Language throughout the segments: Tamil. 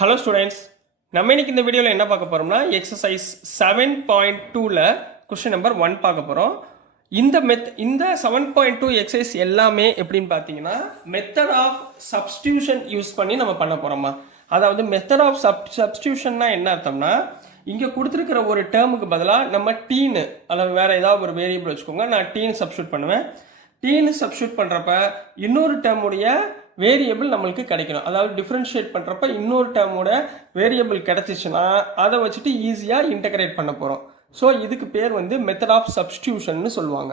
ஹலோ ஸ்டூடெண்ட்ஸ், நம்ம இன்னைக்கு இந்த வீடியோவில் என்ன பார்க்க போகிறோம்னா எக்ஸசைஸ் 7.2ல கொஸ்டின் நம்பர் 1 பார்க்க போகிறோம். இந்த 7.2 எக்ஸசைஸ் எல்லாமே எப்படின்னு பார்த்தீங்கன்னா மெத்தட் ஆஃப் சப்ஸ்டியூஷன் யூஸ் பண்ணி நம்ம பண்ண போகிறோமா. அதாவது மெத்தட் ஆஃப் சப்ஸ்டியூஷன்னா என்ன அர்த்தம்னா, இங்கே கொடுத்துருக்கிற ஒரு டேர்முக்கு பதிலாக நம்ம டீனு அல்லது வேறு ஏதாவது ஒரு வேரியபிள் வச்சுக்கோங்க. நான் டீனு சப்ஸ்டியூட் பண்ணுவேன். டீனு சப்ஸ்டியூட் பண்ணுறப்ப இன்னொரு டேர்முடைய வேரியபிள் நம்மளுக்கு கிடைக்கணும். அதாவது டிஃப்ரென்ஷியேட் பண்ணுறப்ப இன்னொரு டேர்மோட வேரியபிள் கிடைச்சிச்சுன்னா அதை வச்சுட்டு ஈஸியாக இன்டகிரேட் பண்ண போகிறோம். ஸோ இதுக்கு பேர் வந்து மெத்தட் ஆஃப் சப்ஸ்டியூஷன்னு சொல்லுவாங்க.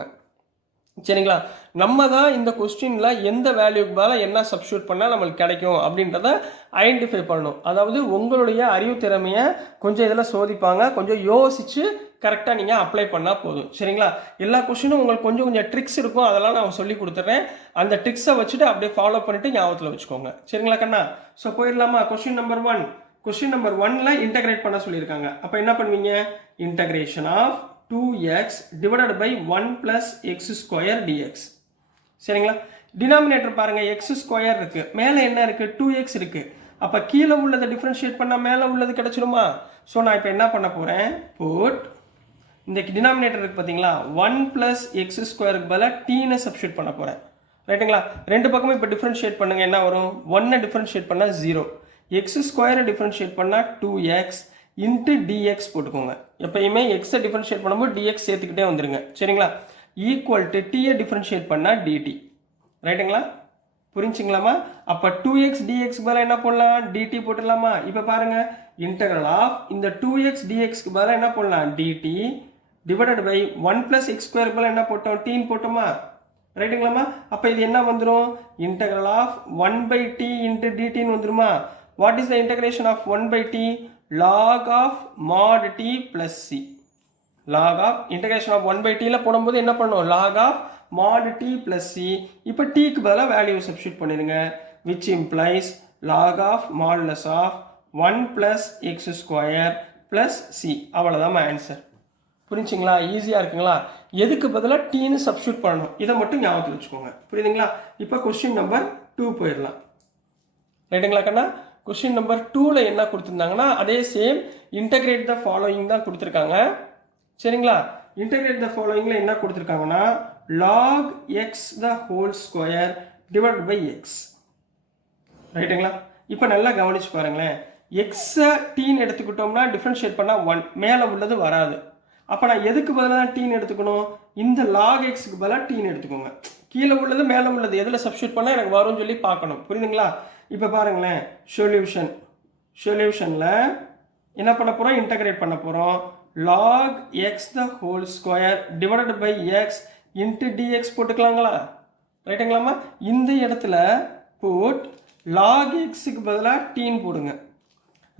சரிங்களா? நம்ம தான் இந்த கொஸ்டினில் எந்த வேல்யூக்கு மேலே என்ன சப்ஸ்டியூட் பண்ணால் நம்மளுக்கு கிடைக்கும் அப்படின்றத ஐடென்டிஃபை பண்ணணும். அதாவது உங்களுடைய அறிவு திறமையை கொஞ்சம் இதில் சோதிப்பாங்க. கொஞ்சம் யோசித்து கரெக்டாக நீங்கள் அப்ளை பண்ணால் போதும். சரிங்களா? எல்லா கொஸ்டினும் உங்களுக்கு கொஞ்சம் கொஞ்சம் ட்ரிக்ஸ் இருக்கும். அதெல்லாம் நான் சொல்லி கொடுத்துட்றேன். அந்த ட்ரிக்ஸை வச்சுட்டு அப்படியே ஃபாலோ பண்ணிவிட்டு ஞாபகத்தில் வச்சுக்கோங்க. சரிங்களா கண்ணா? ஸோ போயிடலாமா? Question number 1. கொஸ்டின் நம்பர் 1ல் இன்டகிரேட் பண்ண சொல்லியிருக்காங்க. அப்போ என்ன பண்ணுவீங்க? Integration of 2x divided by 1 plus x square dx. சரிங்களா? டினாமினேட்டர் பாருங்க, x ஸ்கொயர் இருக்கு, மேலே என்ன இருக்கு? 2x இருக்கு. அப்போ கீழே உள்ளதை டிஃபரன்ஷியேட் பண்ணால் மேலே உள்ளது கிடைச்சிருமா? ஸோ நான் இப்போ என்ன பண்ண போகிறேன்? புட் இந்த டினாமினேட்டர் இருக்கு பார்த்தீங்களா, 1 plus x ஸ்கொயருக்கு பதிலாக டீனை சப்ஸ்டியூட் பண்ண போகிறேன். ரைட்டுங்களா? ரெண்டு பக்கமும் இப்போ டிஃபரன்ஷியேட் பண்ணுங்க. என்ன வரும்? 1 டிஃபரன்ஷியேட் பண்ணால் 0, x ஸ்கொயரை டிஃபரன்ஷியேட் பண்ணால் 2x இன்ட்டு டிஎக்ஸ் போட்டுக்கோங்க. எப்பயுமே எக்ஸை டிஃபரன்ஷியேட் பண்ணும்போது டிஎக்ஸ் சேர்த்துக்கிட்டே வந்துருங்க. சரிங்களா? ஈக்குவல் டு டீயை டிஃபரன்ஷியேட் பண்ணால் டிடி. ரைட்டுங்களா? புரிஞ்சுங்களாமா? அப்போ 2x dx பதிலாக என்ன போடலாம்? டிடி போட்டுடலாமா? இப்போ பாருங்க, இன்டகிரல் ஆஃப் இந்த 2x dxக்கு பதிலாக என்ன போடலாம்? Dt divided by 1 plus x ஸ்கொயருக்கு பதிலாக என்ன போட்டோம்? டீன் போட்டோமா? ரைட்டுங்களாமா? அப்போ இது என்ன வந்துடும்? Integral of 1 by t into டிடின்னு வந்துருமா? What is the integration of 1 by t? log of mod t plus c. log of integration of 1 by t ல போடும்போது என்ன பண்ணணும்? log of mod t plus c. இப்போ t க்கு பதிலா வேல்யூ சப்ஸ்டிட்யூட் பண்ணிருங்க, which implies log of modulus of 1 plus x square plus c. அவ்வளவுதான் ஆன்சர். புரிஞ்சுங்களா? ஈஸியா இருக்குங்களா? எதுக்கு பதிலா tன்னு சப்ஸ்டிட்யூட் பண்ணணும், இதை மட்டும் ஞாபகத்தில் வச்சுக்கோங்க. புரியுதுங்களா? இப்போ கொஸ்டின் நம்பர் 2 போயிடலாம். ரைட்டுங்களா கண்ணா? கொஸ்டின் நம்பர் 2ல என்ன கொடுத்துருந்தாங்கன்னா அதே சேம் இன்டகிரேட் த ஃபாலோயிங் தான் கொடுத்துருக்காங்க. சரிங்களா? இன்டகிரேட் த ஃபாலோயிங்ல என்ன கொடுத்துருக்காங்கன்னா log x the whole square divided by x. ரைட்டுங்களா? இப்போ நல்லா கவனிச்சு பாருங்களேன். எக்ஸை டீன்னு எடுத்துக்கிட்டோம்னா டிஃபரன்ஷியேட் பண்ணால் 1, மேலே உள்ளது வராது. அப்போ நான் எதுக்கு பதிலாக தான் டீன்னு எடுத்துக்கணும்? இந்த log xக்கு பதிலாக டீன்னு எடுத்துக்கோங்க. கீழே உள்ளது மேலே உள்ளது எதில் சப்ஸ்டியூட் பண்ணால் எனக்கு வரும்னு சொல்லி பார்க்கணும். புரியுதுங்களா? இப்போ பாருங்களேன், சொல்யூஷனில் என்ன பண்ண போகிறோம்? இன்டகிரேட் பண்ண போகிறோம். log x the whole square divided by x into dx போட்டுக்கலாங்களா? ரைட்டுங்களாமா? இந்த இடத்துல போட் log xக்கு பதிலாக டீன் போடுங்க.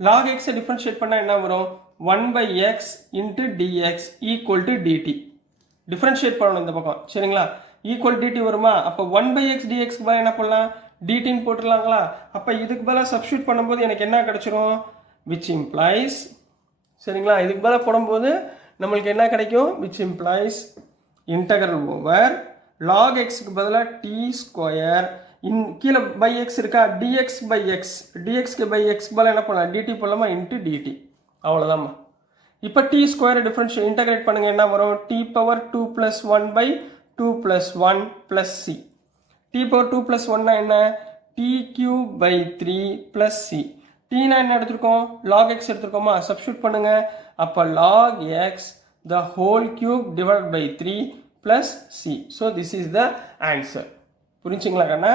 log xை டிஃபரன்ஷியேட் பண்ணால் என்ன வரும்? 1 by x into dx equal to dt. Differentiate பண்ணணும் இந்த பக்கம். சரிங்களா? ஈக்குவல் dt வருமா? அப்போ 1 by x dxக்கு பதிலாக என்ன பண்ணலாம்? டிடின்னு போட்டுடலாங்களா? அப்போ இதுக்கு பதிலாக சப்ஸ்டியூட் பண்ணும்போது எனக்கு என்ன கிடைச்சிரும்? which implies, சரிங்களா, இதுக்கு பதிலாக போடும்போது நம்மளுக்கு என்ன கிடைக்கும்? which implies integral over log xக்கு பதிலாக டி ஸ்கொயர் கீழே பை எக்ஸ் இருக்கா, டிஎக்ஸ் பை எக்ஸ், டிஎக்ஸ்க்கு பை எக்ஸ்க்கு பதிலாக என்ன பண்ணலாம்? டிடி போடலாமா? Into dt. அவ்வளோதாம்மா. இப்போ டி ஸ்கொயரை டிஃபரன்ஷியேட் இன்டகிரேட் பண்ணுங்க. என்ன வரும்? T power 2 plus 1 by 2 plus 1 plus c. t power 2 plus 1 என்ன? t cube by 3 plus c. t னா என்ன எடுத்துருக்கோம்? log x எடுத்துருக்கோமா? சப்ஸ்டியூட் பண்ணுங்க. அப்போ log x the whole cube divided by 3 plus c. So this is the answer. புரிஞ்சுங்களா கண்ணா?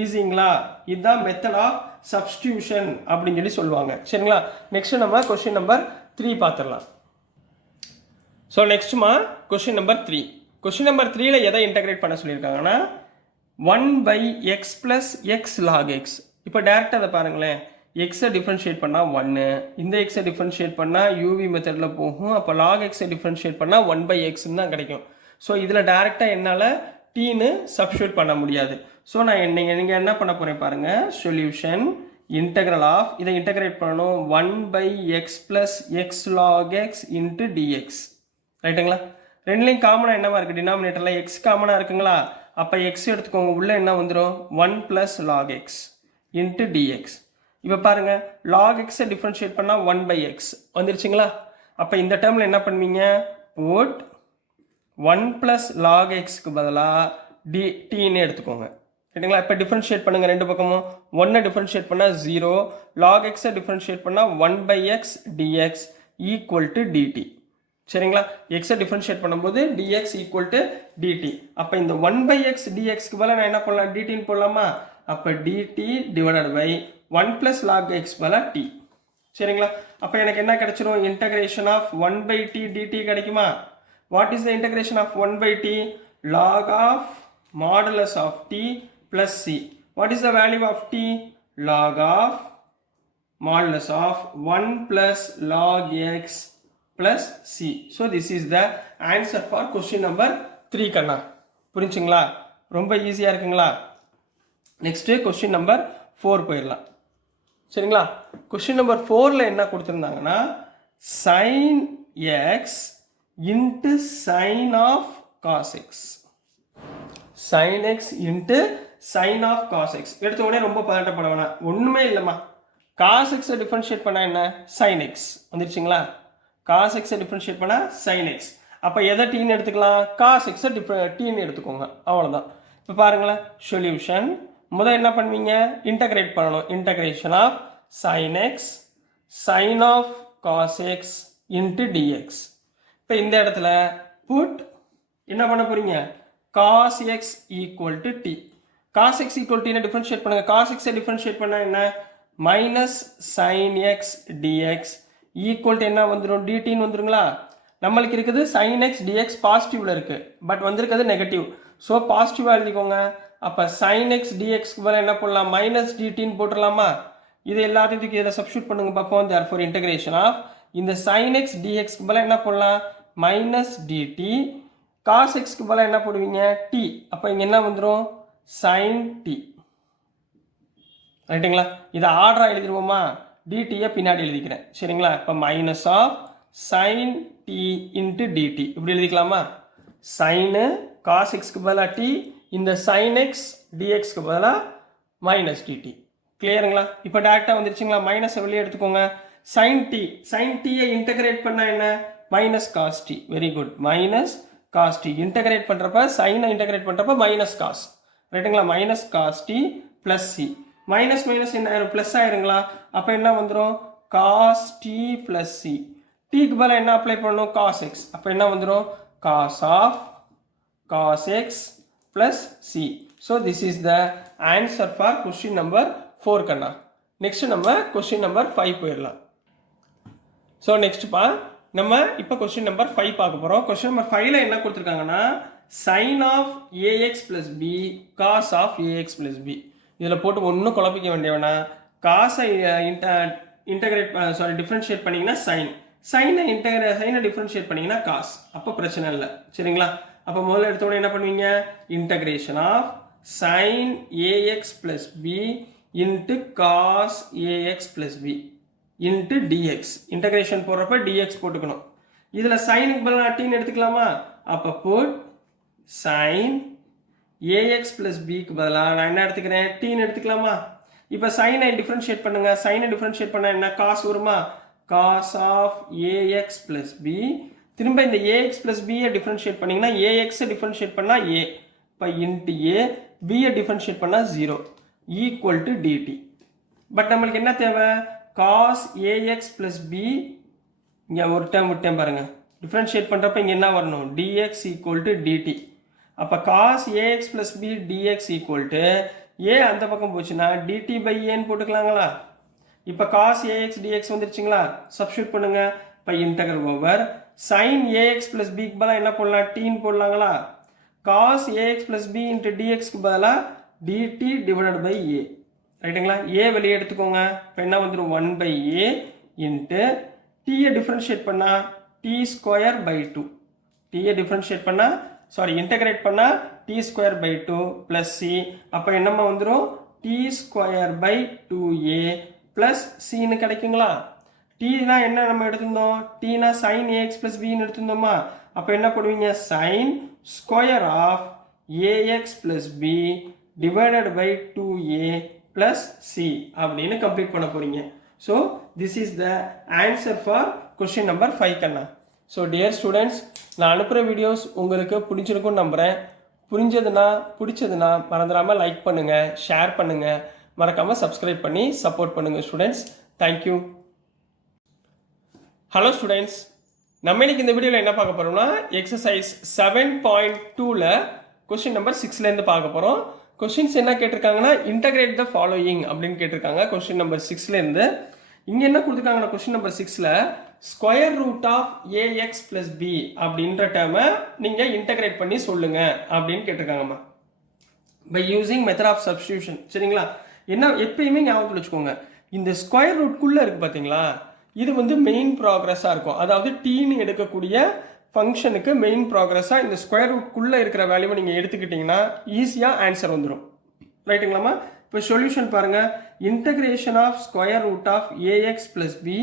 ஈஸிங்களா? இதுதான் மெத்தட் ஆஃப் சப்ஸ்டியூஷன் அப்படின்னு சொல்லி சொல்லுவாங்க. சரிங்களா? நெக்ஸ்ட் நம்ம கொஸ்டின் நம்பர் 3 பார்த்துடலாம். ஸோ நெக்ஸ்ட்மா கொஸ்டின் நம்பர் 3. கொஸ்டின் நம்பர் 3ல எதை இன்டகிரேட் பண்ண சொல்லியிருக்காங்கன்னா 1 by x plus x log x. இப்போ டேரெக்டாக அதை பாருங்களேன். எக்ஸை டிஃபரன்ஷியேட் பண்ணால் 1, இந்த எக்ஸை டிஃபரன்ஷியேட் பண்ணால் யூவி மெத்தடில் போகும். அப்போ log xஐ டிஃபரன்ஷியேட் பண்ணால் 1 by xன்னு தான் கிடைக்கும். ஸோ இதில் டேரெக்டாக என்னால் டீன்னு சப்ஸ்டியூட் பண்ண முடியாது. ஸோ நான் நீங்கள் என்ன பண்ண போகிறேன் பாருங்கள். சொல்யூஷன் இன்டகிரல் ஆஃப் இதை இன்டகிரேட் பண்ணணும். 1 by x plus x log x into dx. ரைட்டுங்களா? ரெண்டுலேயும் காமனாக என்னவா இருக்குது? டினாமினேட்டரில் எக்ஸ் காமனாக இருக்குங்களா? அப்போ எக்ஸ் எடுத்துக்கோங்க. உள்ளே என்ன வந்துடும்? 1 plus log x into dx. இப்போ பாருங்க log x டிஃபரன்ஷியேட் பண்ணால் 1/x வந்துருச்சுங்களா. அப்போ இந்த டேர்மில் என்ன பண்ணுவீங்க, put 1 + log xக்கு பதிலாக tன்னு எடுத்துக்கோங்க. ரைட்டுங்களா. இப்போ டிஃபரன்ஷியேட் பண்ணுங்கள் ரெண்டு பக்கமும். 1 டிஃபரன்ஷியேட் பண்ணால் 0, log x டிஃபரன்ஷியேட் பண்ணால் 1/x dx equal to dt. சரிங்களா. எக்ஸை டிஃபரன்ஷியேட் பண்ணும்போது dx ஈக்குவல் டு dt. அப்போ இந்த 1/x dxக்கு பதிலாக நான் என்ன பண்ணலாம், dtன்னு போடலாமா. அப்போ dt divided by 1 + log x பதிலாக t. சரிங்களா. அப்போ எனக்கு என்ன கிடைச்சிரும், இன்டகிரேஷன் ஆஃப் 1/t dt கிடைக்குமா. What is the integration of 1/t, log of modulus of t plus c. What is the value of t, log of modulus of 1 + log x plus c. So this is the answer for question number 3 கண்ணா. புரிஞ்சுங்களா, ரொம்ப ஈஸியாக இருக்குங்களா. நெக்ஸ்ட்டு கொஸ்டின் நம்பர் 4 போயிடலாம். சரிங்களா. கொஸ்டின் நம்பர் 4ல் என்ன கொடுத்துருந்தாங்கன்னா sin x into sin of cos x. sin x into sin of cos x. எடுத்த உடனே ரொம்ப பதட்டப்பட வேணாம், ஒன்றுமே இல்லைம்மா. cos x டிஃபரன்ஷியேட் பண்ணால் என்ன, sin x வந்துருச்சுங்களா. cos x differentiate பண்ணால் sin x. அப்போ எதை டீன்னு எடுத்துக்கலாம், cos x டீன்னு எடுத்துக்கோங்க, அவ்வளோதான். இப்போ பாருங்களேன் சொல்யூஷன். முதல் என்ன பண்ணுவீங்க, இன்டகிரேட் பண்ணணும். Integration of sin x sin of cos x into dx. இப்போ இந்த இடத்துல புட் என்ன பண்ண போறீங்க, cos x equal to t. cos x equal to differentiate பண்ணுங்க. cos x டிஃபரன்ஷியேட் பண்ணா என்ன, minus sin x dx equal to என்ன வந்துடும், dtன்னு வந்துருங்களா. நம்மளுக்கு இருக்குது sin x dx பாசிட்டிவ்ல இருக்கு, பட் வந்திருக்கிறது நெகட்டிவ். ஸோ பாசிட்டிவா எழுதிக்கோங்க. அப்போ sin x dxக்கு பதிலாக என்ன போடலாம், மைனஸ் dtன்னு போட்டுடலாமா. இது எல்லாத்தையும் இதில் சப்ஸ்டியூட் பண்ணுங்க பார்ப்போம். therefore integration ஆஃப் இந்த sin x dxக்கு பதிலாக என்ன போடலாம், மைனஸ் dt. cos xக்கு பதிலாக என்ன போடுவீங்க, t. அப்போ இங்கே என்ன வந்துடும், sin t. ரைட்டுங்களா. இதை ஆர்டராக எழுதிடுவோமா, dtயை பின்னாடி எழுதிக்கிறேன். சரிங்களா. இப்போ minus of sin t into dt இப்படி எழுதிக்கலாமா. சைனு cos xக்கு பதிலாக t, இந்த sin x dxக்கு பதிலாக மைனஸ் dt. கிளியருங்களா. இப்போ டேரெக்டாக வந்துருச்சுங்களா. மைனஸை வெளியே எடுத்துக்கோங்க. sin t, sin t-யை இன்டகிரேட் பண்ண என்ன, minus cos t. Very good, minus cos t. Integrate பண்ணுறப்ப சைனை இன்டகிரேட் பண்ணுறப்ப மைனஸ் காஸ். ரைட்டுங்களா. Minus cos t plus c. Minus minus என்ன ஆயிரும், ப்ளஸ் ஆயிருங்களா. அப்போ என்ன வந்துடும், காஸ் டி ப்ளஸ் சி. டீக்கு பதிலாக என்ன அப்ளை பண்ணணும், காஸ் எக்ஸ். அப்போ என்ன வந்துடும், cos of cos x plus c. So this is the answer for question number 4 கண்ணா. நெக்ஸ்ட் நம்ம கொஸ்டின் நம்பர் 5 போயிடலாம். ஸோ நெக்ஸ்ட்ப்பா நம்ம இப்போ கொஸ்டின் நம்பர் 5 பார்க்க போகிறோம். கொஸ்டின் நம்பர் 5ல என்ன கொடுத்துருக்காங்கன்னா sine of ax plus b cos of ax plus b. இதில் போட்டு ஒன்றும் குழப்பிக்க வேண்டிய வேணாம். காசை டிஃப்ரென்ஷியேட் பண்ணிங்கன்னா சைனை டிஃப்ரென்ஷியேட் பண்ணிங்கன்னா காஸ். அப்போ பிரச்சனை இல்லை. சரிங்களா. அப்போ முதல்ல எடுத்தோட என்ன பண்ணுவீங்க, integration of sine ax plus b into cos ax plus b into dx. Integration போடுறப்ப டிஎக்ஸ் போட்டுக்கணும். இதில் சைனுக்கு பதிலாக டீன்னு எடுத்துக்கலாமா. அப்போ போட் சைன் ஏஎக்ஸ் பிளஸ் பிக்கு பதிலாக நான் என்ன எடுத்துக்கிறேன், டீன்னு எடுத்துக்கலாமா. இப்போ சைனை டிஃப்ரென்ஷியேட் பண்ணுங்க. சைனை டிஃப்ரென்ஷியேட் பண்ண என்ன, காஸ் வருமா. Cos of ax plus b. திரும்ப இந்த ஏஎக்ஸ் பிளஸ் பியை டிஃப்ரென்ஷியேட் பண்ணிங்கன்னா ஏஎக்ஸை டிஃப்ரென்ஷியேட் பண்ணால் ஏ. இப்போ இன்ட்டு ஏ, பியை டிஃப்ரென்ஷியேட் பண்ணால் 0 ஈக்குவல் டு டிடி. பட் நம்மளுக்கு என்ன தேவை, காஸ் ஏஎக்ஸ் பிளஸ் பி. இங்கே ஒரு டேர்ம் விட்டேன் பாருங்க. டிஃப்ரென்ஷியேட் பண்ணுறப்ப இங்கே என்ன வரணும், டிஎக்ஸ் ஈக்குவல் டு டிடி. அப்போ cos ax plus b dx equal to a அந்த பக்கம் போச்சுன்னா டிடி பை ஏன்னு போட்டுக்கலாங்களா. இப்போ காஸ் ஏஎக்ஸ் டிஎக்ஸ் வந்துருச்சுங்களா. சப்ஸ்டியூட் பண்ணுங்க. இப்போ integral over sine ax plus பிக்கு பதிலாக என்ன போடலாம், டீன்னு போடலாங்களா. Cos ax plus b into டிஎக்ஸ்க்கு பதிலாக டிடி டிவைடட் பை ஏ. ரைட்டுங்களா. ஏ வெளியே எடுத்துக்கோங்க. இப்போ என்ன வந்துடும், 1 பை ஏ இன்ட்டு டீயை டிஃப்ரென்ஷியேட் பண்ணால் டி ஸ்கொயர் பை 2. டீயை டிஃப்ரென்ஷியேட் பண்ணால் இன்டகிரேட் பண்ணால் t square by 2 plus c. அப்போ என்னம்மா வந்துடும், t square by 2a plus சின்னு கிடைக்குங்களா. டீனா என்ன நம்ம எடுத்திருந்தோம், டீனா சைன் ஏஎக்ஸ் ப்ளஸ் பின்னு எடுத்திருந்தோமா. அப்போ என்ன போடுவீங்க, sine square of ax plus b divided by 2a plus C அப்படின்னு கம்ப்ளீட் பண்ண போறீங்க. So this is the answer for question number 5 Kanna. So dear students, நான் அனுப்புகிற வீடியோஸ் உங்களுக்கு பிடிச்சிருக்கும்னு நம்புகிறேன். பிடிச்சதுன்னா மறந்துடாமல் லைக் பண்ணுங்கள், ஷேர் பண்ணுங்கள், மறக்காமல் சப்ஸ்கிரைப் பண்ணி சப்போர்ட் பண்ணுங்கள் ஸ்டூடெண்ட்ஸ். தேங்க்யூ. ஹலோ ஸ்டூடெண்ட்ஸ், நம்ம இன்னைக்கு இந்த வீடியோவில் என்ன பார்க்க போகிறோம்னா எக்ஸசைஸ் 7.2ல கொஸ்டின் நம்பர் 6லேருந்து பார்க்க போகிறோம். கொஸ்டின்ஸ் என்ன கேட்டிருக்காங்கன்னா இன்டகிரேட் த ஃபாலோயிங் அப்படின்னு கேட்டிருக்காங்க கொஸ்டின் நம்பர் 6லேருந்து. இங்கே என்ன கொடுத்துருக்காங்கன்னா கொஸ்டின் நம்பர் 6ல் square root of ax plus b அப்படின்ற டேர்மை நீங்கள் இன்டகிரேட் பண்ணி சொல்லுங்க அப்படின்னு கேட்டிருக்காங்கம்மா. By using method of substitution. சரிங்களா? என்ன எப்பயுமே ஞாபகத்தில் வச்சுக்கோங்க, இந்த ஸ்கொயர் ரூட்குள்ளே இருக்குது பார்த்தீங்களா, இது வந்து மெயின் ப்ராக்ரஸாக இருக்கும். அதாவது டீன்னு எடுக்கக்கூடிய ஃபங்க்ஷனுக்கு மெயின் ப்ராக்ரஸாக இந்த ஸ்கொயர் ரூட்குள்ளே இருக்கிற வேல்யூவை நீங்கள் எடுத்துக்கிட்டிங்கன்னா ஈஸியாக ஆன்சர் வந்துடும். ரைட்டுங்களாம்மா? இப்போ சொல்யூஷன் பாருங்கள். Integration of square root of ax plus b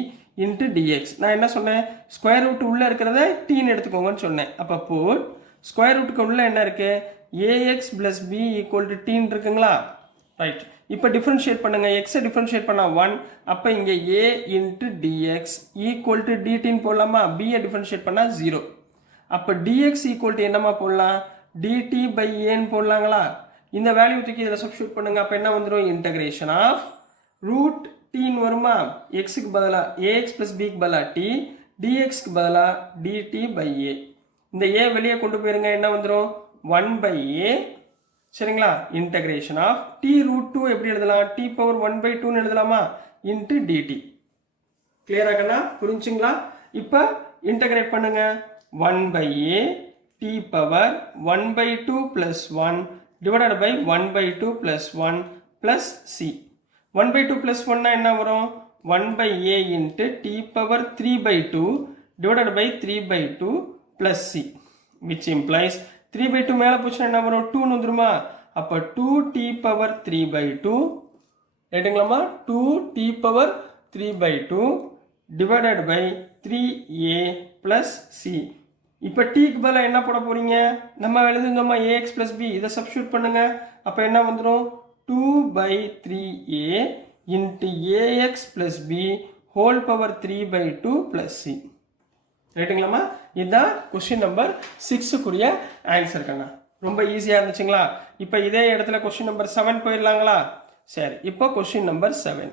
into dx. நான் என்ன சொன்னேன், ஸ்கொயர் ரூட் உள்ளே இருக்கிறத டீன்னு எடுத்துக்கோங்கன்னு சொன்னேன். அப்போ போட் ஸ்கொயர் ரூட்டுக்கு உள்ளே என்ன இருக்குது, ax plus b equal to டீன்னு இருக்குங்களா? ரைட். இப்போ டிஃப்ரென்ஷியேட் பண்ணுங்க. எக்ஸை டிஃப்ரென்ஷியேட் பண்ணால் 1. அப்போ இங்கே A into dx equal to டிடின்னு போடலாமா? பியை டிஃப்ரென்ஷியேட் பண்ணால் 0. அப்போ டிஎக்ஸ் ஈக்குவல் டு என்னமா போடலாம், டிடி பை ஏன்னு போடலாங்களா? இந்த வேல்யூ தூக்கி இதில் சப்ஸ்டியூட் பண்ணுங்க. அப்போ என்ன வந்துடும், இன்டகிரேஷன் ஆஃப் ரூட் டீன்னு வருமா? எக்ஸுக்கு பதிலாக ஏஎக்ஸ் பிளஸ் பிக்கு பதிலாக டி, டிஎக்ஸ்க்கு பதிலாக டிடி பை ஏ. இந்த ஏ வெளியே கொண்டு போயிருங்க, என்ன வந்துடும் 1 பை ஏ. சரிங்களா? இன்டகிரேஷன் ஆஃப் டி ரூட் 2 எப்படி எழுதலாம், டி பவர் 1/2ன்னு எழுதலாமா? Into dt. கிளியரா கண்ணா? புரிஞ்சுங்களா? இப்போ இன்டகிரேட் பண்ணுங்க. 1 by a t power 1/2 plus 1 divided by 1/2 plus 1 plus c. 1/2 plus 1 என்ன வரும், 1 by a into t power 3/2 divided by 3/2 plus c, which implies 3/2 மேலே போச்சுன்னா என்ன வரும், 2 வந்துருமா? அப்போ 2t பவர் 3/2 ரைட்டுங்களாம்மா? 2t power 3/2 divided by 3a plus c. இப்போ டீக்கு பதிலாக என்ன போட போறீங்க, நம்ம எழுதிருந்தோமா ax பிளஸ் பி, இதை சப்ஸ்டியூட் பண்ணுங்க. அப்போ என்ன வந்துடும், 2/3a into ax plus b whole power 3/2 plus c. ரைட்டுங்களாம்மா? இதுதான் கொஸ்டின் நம்பர் 6க்குரிய ஆன்சர் கண்ணா. ரொம்ப ஈஸியாக இருந்துச்சுங்களா? இப்போ இதே இடத்துல கொஸ்டின் நம்பர் 7 போயிடலாங்களா? சரி, இப்போ கொஸ்டின் நம்பர் 7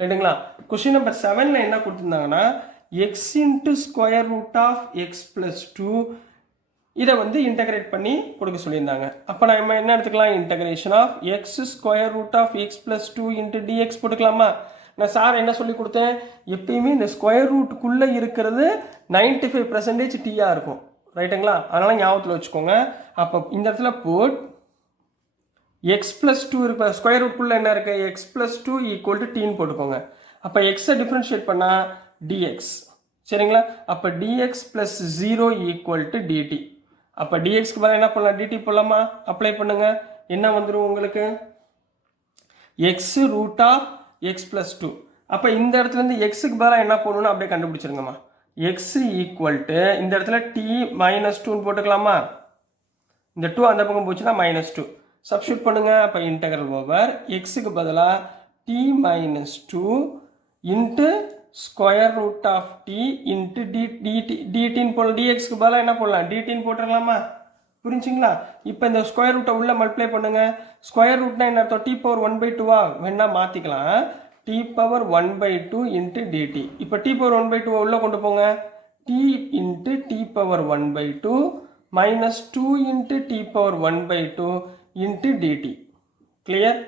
ரைட்டுங்களா? கொஸ்டின் நம்பர் 7ல் என்ன கொடுத்துருந்தாங்கன்னா x into square root of x plus 2 இதை வந்து இன்டகிரேட் பண்ணி கொடுக்க சொல்லியிருந்தாங்க. அப்போ நம்ம என்ன எடுத்துக்கலாம், integration of x square root of x plus 2 into dx போட்டுக்கலாமா? நான் சார் என்ன சொல்லி கொடுத்தேன், எப்பயுமே இந்த ஸ்கொயர் ரூட்டுக்குள்ளே இருக்கிறது 95% டீயாக இருக்கும். ரைட்டுங்களா? அதனால் ஞாபகத்தில் வச்சுக்கோங்க. அப்போ இந்த இடத்துல போட் எக்ஸ் பிளஸ் 2 இருக்க ஸ்கொயர் ரூட்டுக்குள்ளே என்ன இருக்குது, எக்ஸ் பிளஸ் 2 ஈக்குவல் டு டீன்னு போட்டுக்கோங்க. அப்போ எக்ஸை டிஃப்ரென்ஷியேட் பண்ணால் டிஎக்ஸ். சரிங்களா? அப்போ dx plus 0 equal to dt. அப்போ டிஎக்ஸ்க்கு பதிலாக என்ன பண்ணலாம், டிடி போடலாமா? அப்ளை பண்ணுங்க. என்ன வந்துடும் உங்களுக்கு, x root of x plus 2. அப்போ இந்த இடத்துல இருந்து எக்ஸுக்கு பதிலாக என்ன போடணும்னு அப்படியே கண்டுபிடிச்சிருங்கம்மா. எக்ஸ் ஈக்குவல் டு இந்த இடத்துல டி மைனஸ் 2 போட்டுக்கலாமா? இந்த 2 அந்த பக்கம் போச்சுன்னா -2 சப்ஸ்டியூட் பண்ணுங்க. அப்போ இன்டகரல் ஓவர் எக்ஸுக்கு பதிலாக t minus 2 into square root of t into டிடின்னு போடலாம். டிஎக்ஸ்க்கு பதிலாக என்ன போடலாம், டிடின்னு போட்டுடலாமா? புரிஞ்சுங்களா? இப்போ இந்த ஸ்கொயர் ரூட்டை உள்ள மல்டிப்ளை பண்ணுங்க. ஸ்கொயர் ரூட்னா என்ன அர்த்தம், டி பவர் 1/2 வேணா மாற்றிக்கலாம். T power 1/2 into dt. இப்போ டி பவர் 1/2 உள்ள கொண்டு போங்க. T into t power 1/2 minus 2 into t power 1/2 into dt. Clear?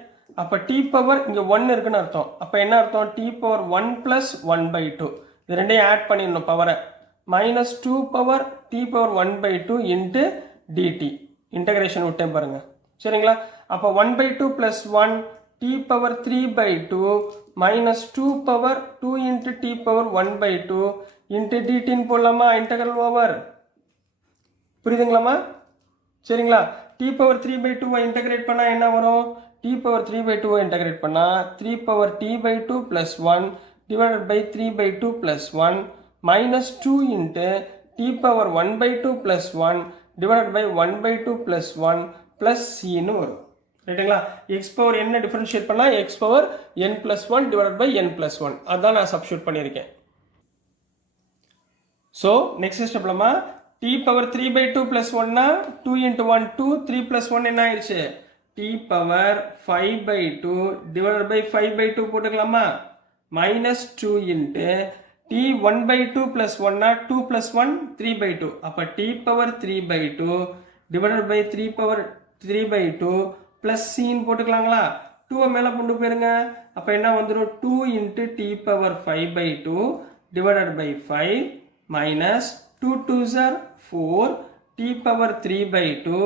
அப்போ டி பவர் இங்கே 1 இருக்குன்னு அர்த்தம். அப்போ என்ன அர்த்தம், டி பவர் 1 ப்ளஸ் 1/2 இது ரெண்டையும் ஆட் பண்ணிடணும் பவரை. Minus 2 power t power 1/2 into dt. Integration விட்டேன் பாருங்க. சரிங்களா? அப்போ 1/2 plus 1 t power 3/2 minus 2 power 2 into t power 1/2 into டிடின்னு போடலாமா? Integral over. புரியுதுங்களாமா? சரிங்களா? டி பவர் 3/2 இன்டகிரேட் பண்ணால் என்ன வரும், டி பவர் 3/2 இன்டகிரேட் பண்ணால் 3 power t/2 plus 1 divided by 3/2 plus 1 minus 2 into t power 1/2 plus 1 divided by 1/2 plus 1 plus சின்னு வரும். ரைட்டுங்களா? எக்ஸ் பவர் என்ன டிஃபரன்ஷியேட் பண்ணால் x power n + 1 divided by n + 1 அதான் நான் சப்ஸ்டியூட் பண்ணியிருக்கேன். ஸோ நெக்ஸ்ட் ஸ்டெப்லமா t பவர் 3/2 + 1னா 2 × 1 2 3 + 1 என்ன ஆயிடுச்சு t பவர் 5/2 டிவைடட் பை 5/2 போட்டுக்கலாமா -2 × t 1/2 + 1னா 2 + 1 3/2 அப்போ t power 3/2 divided by 3 power 3/2 plus c போட்டுக்கலாங்களா 2 மேலே கொண்டு போயிருங்க அப்போ என்ன வந்துடும் 2 × t power 5/2 divided by 5 minus 2 2s are 4 t power 3/2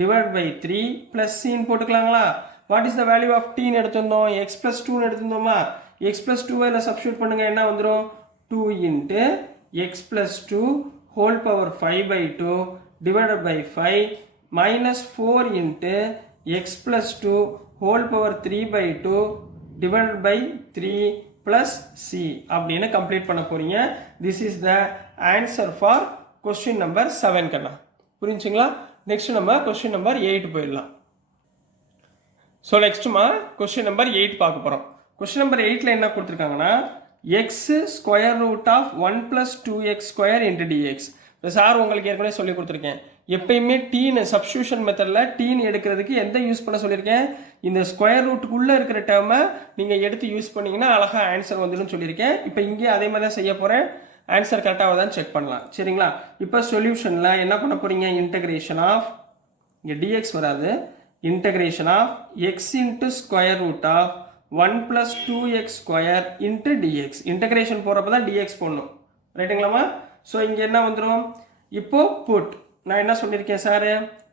divided by 3 plus c போட்டுக்கலாங்களா what is the value of t ன்னு எடுத்துந்தோம் x plus 2 ன்னு எடுத்துந்தோமா x plus 2 இதில் substitute பண்ணுங்க என்ன வந்துடும் 2 × x plus 2 whole power 5/2 divided by 5 minus 4 × x plus 2 whole power 3/2 divided by 3 plus c அப்படின்னு கம்ப்ளீட் பண்ண போறீங்க. this is the answer for question number 7 கண்ணா புரிஞ்சுங்களா? நெக்ஸ்ட் நம்ம கொஸ்டின் நம்பர் 8 போயிடலாம். ஸோ நெக்ஸ்ட்டுமா கொஸ்டின் நம்பர் 8 பார்க்க போகிறோம். கொஸ்டின் நம்பர் 8ல் என்ன கொடுத்துருக்காங்கன்னா x square root of 1 + 2x² × dx. இப்போ சார் உங்களுக்கு ஏற்கனவே சொல்லி கொடுத்துருக்கேன் எப்பயுமே டீன்னு சப்ஸ்டியூஷன் மெத்தடில் டீன்னு எடுக்கிறதுக்கு எந்த யூஸ் பண்ண சொல்லியிருக்கேன் இந்த ஸ்கொயர் ரூட்டுக்குள்ளே இருக்கிற டேர்மை நீங்கள் எடுத்து யூஸ் பண்ணிங்கன்னா அழகாக ஆன்சர் வந்துடும் சொல்லியிருக்கேன். இப்போ இங்கே அதே மாதிரி தான் செய்ய போகிறேன். ஆன்சர் கரெக்டாக தான் செக் பண்ணலாம் சரிங்களா? இப்போ சொல்யூஷனில் என்ன பண்ண போகிறீங்க இன்டகிரேஷன் ஆஃப் இங்கே dx வராது integration of x × square root of 1 + 2x² × dx. Integration போகிறப்ப தான் dx போடணும் ரைட்டுங்களாமா? ஸோ இங்கே என்ன வந்துடும் இப்போ புட் நான் என்ன சொல்லியிருக்கேன் சார்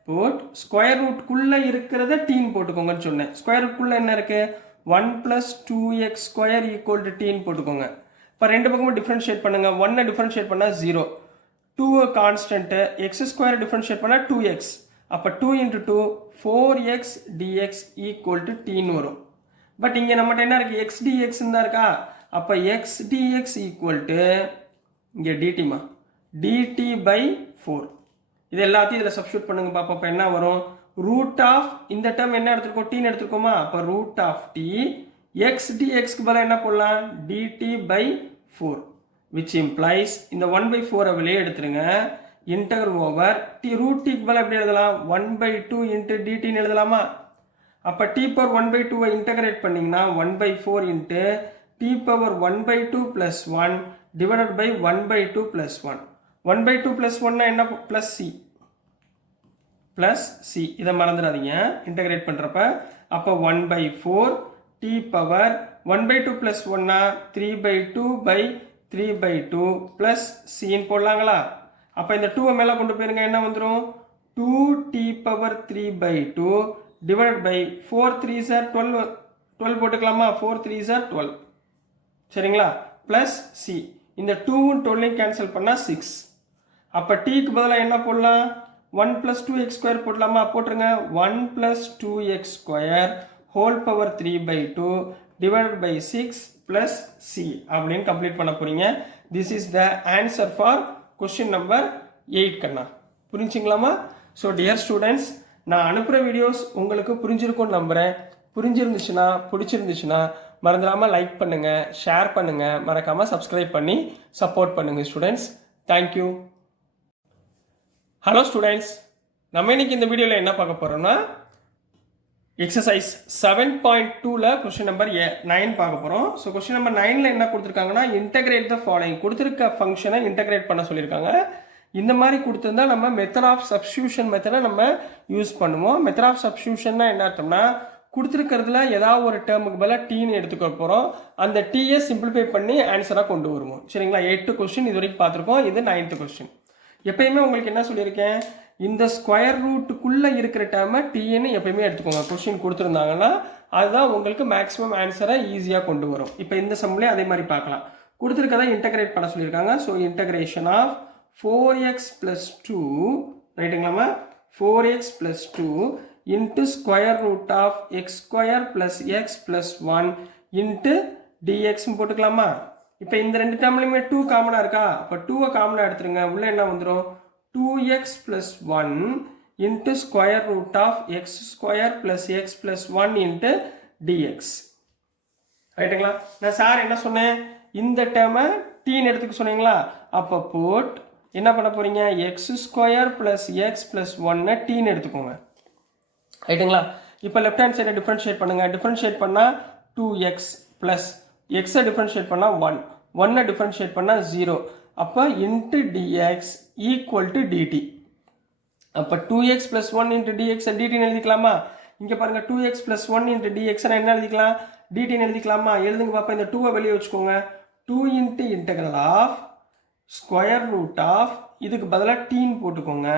புட் ஸ்கொயர் ரூட்குள்ளே இருக்கிறத டீன் போட்டுக்கோங்கன்னு சொன்னேன். ஸ்கொயர் ரூட்குள்ளே என்ன இருக்குது 1 + 2x² = டீன் போட்டுக்கோங்க. இப்போ ரெண்டு பக்கமும் டிஃப்ரென்ஷியேட் பண்ணுங்கள் 1 டிஃப்ரென்ஷியேட் பண்ணால் 0 2 கான்ஸ்டன்ட்டு x² டிஃப்ரென்ஷியேட் பண்ணால் 2x அப்போ 2 × 2 4x dx = டீன் வரும். பட் இங்கே நம்மகிட்ட என்ன இருக்குது x dx தான் இருக்கா அப்போ x dx = இங்கே dtமா dt/4 இது எல்லாத்தையும் இதில் சப்ஸ்டியூட் பண்ணுங்க பாப்பா. அப்போ என்ன வரும் ரூட் ஆஃப் இந்த டேர்ம் என்ன எடுத்துருக்கோம் டீன்னு எடுத்துருக்கோமா அப்போ ரூட் ஆஃப் டி எக்ஸ் டிஎக்ஸ்க்கு பதிலாக என்ன போடலாம் dt/4 which implies இந்த 1/4 வெளியே எடுத்துருங்க இன்டகரல் ஓவர் டி ரூட் டிக்கு பதிலாக எப்படி எழுதலாம் 1/2 × dtன்னு எழுதலாமா அப்போ t பவர் 1/2 இன்டகிரேட் பண்ணிங்கன்னா 1/4 × t பவர் 1/2 + 1 divided by 1/2 + 1 1/2 + 1 என்ன plus c இதை மறந்துடாதீங்க இன்டகிரேட் பண்ணுறப்ப அப்போ 1/4 t பவர் 1/2 + 1 3/2/3/2 plus c போடலாங்களா அப்போ இந்த 2 மேலே கொண்டு போயிருங்க என்ன வந்துடும் 2t power 3/2 divided by 4 3s are 12 போட்டுக்கலாமா 4 3s are 12 சரிங்களா plus c இந்த 2 12 கேன்சல் பண்ணால் 6 அப்போ டீக்கு பதிலாக என்ன போடலாம் 1 + 2x² போடலாமா போட்டுருங்க 1 + 2x² whole power 3/2 divided by 6 plus c அப்படின்னு கம்ப்ளீட் பண்ண போறீங்க. This is the answer for question number 8 கண்ணா புரிஞ்சுங்களாமா? ஸோ டியர் ஸ்டூடெண்ட்ஸ் நான் அனுப்புகிற வீடியோஸ் உங்களுக்கு புரிஞ்சிருக்கும்னு நம்புகிறேன். புரிஞ்சிருந்துச்சுன்னா பிடிச்சிருந்துச்சுன்னா மறந்துடாமல் லைக் பண்ணுங்கள் ஷேர் பண்ணுங்கள் மறக்காமல் சப்ஸ்கிரைப் பண்ணி சப்போர்ட் பண்ணுங்கள் ஸ்டூடெண்ட்ஸ். தேங்க்யூ. ஹலோ ஸ்டூடெண்ட்ஸ் நம்ம இன்னைக்கு இந்த வீடியோவில் என்ன பார்க்க போகிறோம்னா எக்ஸசைஸ் 7.2ல கொஸ்டின் நம்பர் 9 பார்க்க போகிறோம். ஸோ கொஸ்டின் நம்பர் 9ல் என்ன கொடுத்துருக்காங்கன்னா இன்டகிரேட் த ஃபாலோயிங் கொடுத்துருக்க ஃபங்க்ஷனை இன்டகிரேட் பண்ண சொல்லியிருக்காங்க. இந்த மாதிரி கொடுத்துருந்தா நம்ம மெத்தட் ஆஃப் சப்ஸ்டியூஷன் மெத்தடை நம்ம யூஸ் பண்ணுவோம். மெத்தட் ஆஃப் சப்ஸ்டியூஷன்னா என்ன அர்த்தம்னா கொடுத்துருக்கிறதுல ஏதாவது ஒரு டேர்முக்கு பதிலாக டீன்னு எடுத்துக்க போகிறோம். அந்த டீயை சிம்பிளிஃபை பண்ணி ஆன்சராக கொண்டு வருவோம் சரிங்களா. 8 கொஸ்டின் இது வரைக்கும் பார்த்துருக்கோம். இது 9th கொஸ்டின். எப்பயுமே உங்களுக்கு என்ன சொல்லியிருக்கேன் இந்த ஸ்கொயர் ரூட்டுக்குள்ளே இருக்கிற டேர்மை டீன்னு எப்பயுமே எடுத்துக்கோங்க. கொஸ்டின் கொடுத்துருந்தாங்கன்னா அதுதான் உங்களுக்கு மேக்ஸிமம் ஆன்சரை ஈஸியாக கொண்டு வரும். இப்போ இந்த சம்லேயே அதே மாதிரி பார்க்கலாம். கொடுத்துருக்கதை இன்டகிரேட் பண்ண சொல்லியிருக்காங்க. ஸோ இன்டகிரேஷன் ஆஃப் 4x + 2 ரைட்டுங்களாமா 4x + 2 into square root of x² + x + 1 into dx போட்டுக்கலாமா? இப்போ இந்த ரெண்டு டேர்ம்லையுமே 2 காமனாக இருக்கா அப்போ 2 காமனாக எடுத்துருங்க. உள்ள என்ன வந்துடும் 2x + 1 into square root of x square plus x plus 1 into dx. ரைட்டுங்களா? நான் சார் என்ன சொன்னேன், இந்த டேர்மை டீன்னு எடுத்துக்க சொன்னீங்களா, அப்போ போட் என்ன பண்ண போறீங்க, X square plus X plus ஒன்னு டீன்னு எடுத்துக்கோங்க. ரைட்டுங்களா? இப்போ லெஃப்ட் ஹேண்ட் சைடை டிஃபரன்ஷியேட் பண்ணுங்க. டிஃபரன்ஷியேட் பண்ணால் 2x பிளஸ் எக்ஸை டிஃபரன்ஷியேட் பண்ணால் 1, 1 டிஃபரன்ஷியேட் பண்ணால் 0. அப்போ into dx equal to dt. அப்போ 2x பிளஸ் 1 இன்ட்டு டிஎக்ஸ் டிடின்னு எழுதிக்கலாமா? இங்கே பாருங்கள் 2x பிளஸ் 1 இன்ட்டு டிஎக்ஸ் என்ன எழுதிக்கலாம், டிடின்னு எழுதிக்கலாமா? எழுதுங்க பார்ப்போம். இந்த 2வை வெளியே வச்சுக்கோங்க. 2 into integral of square root of இதுக்கு பதிலாக டீன்னு போட்டுக்கோங்க.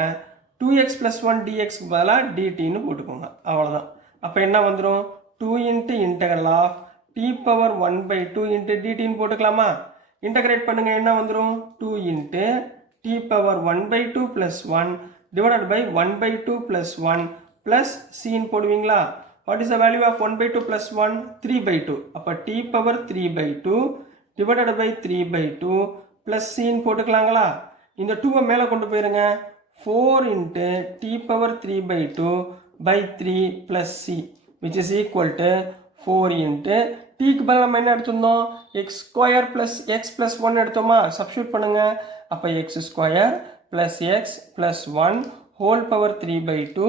2x plus 1 dxக்கு பதிலாக dtன்னு போட்டுக்கோங்க. அவ்வளோதான். அப்போ என்ன வந்துடும், 2 into integral of t power 1/2 into dtன்னு போட்டுக்கலாமா? இன்டகிரேட் பண்ணுங்க, என்ன வந்துடும், 2 into t power 1/2 plus 1 divided by 1/2 plus 1 plus cன்னு போடுவீங்களா? What is the value of 1/2 plus 1? 3/2. அப்போ t power 3/2 divided by 3/2 plus cன்னு போட்டுக்கலாங்களா? இந்த 2வை மேலே கொண்டு போயிருங்க. 4 into t power 3/2 by 3 plus c which is equal to 4 into tக்கு பதிலா நம்ம என்ன எடுத்துருந்தோம், x square plus x plus 1 எடுத்தோமா? சப்ஸ்டியூட் பண்ணுங்க. அப்போ x square plus x plus 1 whole power 3/2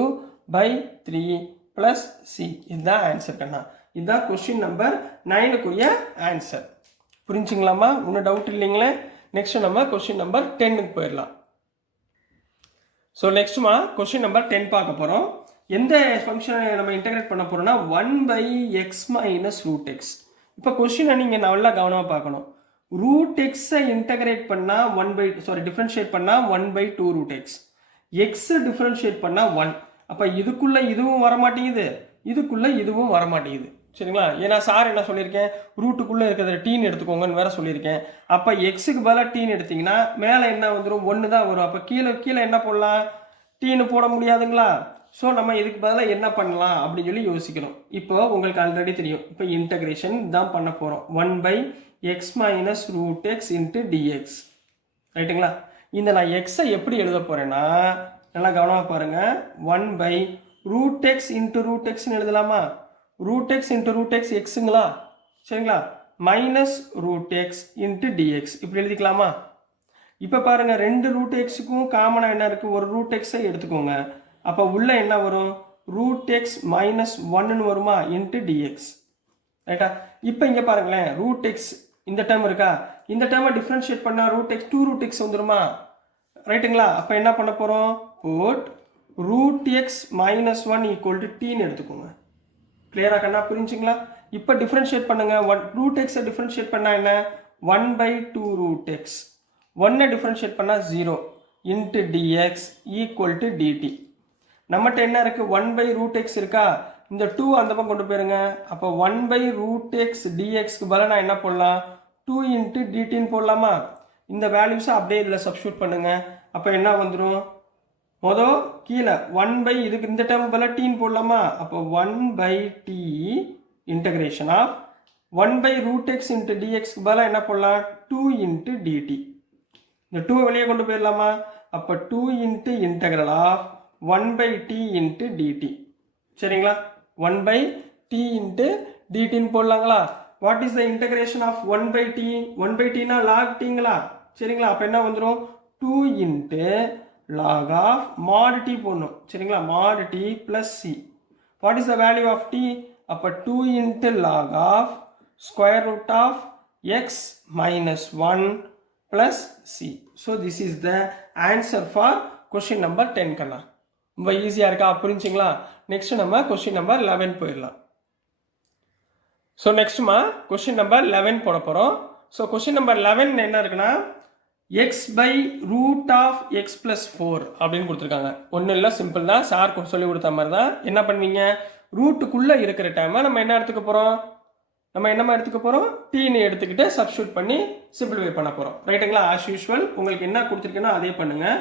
by 3 plus c. இதுதான் ஆன்சர் கண்ணா. இதுதான் கொஸ்டின் நம்பர் 9க்குரிய ஆன்சர். புரிஞ்சுங்களாமா? இன்னும் டவுட் இல்லைங்களே. நெக்ஸ்ட் நம்ம கொஸ்டின் நம்பர் 10க்கு போயிடலாம். ஸோ நெக்ஸ்ட்மா கொஸ்டின் நம்பர் 10 பார்க்க போகிறோம். எந்த ஃபங்க்ஷனை நம்ம இன்டகிரேட் பண்ண போகிறோம்னா 1/x மைனஸ் ரூட் எக்ஸ். இப்போ கொஸ்டினை நீங்கள் நல்லா கவனமாக பார்க்கணும். ரூட் எக்ஸை இன்டகிரேட் பண்ணால் டிஃப்ரென்ஷியேட் பண்ணால் 1/2 ரூட் எக்ஸ். எக்ஸை டிஃப்ரென்ஷியேட் பண்ணால் 1. அப்போ இதுக்குள்ளே இதுவும் வரமாட்டேங்குது, இதுக்குள்ளே இதுவும் வரமாட்டேங்குது. சரிங்களா? ஏன்னா சார் என்ன சொல்லியிருக்கேன், ரூட்டுக்குள்ளே இருக்கிறத டீன்னு எடுத்துக்கோங்கன்னு வேற சொல்லியிருக்கேன். அப்போ எக்ஸுக்கு பதிலாக டீன்னு எடுத்தீங்கன்னா மேலே என்ன வந்துடும், 1 தான் வரும். அப்போ கீழே என்ன போடலாம், டீன்னு போட முடியாதுங்களா? ஸோ நம்ம இதுக்கு பதிலாக என்ன பண்ணலாம் அப்படின்னு சொல்லி யோசிக்கணும். இப்போ உங்களுக்கு ஆல்ரெடி தெரியும், இப்போ இன்டகிரேஷன் தான் பண்ண போகிறோம். 1/x minus root x into dx. ரைட்டுங்களா? இந்த நான் எக்ஸை எப்படி எழுத போகிறேன்னா நல்லா கவனமாக பாருங்கள். 1/√x இன்ட்டு ரூட் எக்ஸ்ன்னு எழுதலாமா? Root x into root x எக்ஸுங்களா? சரிங்களா? Minus root x into dx இப்படி எழுதிக்கலாமா? இப்போ பாருங்கள், 2 ரூட் எக்ஸுக்கும் காமனாக என்ன இருக்குது, ஒரு ரூட் எக்ஸை எடுத்துக்கோங்க. அப்போ உள்ள என்ன வரும், ரூட் எக்ஸ் மைனஸ் 1ன்னு வருமா இன்ட்டு டிஎக்ஸ். ரைட்டா? இப்போ இங்கே பாருங்களேன், ரூட் எக்ஸ் இந்த டைம் இருக்கா, இந்த டைமை டிஃப்ரென்ஷியேட் பண்ணால் ரூட் எக்ஸ் 2 ரூட் எக்ஸ் வந்துருமா? ரைட்டுங்களா? அப்போ என்ன பண்ண போகிறோம், put root x minus 1 equal to டீன்னு எடுத்துக்கோங்க. கிளியரா கண்ணா? புரிஞ்சுங்களா? இப்போ டிஃபரன்ஷியேட் பண்ணுங்க. ரூட் எக்ஸை டிஃபரன்ஷியேட் பண்ணா என்ன, 1/2 ரூட் எக்ஸ். 1 டிஃபரன்ஷியேட் பண்ணா 0 into dx equal to dt. நம்மகிட்ட என்ன இருக்கு, 1/√x இருக்கா, இந்த 2 அந்த பக்கம் கொண்டு போயிருங்க. அப்போ 1/√x dxக்கு பதிலாக நான் என்ன போடலாம், 2 இன்ட்டு டிடின்னு போடலாமா? இந்த வேல்யூஸை அப்படியே இதில் சப்ஸ்டியூட் பண்ணுங்க. அப்போ என்ன வந்துடும், மொதல் கீழே 1/, இதுக்கு இந்த டைம் பதிலாக டீன்னு போடலாமா? அப்போ 1/t integration of 1/√x into டிஎக்ஸ்க்கு பதிலாக என்ன போடலாம், 2 இன்ட்டு டிடி. இந்த 2 வெளியே கொண்டு போயிடலாமா? அப்போ 2 into integral of 1/t into dt. சரிங்களா? 1/t இன்ட்டு டிடின்னு போடலாங்களா? What is the integration of 1/t? 1/tனா log tங்களா? சரிங்களா? அப்போ என்ன வந்துடும், 2 இன்ட்டு log of mod t போடணும். சரிங்களா? mod t plus c. What is the value of t? அப்போ 2 இன்ட்டு log of square root of x minus 1 plus c. So this is the answer for question number 10 கண்ணா. ரொம்ப ஈஸியாக இருக்கா? புரிஞ்சுங்களா? நெக்ஸ்ட் நம்ம கொஸ்டின் நம்பர் 11 போயிடலாம். ஸோ நெக்ஸ்ட்மா கொஸ்டின் நம்பர் 11 போட போகிறோம். ஸோ கொஸ்டின் நம்பர் 11 என்ன இருக்குன்னா, x/√(x + 4) அப்படின்னு கொடுத்துருக்காங்க. ஒன்றும் இல்லை, சிம்பிள் தான். சார் சொல்லி கொடுத்த மாதிரி தான். என்ன பண்ணுவீங்க, ரூட்டுக்குள்ளே இருக்கிற டைமை நம்ம என்ன எடுத்துக்க போகிறோம், நம்ம என்னமா எடுத்துக்க போகிறோம், டீன்னு எடுத்துக்கிட்டு சப்ஸ்டியூட் பண்ணி சிம்பிளிஃபை பண்ண போகிறோம். ரைட்டுங்களா? ஆஸ் யூஸ்வல் உங்களுக்கு என்ன கொடுத்துருக்கேன்னா அதே பண்ணுங்கள்.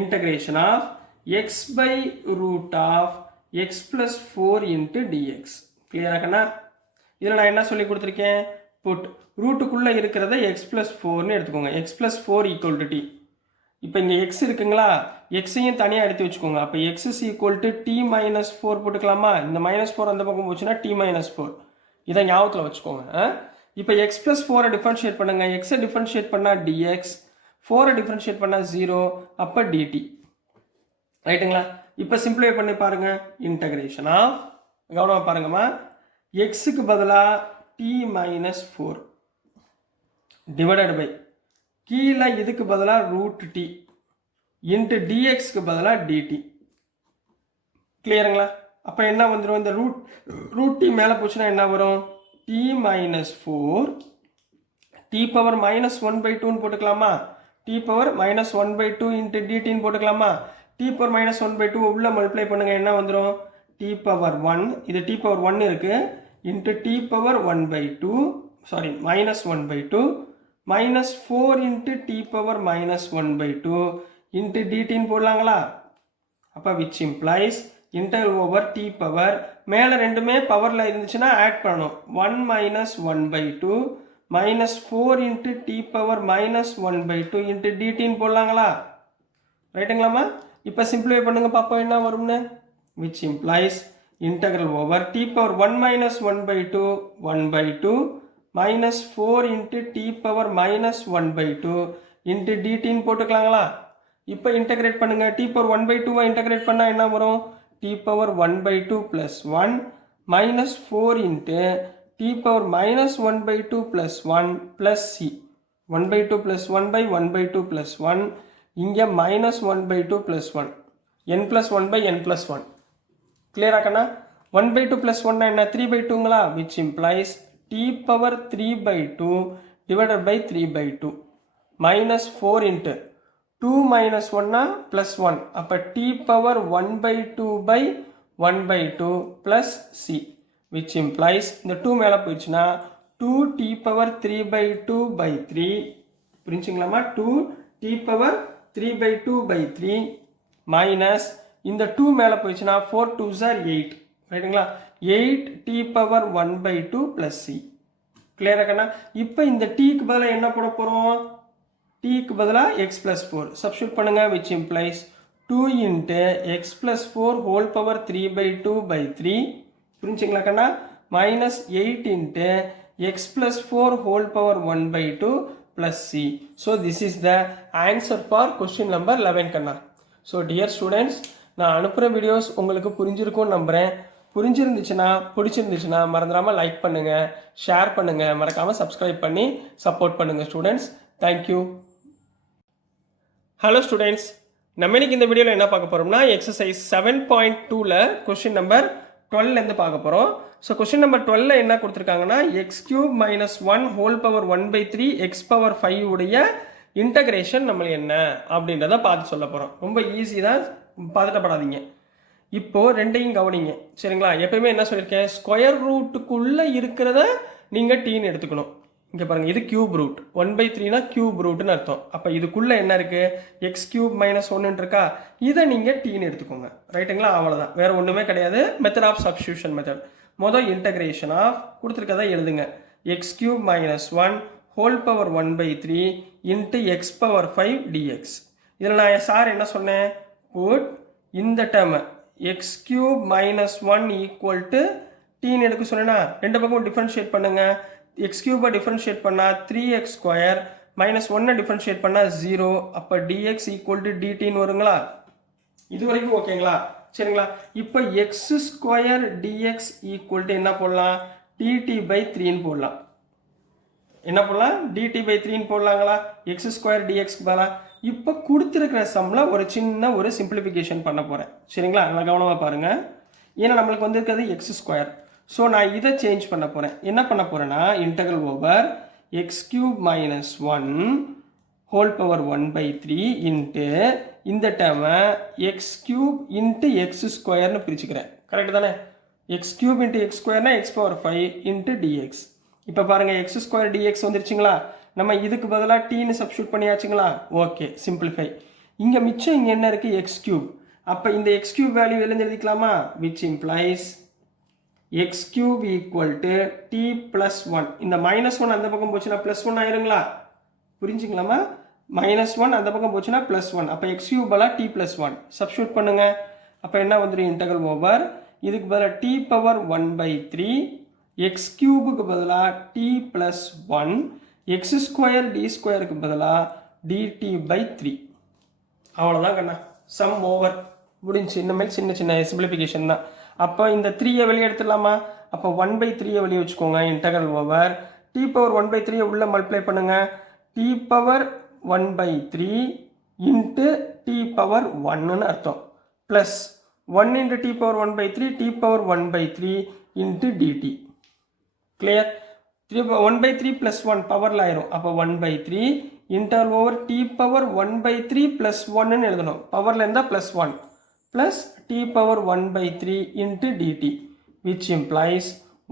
Integration of x/√(x + 4) into dx. கிளியரா கண்ணா? இதில் நான் என்ன சொல்லி கொடுத்துருக்கேன், புட் ரூட்டுக்குள்ளே இருக்கிறத x + 4ன்னு எடுத்துக்கோங்க. x + 4 equal to t. இப்போ இங்கே எக்ஸ் இருக்குங்களா, எக்ஸையும் தனியாக எடுத்து வச்சுக்கோங்க. அப்போ x is equal to t minus 4 போட்டுக்கலாமா? இந்த -4 அந்த பக்கம் போச்சுன்னா டி -4 இதை ஞாபகத்தில் வச்சுக்கோங்க. இப்போ எக்ஸ் ப்ளஸ் 4 டிஃபரன்ஷியேட் பண்ணுங்க. எக்ஸை டிஃபரன்ஷியேட் பண்ணால் டிஎக்ஸ், 4 டிஃபரன்ஷியேட் பண்ணால் 0, அப்போ டிடி. ரைட்டுங்களா? இப்போ சிம்பிளிஃபை பண்ணி பாருங்க. இன்டகிரேஷன் ஆஃப், கவனமாக பாருங்கம்மா, எக்ஸுக்கு பதிலாக டி -4 டிவைடட் பை கீழே இதுக்கு பதிலாக ரூட் டி இன்ட்டு டிஎக்ஸ்க்கு பதிலாக டிடி. கிளியருங்களா? அப்போ என்ன வந்துடும், இந்த ரூட் டி மேலே போச்சுன்னா என்ன வரும், டி -4 டி பவர் -1/2 போட்டுக்கலாமா? டி பவர் -1/2 இன்ட்டு டிடின்னு போட்டுக்கலாமா? டி பவர் -1/2 உள்ள மல்டிப்ளை பண்ணுங்க, என்ன வந்துடும், டி பவர் 1, இது டி பவர் 1 இருக்கு, into t power 1/2 sorry -1/2 -4 into t power -1/2 into டிடின்னு போடலாங்களா? அப்போ which implies integral over t power, மேலே ரெண்டுமே பவரில் இருந்துச்சுன்னா ஆட் பண்ணணும், 1 -1/2 -4 இன்ட்டு டி பவர் -1/2 இன்ட்டு டிடின்னு போடலாங்களா? ரைட்டுங்களாம்மா? இப்போ சிம்பிளிஃபை பண்ணுங்க பார்ப்போம் என்ன வரும்னு. Which implies integral over t power 1 -1/2 1/2 -4 into t power -1/2 into டிடின்னு போட்டுக்கலாங்களா? இப்போ இன்டகிரேட் பண்ணுங்க. டி பவர் 1/2 இன்டகிரேட் பண்ணால் என்ன வரும், t power 1/2 plus 1 -4 into t power -1/2 plus 1 plus c, 1/2 plus 1/1/2 plus 1, இங்கே -1/2 plus 1, n plus 1/n plus 1. கிளியராக்கண்ணா? 1/2 ப்ளஸ் 1 என்ன, 3/2ங்களா? Which implies t power 3/2 divided by 3/2 -4 into 2 - 1 plus 1, அப்போ D power 1/2/1/2 plus c, which implies இந்த 2 மேலே போயிடுச்சுன்னா 2 t power 3/2/3, புரிஞ்சுங்களாமா? 2 t power 3/2/3 minus இந்த 2 மேலே போயிடுச்சுன்னா 4 2s are 8, ரைட்டுங்களா? 8 டி பவர் 1/2 ப்ளஸ் சி. கிளியராக்கண்ணா? இப்போ இந்த டீக்கு பதிலாக என்ன போட போகிறோம், டீக்கு பதிலாக எக்ஸ் ப்ளஸ் 4 சப்ஸ்டியூட் பண்ணுங்க, which implies 2 into x plus 4 whole power 3/2/3, புரிஞ்சுங்களா கண்ணா? -8 into x plus 4 whole power 1/2 plus c. So this is the answer for question number 11 கண்ணா. ஸோ டியர் ஸ்டூடெண்ட்ஸ், நான் அனுப்புகிற வீடியோஸ் உங்களுக்கு புரிஞ்சிருக்கும்னு நம்புகிறேன். புரிஞ்சிருந்துச்சுன்னா, பிடிச்சிருந்துச்சுன்னா மறந்துடாமல் லைக் பண்ணுங்கள், ஷேர் பண்ணுங்கள், மறக்காமல் சப்ஸ்கிரைப் பண்ணி சப்போர்ட் பண்ணுங்கள் ஸ்டூடெண்ட்ஸ். தேங்க்யூ. ஹலோ ஸ்டூடெண்ட்ஸ், நம்ம இன்னைக்கு இந்த வீடியோவில் என்ன பார்க்க போகிறோம்னா எக்ஸசைஸ் 7.2ல கொஸ்டின் நம்பர் 12லேருந்து பார்க்க போகிறோம். ஸோ கொஸ்டின் நம்பர் 12ல என்ன கொடுத்துருக்காங்கன்னா x³ - 1 whole power 1/3 X power 5 உடைய இன்டகிரேஷன் நம்ம என்ன அப்படின்றத பார்த்து சொல்ல போகிறோம். ரொம்ப ஈஸி தான், பதட்டப்படாதீங்க. இப்போது ரெண்டையும் கவனிங்க, சரிங்களா? எப்பயுமே என்ன சொல்லியிருக்கேன், ஸ்கொயர் ரூட்டுக்குள்ளே இருக்கிறத நீங்கள் டீன்னு எடுத்துக்கணும். இங்கே பாருங்கள், இது கியூப் ரூட், 1/3னா கியூப் ரூட்னு அர்த்தம். அப்போ இதுக்குள்ளே என்ன இருக்குது, x³ - 1 இருக்கா, இதை நீங்கள் டீன்னு எடுத்துக்கோங்க. ரைட்டுங்களா? அவ்வளோதான், வேறு ஒன்றுமே கிடையாது. Method of substitution method. மொதல் இன்டகிரேஷன் ஆஃப் கொடுத்துருக்கதை எழுதுங்க. x³ - 1 whole power 1/3 into x power 5 dx. இதில் நான் சார் என்ன சொன்னேன், புட் இந்த டேர்மை x³ - 1 ஈக்குவல் டு டீன்னு எடுக்க சொன்னேன்னா, ரெண்டு பக்கம் டிஃபரன்ஷியேட் பண்ணுங்கள். x³ டிஃபரன்ஷியேட் பண்ணால் 3x² -1 டிஃபரன்ஷியேட் பண்ணால் 0, அப்போ dx ஈக்குவல் டு டிடின்னு வருங்களா? இது வரைக்கும் ஓகேங்களா? சரிங்களா? இப்போ x² dx ஈக்குவல் டு என்ன போடலாம், dt/3ன்னு போடலாம். என்ன போடலாம், dt/3ன்னு போடலாங்களா? x² dx பதிலாக. இப்போ கொடுத்துருக்கிற சம்மில் ஒரு சின்ன ஒரு சிம்பிளிஃபிகேஷன் பண்ண போகிறேன், சரிங்களா? நல்லா கவனமாக பாருங்கள். ஏன்னா நம்மளுக்கு வந்திருக்கிறது x². ஸோ நான் இதை சேஞ்ச் பண்ண போகிறேன். என்ன பண்ண போகிறேன்னா, integral over x³ - 1 whole power 1/3 into இந்த டேர்மை x³ இன்ட்டு x² பிரிச்சுக்கிறேன். கரெக்டு தானே? x³ into x² X power 5 into dx. இப்போ பாருங்கள், x² dx வந்துருச்சுங்களா? நம்ம இதுக்கு பதிலாக டீன்னு சப்ஸ்டியூட் பண்ணியாச்சுங்களா? Okay, simplify. இங்கே மிச்சம் இங்கே என்ன இருக்குது, x³. அப்போ இந்த x³ வேல்யூ எழுதிக்கலாமா? Which implies x³ equal to t + 1. இந்த -1 அந்த பக்கம் போச்சுன்னா +1 ஆயிருங்களா? புரிஞ்சுங்களாமா? -1 அந்த பக்கம் போச்சுன்னா +1. அப்போ x cube பதிலாக t + 1 சப்ஸ்டியூட் பண்ணுங்க. அப்போ என்ன வந்துடும் இன்டெக்ரல் ஓவர் இதுக்கு பதிலாக t பவர் 1/3 x கியூபுக்கு பதிலாக t + 1 x ஸ்கொயர் d ஸ்கொயருக்கு பதிலாக dt/3. அவ்வளோதான் கண்ணா, சம் ஓவர் முடிஞ்சு. இனிமேல் சின்ன சின்ன சிம்பிளிஃபிகேஷன் தான். அப்போ இந்த 3 வெளியே எடுத்துடலாமா? அப்போ 1/3 வெளியே வச்சுக்கோங்க. இன்டெக்ரல் ஓவர் t பவர் 1/3 உள்ள மல்டிப்ளை பண்ணுங்க. t power 1/3 into t power 1ன்னு அர்த்தம் plus 1 into t power 1/3 t power 1/3 into dt. Clear? 1/3 plus 1 பவரில் ஆயிரும். அப்போ 1/3 interval over t power 1/3 plus 1ன்னு எழுதணும். பவரில் இருந்தால் plus 1 plus t power 1/3 into dt which implies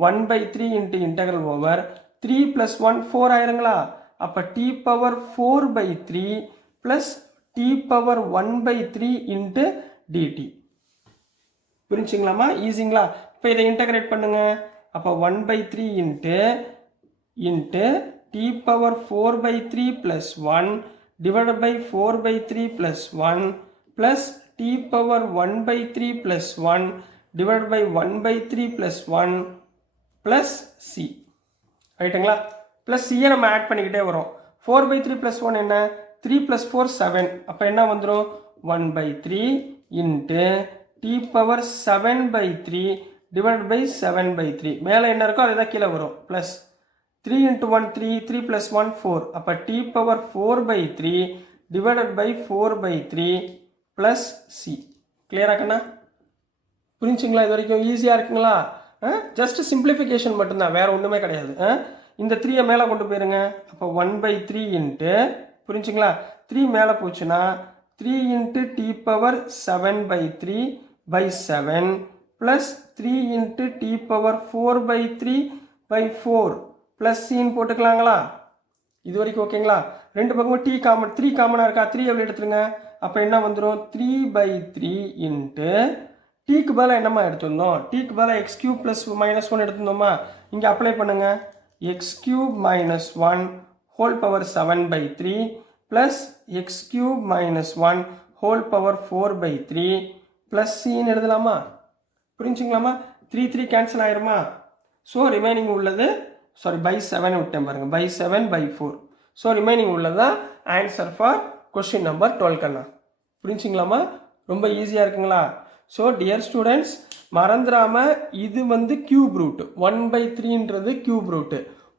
1/3 into integral over 3 plus 1 4 ஆயிருங்களா? அப்போ t power 4/3 plus t power 1/3 into dt. புரிஞ்சுங்களாமா? ஈஸிங்களா? இப்போ இதை இன்டகிரேட் பண்ணுங்க. அப்போ 1/3 into t power 4/3 plus 1 divided by 4/3 plus 1 plus t power 1/3 plus 1 divided by 1/3 plus 1 plus c. ரைட்டுங்களா? ப்ளஸ் சியை நம்ம ஆட் பண்ணிக்கிட்டே வரோம். 4/3 ப்ளஸ் 1 என்ன? 3 ப்ளஸ் 4 7. அப்போ என்ன வந்துடும்? 1/3 into t power 7/3 divide by 7/3. மேலே என்ன இருக்கோ அதை தான் கீழே வரும். Plus 3 into 1 3 3 plus 1 4. அப்போ t power 4/3 divided by 4/3 plus c. கிளியராக்கண்ணா? புரிஞ்சுங்களா? இது வரைக்கும் ஈஸியாக இருக்குங்களா? ஜஸ்ட் சிம்பிளிஃபிகேஷன் மட்டும்தான், வேறு ஒன்றுமே கிடையாது. இந்த 3யை மேலே கொண்டு போயிருங்க. அப்போ 1/3 இன்ட்டு புரிஞ்சுங்களா 3 மேலே போச்சுன்னா 3 into t power 7/3 by 7 plus 3 into t power 4/3 by 4 plus c போட்டுக்கலாங்களா? இது வரைக்கும் ஓகேங்களா? ரெண்டு பக்கமும் t காமன் 3 காமனாக இருக்கா? 3 எவ்வளோ எடுத்துருங்க. அப்போ என்ன வந்துடும்? 3/3 இன்ட்டு டீக்கு பதிலாக என்னம்மா எடுத்துருந்தோம்? டீக்கு பதிலாக x கியூப் ப்ளஸ் -1 எடுத்துருந்தோமா? இங்கே அப்ளை பண்ணுங்க. x cube -1 whole power 7/3 plus x cube -1 whole power 4/3 plus சின்னு எழுதலாமா? புரிஞ்சுங்களாமா? 3 3 கேன்சல் ஆயிருமா? ஸோ ரிமைனிங் உள்ளது பை 7 விட்டேன் பாருங்க. பை 7/4. ஸோ ரிமைனிங் உள்ளதான் ஆன்சர் ஃபார் கொஸ்டின் நம்பர் 12 கண்ணா. புரிஞ்சுங்களாமா? ரொம்ப ஈஸியாக இருக்குங்களா? ஸோ டியர் ஸ்டூடெண்ட்ஸ், மறந்துடாம இது வந்து கியூப் ரூட். 1/3ன்றது கியூப் ரூட்டு,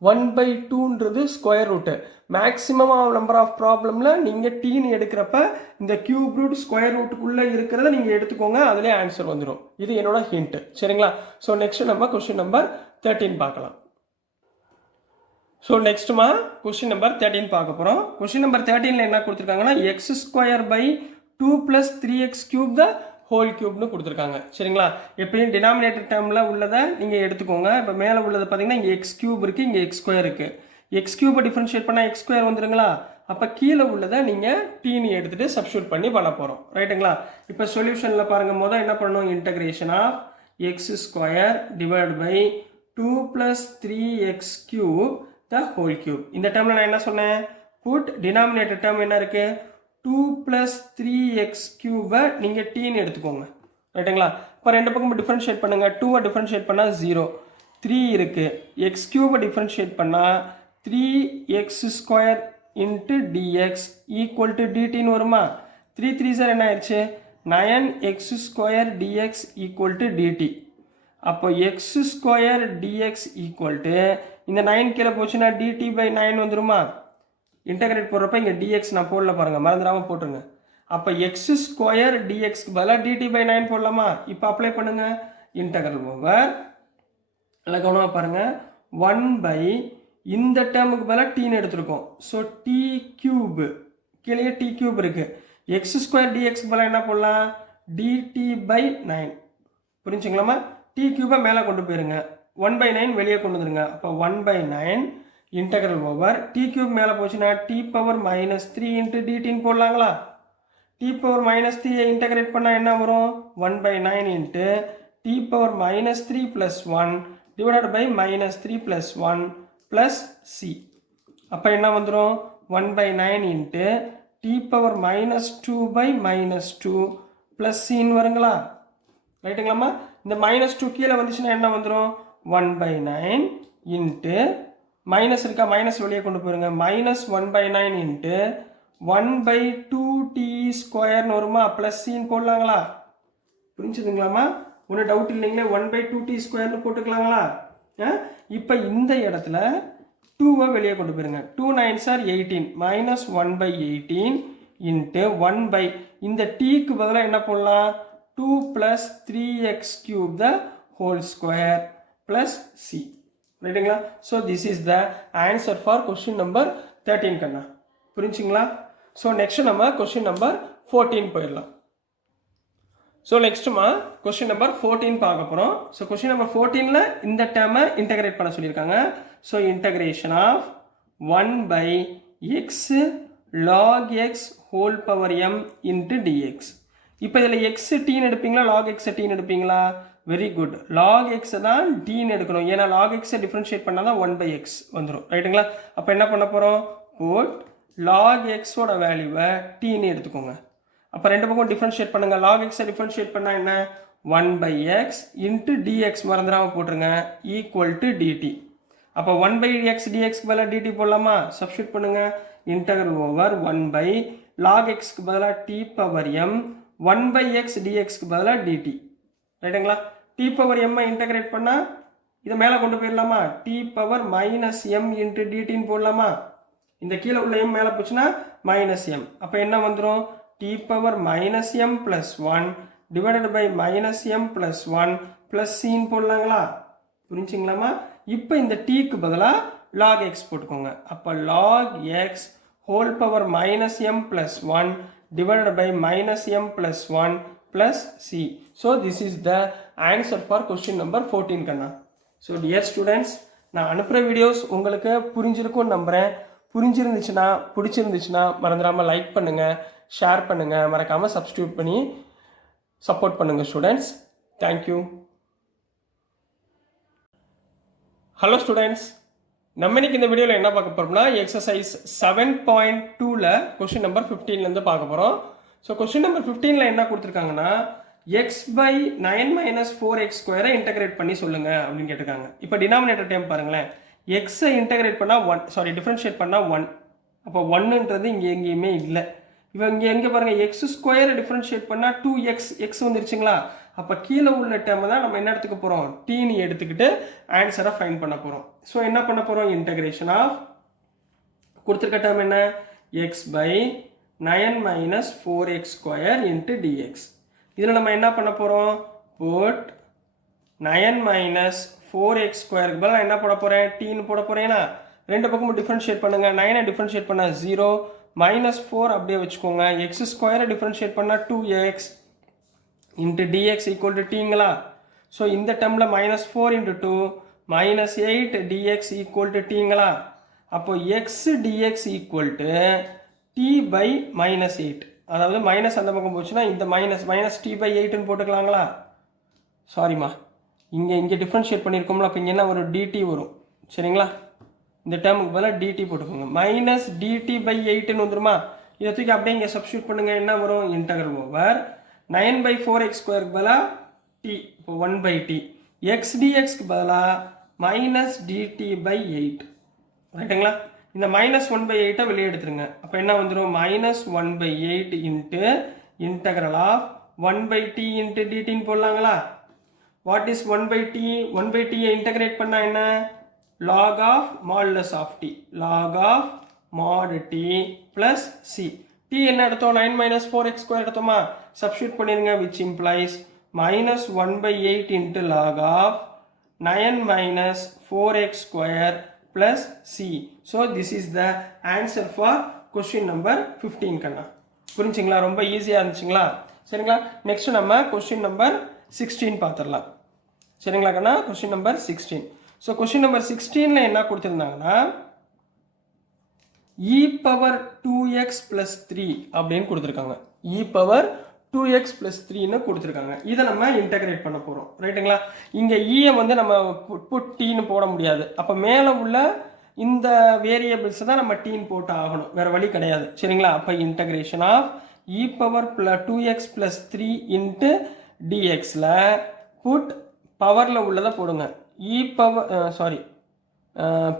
1/2ன்றது square root. Maximum number of ப்ராப்ளமில் நீங்கள் டீன்னு எடுக்கிறப்ப இந்த கியூப் ரூட் ஸ்கொயர் ரூட்டுக்குள்ளே இருக்கிறத நீங்கள் எடுத்துக்கோங்க, அதிலே ஆன்சர் வந்துடும். இது என்னோட ஹிண்ட்டு. சரிங்களா? ஸோ நெக்ஸ்ட் நம்ம கொஸ்டின் நம்பர் 13 பார்க்கலாம். ஸோ நெக்ஸ்ட்டுமா கொஸ்டின் நம்பர் 13 பார்க்க போகிறோம். கொஸ்டின் நம்பர் 13ல் என்ன கொடுத்துருக்காங்கன்னா x² + 3x³ த ஹோல் கியூப்னு கொடுத்துருக்காங்க. சரிங்களா? எப்பயும் டினாமினேட்டர் டேர்மில் உள்ளதை நீங்கள் எடுத்துக்கோங்க. இப்போ மேலே உள்ளது பார்த்தீங்கன்னா இங்கே x³ இருக்குது, இங்கே x² இருக்குது. x³ டிஃபரன்ஷியேட் பண்ணால் x² வந்துடுங்களா? அப்போ கீழே உள்ளதை நீங்கள் டீன்னு எடுத்துகிட்டு சப்ஸ்டியூட் பண்ணி பண்ண போகிறோம். ரைட்டுங்களா? இப்போ சொல்யூஷனில் பாருங்கள். முதல் என்ன பண்ணணும்? Integration of x² divide by 2 + 3x³ the whole cube. இந்த டேர்மில் நான் என்ன சொன்னேன்? புட் டினாமினேட்டர் டேர்ம் என்ன இருக்குது? 2 + 3x³ நீங்கள் டீன்னு எடுத்துக்கோங்க. ரைட்டுங்களா? இப்போ ரெண்டு பக்கம் டிஃபரன்ஷியேட் பண்ணுங்கள். 2 டிஃபரன்ஷியேட் பண்ணால் 0, 3 இருக்குது. x³ டிஃபரன்ஷியேட் பண்ணால் 3x² into dx equal to dtன்னு வருமா? 3 3 சார் என்ன ஆயிடுச்சு? 9x² dx equal to dt. அப்போ x² dx ஈக்குவல் டு இந்த 9 கீழே போச்சுன்னா dt/9 வந்துருமா? இன்டகிரேட் போடுறப்ப இங்கே dx நான் போடல பாருங்க, மறந்துடாமல் போட்டுருங்க. அப்போ x² dxக்கு பதிலாக dt/9 போடலாமா? இப்போ அப்ளை பண்ணுங்க. இன்டகிரல் ஓவர் நல்லா கவனமாக பாருங்க. 1/ இந்த டேர்முக்கு பதிலாக டீன்னு எடுத்துருக்கோம். ஸோ t³ கீழே t³ இருக்கு. x² dxக்கு பதிலாக என்ன போடலாம்? dt/9. புரிஞ்சுங்களாமா? t³ மேலே கொண்டு போயிருங்க. 1/9 வெளியே கொண்டு வந்துருங்க. அப்போ 1/9 இன்டகிரல் ஓவர் t³ மேலே போச்சுன்னா t பவர் -3 இன்ட்டு dtன்னு போடலாங்களா? t பவர் -3 இன்டகிரேட் பண்ணால் என்ன வரும்? 1/9 into t power -3 + 1 divided by -3 + 1 plus c. அப்போ என்ன வந்துடும்? 1/9 இன்ட்டு டி பவர் -2/-2 ப்ளஸ் சின்னு வருங்களா? ரைட்டுங்களாம்மா? இந்த -2 கீழே வந்துச்சுன்னா என்ன வந்துடும்? 1/9 இன்ட்டு மைனஸ் இருக்கா, மைனஸ் வெளியே கொண்டு போயிருங்க, -1/9 இன்ட்டு 1/2t² வருமா? ப்ளஸ் சின்னு போடலாங்களா? புரிஞ்சுதுங்களாம்மா? ஒன்றும் டவுட் இல்லைங்களே, 1/2t² போட்டுக்கலாங்களா? இப்போ இந்த இடத்துல 2 வெளியே கொண்டு போயிருங்க. 2 9s are 18 -1/18 இன்ட்டு 1 இந்த டீக்கு பதிலாக என்ன போடலாம்? 2 + 3x³ the whole square plus c. ரைட்டுங்களா? So this is the answer for question number 13 கண்ணா. புரிஞ்சுங்களா? ஸோ நெக்ஸ்ட் நம்ம கொஸ்டின் நம்பர் 14 போயிடலாம். ஸோ நெக்ஸ்ட்டுமா கொஸ்டின் நம்பர் 14 பார்க்க போகிறோம். ஸோ கொஸ்டின் நம்பர் 14ல் இந்த டேர்மை இன்டகிரேட் பண்ண சொல்லியிருக்காங்க. So integration of 1/x log x whole power m into dx. இப்போ இதில் x tன்னு எடுப்பீங்களா, log x tன்னு எடுப்பீங்களா? Very good. log x தான் tன்னு எடுக்கணும், ஏன்னா log x டிஃப்ரென்ஷியேட் பண்ணால் தான் 1/x வந்துடும். ரைட்டுங்களா? அப்போ என்ன பண்ண போகிறோம்? போட் log x ஓட வேல்யூவை tன்னு எடுத்துக்கோங்க. அப்போ ரெண்டு பக்கம் டிஃப்ரென்ஷியேட் பண்ணுங்க. log x டிஃப்ரென்ஷியேட் பண்ணால் என்ன? 1/x இன்ட்டு dx மறந்துடாமல் போட்டுருங்க ஈக்குவல் டு dt. அப்போ 1/x dxக்கு பதிலாக dt போடலாமா? சப்ஸ்டியூட் பண்ணுங்க. இன்டகரல் ஓவர் 1 log xக்கு பதிலாக t பவர் m 1/x dxக்கு பதிலாக dt. ரைட்டுங்களா? t பவர் m இன்டகிரேட் பண்ணால் இதை மேலே கொண்டு போயிடலாமா? t பவர் -m இன்ட்டு dtன்னு போடலாமா? இந்த கீழே உள்ள m மேலே போச்சுன்னா -m. அப்போ என்ன வந்துடும்? t power -m + 1 divided by -m + 1 plus சின்னு போடலாங்களா? புரிஞ்சுங்களாமா? இப்போ இந்த டீக்கு பதிலாக log x போட்டுக்கோங்க. அப்போ log x whole power -m + 1 divided by -m + 1 plus c. So this is the answer for question number 14 கண்ணா. ஸோ டியர் ஸ்டூடெண்ட்ஸ், நான் அனுப்புகிற வீடியோஸ் உங்களுக்கு புரிஞ்சிருக்கும்னு நம்புகிறேன். புரிஞ்சிருந்துச்சுன்னா, பிடிச்சிருந்துச்சுன்னா மறந்துடாமல் லைக் பண்ணுங்கள், ஷேர் பண்ணுங்கள், மறக்காமல் சப்ஸ்கிரைப் பண்ணி சப்போர்ட் பண்ணுங்கள் ஸ்டூடெண்ட்ஸ். தேங்க்யூ. ஹலோ ஸ்டூடெண்ட்ஸ், நம்ம இன்னைக்கு இந்த வீடியோவில் என்ன பார்க்க போகிறோம்னா எக்ஸசைஸ் 7.2ல் கொஸ்டின் நம்பர் 15லேருந்து பார்க்க போகிறோம். ஸோ கொஸ்டின் நம்பர் 15ல் என்ன கொடுத்துருக்காங்கன்னா x/9 - 4x² இன்டகிரேட் பண்ணி சொல்லுங்கள் அப்படின்னு கேட்டிருக்காங்க. இப்போ டினாமினேட்டர் டைம் பாருங்களேன். எக்ஸை இன்டகிரேட் பண்ணால் 1, சாரி டிஃப்ரென்ஷியேட் பண்ணால் 1. அப்போ 1ன்றது இங்கே எங்கேயுமே இல்லை. இப்போ இங்கே எங்கே பாருங்கள், x² டிஃப்ரென்ஷியேட் பண்ணால் 2x வந்துருச்சுங்களா? அப்போ கீழே உள்ள டேர்மை தான் நம்ம என்ன எடுத்துக்க போகிறோம்? டீன்னு எடுத்துக்கிட்டு ஆன்சரை ஃபைண்ட் பண்ண போகிறோம். ஸோ என்ன பண்ண போகிறோம்? இன்டகிரேஷன் ஆஃப் கொடுத்துருக்க டேர்ம் என்ன? x/9 - 4x² into dx. இதில் நம்ம என்ன பண்ண போகிறோம்? போட் 9 - 4x² பதிலாக என்ன போட போகிறேன்? டீன்னு போட போகிறேன்னா ரெண்டு பக்கமும் டிஃப்ரென்ஷியேட் பண்ணுங்கள். 9 டிஃப்ரென்ஷியேட் பண்ணால் 0, -4 அப்படியே வச்சுக்கோங்க. x² டிஃப்ரென்ஷியேட் பண்ணால் 2x into dx equal to டீங்களா? ஸோ இந்த டேர்மில் -4 × 2 -8 dx ஈக்குவல் டு டீங்களா? அப்போ x dx equal to t/-8. அதாவது மைனஸ் அந்த பக்கம் போச்சுன்னா இந்த -t/8ன்னு போட்டுக்கலாங்களா? சாரிம்மா, இங்கே டிஃப்ரென்ஷியேட் பண்ணியிருக்கோம்ல, அப்போ இங்கே என்ன ஒரு dt வரும். சரிங்களா? இந்த டேர்முக்கு பதிலாக dt போட்டுக்கோங்க. -dt/8ன்னு வந்துருமா? இதை தூக்கி அப்படியே இங்கே சப்ஸ்டியூட் பண்ணுங்கள். என்ன வரும்? இன்டகரல் ஓவர் 9/4x² பதிலாக t, இப்போ 1/t. x dxக்கு பதிலாக -dt/8. ரைட்டுங்களா? இந்த -1/8 வெளியே எடுத்துருங்க. அப்போ என்ன வந்துடும்? -1/8 into integral of 1/t into dtன்னு போடலாங்களா? What is 1/t? 1/t integrate பண்ணால் என்ன? log of modulus of t, log of mod t plus c. t என்ன எடுத்தோம்? 9 - 4x² எடுத்தோமா? சப்ஸ்டியூட் பண்ணிருங்க, which implies -1/8 into log of 9 - 4x² plus c. So this is the answer for question number 15 கண்ணா. புரிஞ்சுங்களா? ரொம்ப ஈஸியாக இருந்துச்சுங்களா? சரிங்களா? நெக்ஸ்ட் நம்ம கொஸ்டின் நம்பர் 16 பார்த்துடலாம். சரிங்களா கண்ணா? Question number 16. So question number 16ல் என்ன கொடுத்துருந்தாங்கன்னா e⁻2x + 3 அப்படின்னு கொடுத்துருக்காங்க. e⁻2x + 3ன்னு கொடுத்துருக்காங்க. இதை நம்ம இன்டகிரேட் பண்ண போகிறோம். ரைட்டுங்களா? இங்கே ஈயை வந்து நம்ம புட் டீன்னு போட முடியாது. அப்போ மேலே உள்ள இந்த வேரியபிள்ஸ் தான் நம்ம டீன் போட்டு ஆகணும், வேறு வழி கிடையாது. சரிங்களா? அப்போ integration of e power plus 2x plus 3 into டிஎக்ஸில் புட் பவரில் உள்ளதை போடுங்க.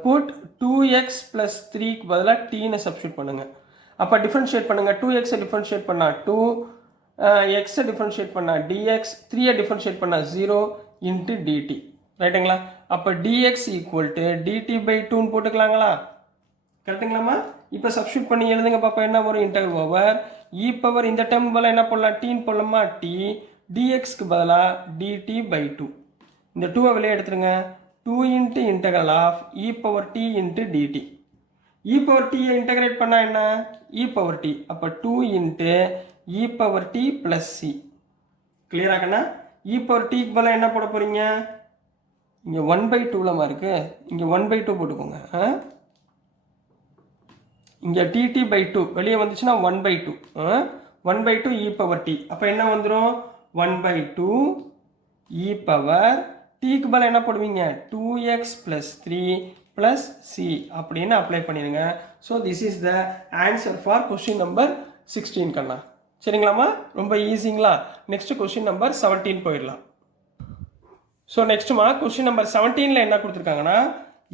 புட் 2x ப்ளஸ் 3க்கு பதிலாக டீனை சப்ஸ்டியூட் பண்ணுங்கள். அப்போ டிஃப்ரென்ஷியேட் பண்ணுங்கள். 2xை டிஃப்ரென்ஷியேட் பண்ணால் 2, எக்ஸை டிஃப்ரென்ஷியேட் பண்ணால் dx, 3ஐ டிஃப்ரென்ஷியேட் பண்ணால் 0 இன்ட்டு dt. ரைட்டுங்களா? அப்போ dx equal to dt by 2ன்னு போட்டுக்கலாங்களா? கரெக்டுங்களாம்மா? இப்போ சப்ஸ்டியூட் பண்ணி எழுதுங்க பாப்பா. என்ன வரும்? இன்டகரல் ஓவர் இ பவர் இந்த டேர்ம் பதிலாக என்ன போடலாம்? டீன்னு போடலாமா? டி dxக்கு பதிலாக dt பை 2. இந்த 2ஐ வெளியே எடுத்துருங்க. 2 into integral of e power t into dt. E power டியை இன்டகிரேட் பண்ணால் என்ன? E power t. அப்போ 2 into e power t plus c. கிளியராகண்ணா? இ பவர் டிக்கு பதிலாக என்ன போட போகிறீங்க? இங்கே 1/2லமா இருக்குது, இங்கே 1/2 போட்டுக்கோங்க. இங்கே dt பை 2 வெளியே வந்துச்சுன்னா 1/2. 1/2 இ பவர் டி. அப்போ என்ன வந்துடும்? 1/2 இ பவர் டிக்கு பதிலாக என்ன போடுவீங்க? 2x ப்ளஸ் 3 ப்ளஸ் சி அப்படின்னு அப்ளை பண்ணிடுங்க. So this is the answer for question number 16 கண்ணா. சரிங்களாம்மா? ரொம்ப ஈஸிங்களா? நெக்ஸ்ட் கொஸ்டின் நம்பர் 17 போயிடலாம். ஸோ நெக்ஸ்ட்டுமா கொஸ்டின் நம்பர் 17ல் என்ன கொடுத்துருக்காங்கன்னா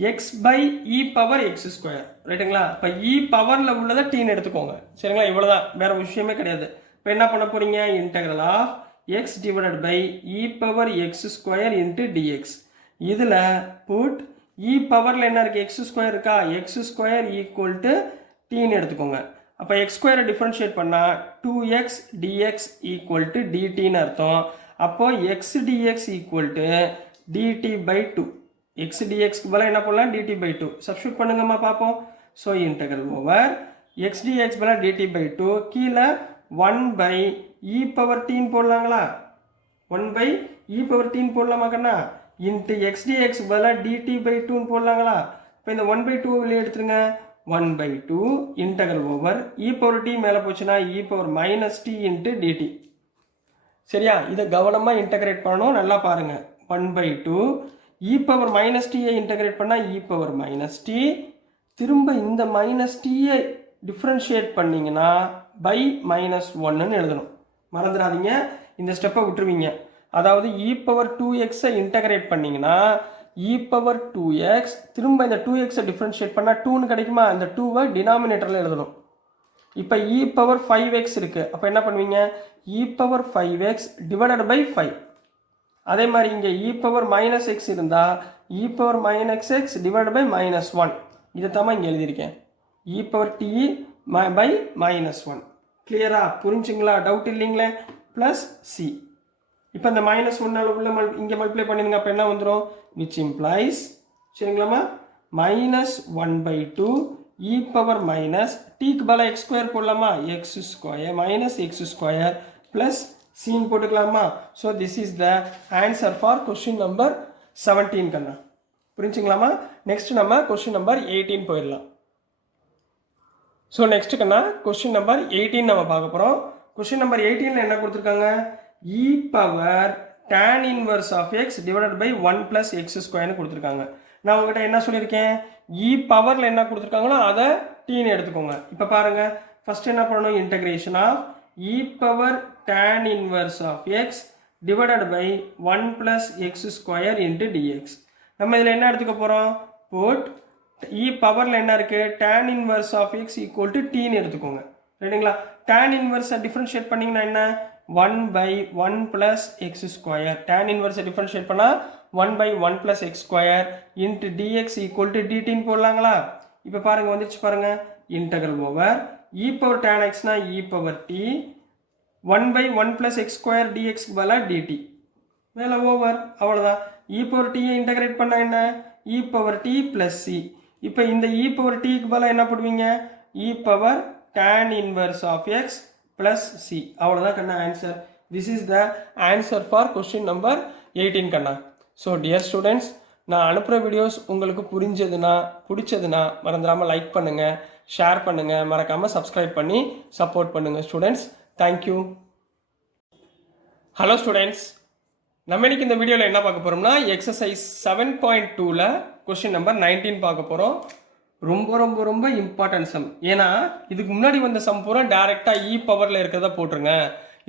x by e power x square. ரைட்டுங்களா? இப்போ இ பவரில் உள்ளதை டீன்னு எடுத்துக்கோங்க. சரிங்களா? இவ்வளோதான், வேற விஷயமே கிடையாது. இப்போ என்ன பண்ண போறீங்க? Integral of x divided by e power x square into dx. இதில் புட் இ பவரில் என்ன இருக்குது? எக்ஸ் ஸ்கொயர் இருக்கா? எக்ஸ் ஸ்கொயர் ஈக்குவல் டு டீன்னு எடுத்துக்கோங்க. அப்போ எக்ஸ் ஸ்கொயரை டிஃப்ரென்ஷியேட் பண்ணால் 2x dx ஈக்குவல் டு டிடின்னு அர்த்தம். அப்போது x dx equal to dt by 2. X டிஎக்ஸ்க்கு பதிலாக என்ன பண்ணலாம்? டிடி பை 2 சப்ஸ்டியூட் பண்ணுங்கம்மா பார்ப்போம். So integral over x dx பதிலாக டிடி பை 2, கீழே 1 பை இ பவர் டீன்னு போடலாங்களா? 1 பை இ பவர் டீன்னு போடலாமா கண்ணா? இன்ட்டு எக்ஸ் டிஎக்ஸ் பதிலாக டிடி பை 2ன்னு போடலாங்களா? இப்போ இந்த 1/2 வெளியே எடுத்துருங்க. 1/2 integral over e power t மேலே போச்சுன்னா e power minus t into dt. சரியா? இதை கவனமாக இன்டகிரேட் பண்ணணும். நல்லா பாருங்க. 1/2 இ பவர் மைனஸ் டியை இன்டகிரேட் பண்ணால் இ பவர் மைனஸ் டி. திரும்ப இந்த மைனஸ் டியை டிஃப்ரென்ஷியேட் பண்ணிங்கன்னா பை மைனஸ் 1ன்னு எழுதணும். மறந்துடாதீங்க, இந்த ஸ்டெப்பை விட்டுருவீங்க. அதாவது இ பவர் 2xஐ இன்டகிரேட் பண்ணிங்கன்னா இ பவர் 2x, திரும்ப இந்த 2xஐ டிஃப்ரென்ஷியேட் பண்ணால் 2ன்னு கிடைக்குமா? இந்த 2வை டினாமினேட்டரில் எழுதணும். இப்போ இ பவர் 5x இருக்குது. அப்போ என்ன பண்ணுவீங்க? E power 5x divided by 5. அதே மாதிரி இங்கே இ பவர் மைனஸ் எக்ஸ் இருந்தால் e power minus x divide by minus 1. இதை தான் இங்கே எழுதியிருக்கேன். E power t by minus 1. கிளியரா? புரிஞ்சுங்களா? டவுட் இல்லைங்களே? Plus c. இப்போ இந்த மைனஸ் 1 உள்ள இங்கே மல்டிப்ளை பண்ணிடுங்க. அப்போ என்ன வந்துடும்? விச் இம்ப்ளைஸ், சரிங்களாம்மா, மைனஸ் 1/2 இ பவர் மைனஸ் டிக்கு பதிலாக எக்ஸ் ஸ்கொயர் போடலாமா? X square minus x square plus சின்னு போட்டுக்கலாமா? So this is the answer for question number 17 கண்ணா. புரிஞ்சுங்களாமா? நெக்ஸ்ட் நம்ம கொஸ்டின் நம்பர் 18 போயிடலாம். ஸோ நெக்ஸ்ட் கண்ணா கொஸ்டின் நம்பர் 18 நம்ம பார்க்க போகிறோம். கொஸ்டின் நம்பர் 18ல் என்ன கொடுத்துருக்காங்க? E power tan inverse of x divided by 1 plus x ஸ்கொயர்னு கொடுத்துருக்காங்க. நான் உங்கள்கிட்ட என்ன சொல்லியிருக்கேன்? இ பவரில் என்ன கொடுத்துருக்காங்களோ அதை டீன்னு எடுத்துக்கோங்க. இப்போ பாருங்கள், ஃபஸ்ட் என்ன பண்ணணும்? Integration of e power tan inverse of x divided by 1 plus x square into dx. நம்ம இதில் என்ன எடுத்துக்க போகிறோம்? போட் இ பவரில் என்ன இருக்குது? tan inverse of x equal to டீன்னு எடுத்துக்கோங்க. ரைட்டுங்களா? tan இன்வர்ஸை டிஃப்ரென்ஷியேட் பண்ணிங்கன்னா என்ன? 1 by 1 plus x square. tan inverse differentiate பண்ணா 1 by 1 plus x square into dx equal to dt போடலாங்களா? இப்போ பாருங்க, வந்துச்சு பாருங்க. integral over e power tan x னா e power t 1 by 1 plus x square dx பதிலா dt மேல ஓவர். அவ்வளோதான். e power t இன்டகிரேட் பண்ணா என்ன? e power t plus c. இப்போ இந்த e power t க்கு பதிலா என்ன போடுவீங்க? e power tan inverse of x plus c. அவ்வளோதான் கண்ணா ஆன்சர். This is the answer for question number 18 கண்ணா. ஸோ டியர் ஸ்டூடெண்ட்ஸ், நான் அனுப்புகிற வீடியோஸ் உங்களுக்கு புரிஞ்சதுன்னா பிடிச்சதுன்னா மறந்துடாமல் லைக் பண்ணுங்கள், ஷேர் பண்ணுங்கள், மறக்காமல் சப்ஸ்கிரைப் பண்ணி சப்போர்ட் பண்ணுங்கள் ஸ்டூடெண்ட்ஸ். தேங்க்யூ. ஹலோ ஸ்டூடெண்ட்ஸ், நம்ம இன்னைக்கு இந்த வீடியோவில் என்ன பார்க்க போகிறோம்னா எக்ஸசைஸ் 7.2ல் கொஸ்டின் நம்பர் 19 பார்க்க போகிறோம். ரொம்ப ரொம்ப ரொம்ப இம்பார்ட்டன்ட் சம். ஏன்னா இதுக்கு முன்னாடி வந்த சம் பூரா டைரெக்டாக இ பவரில் இருக்கிறத போட்டுருங்க,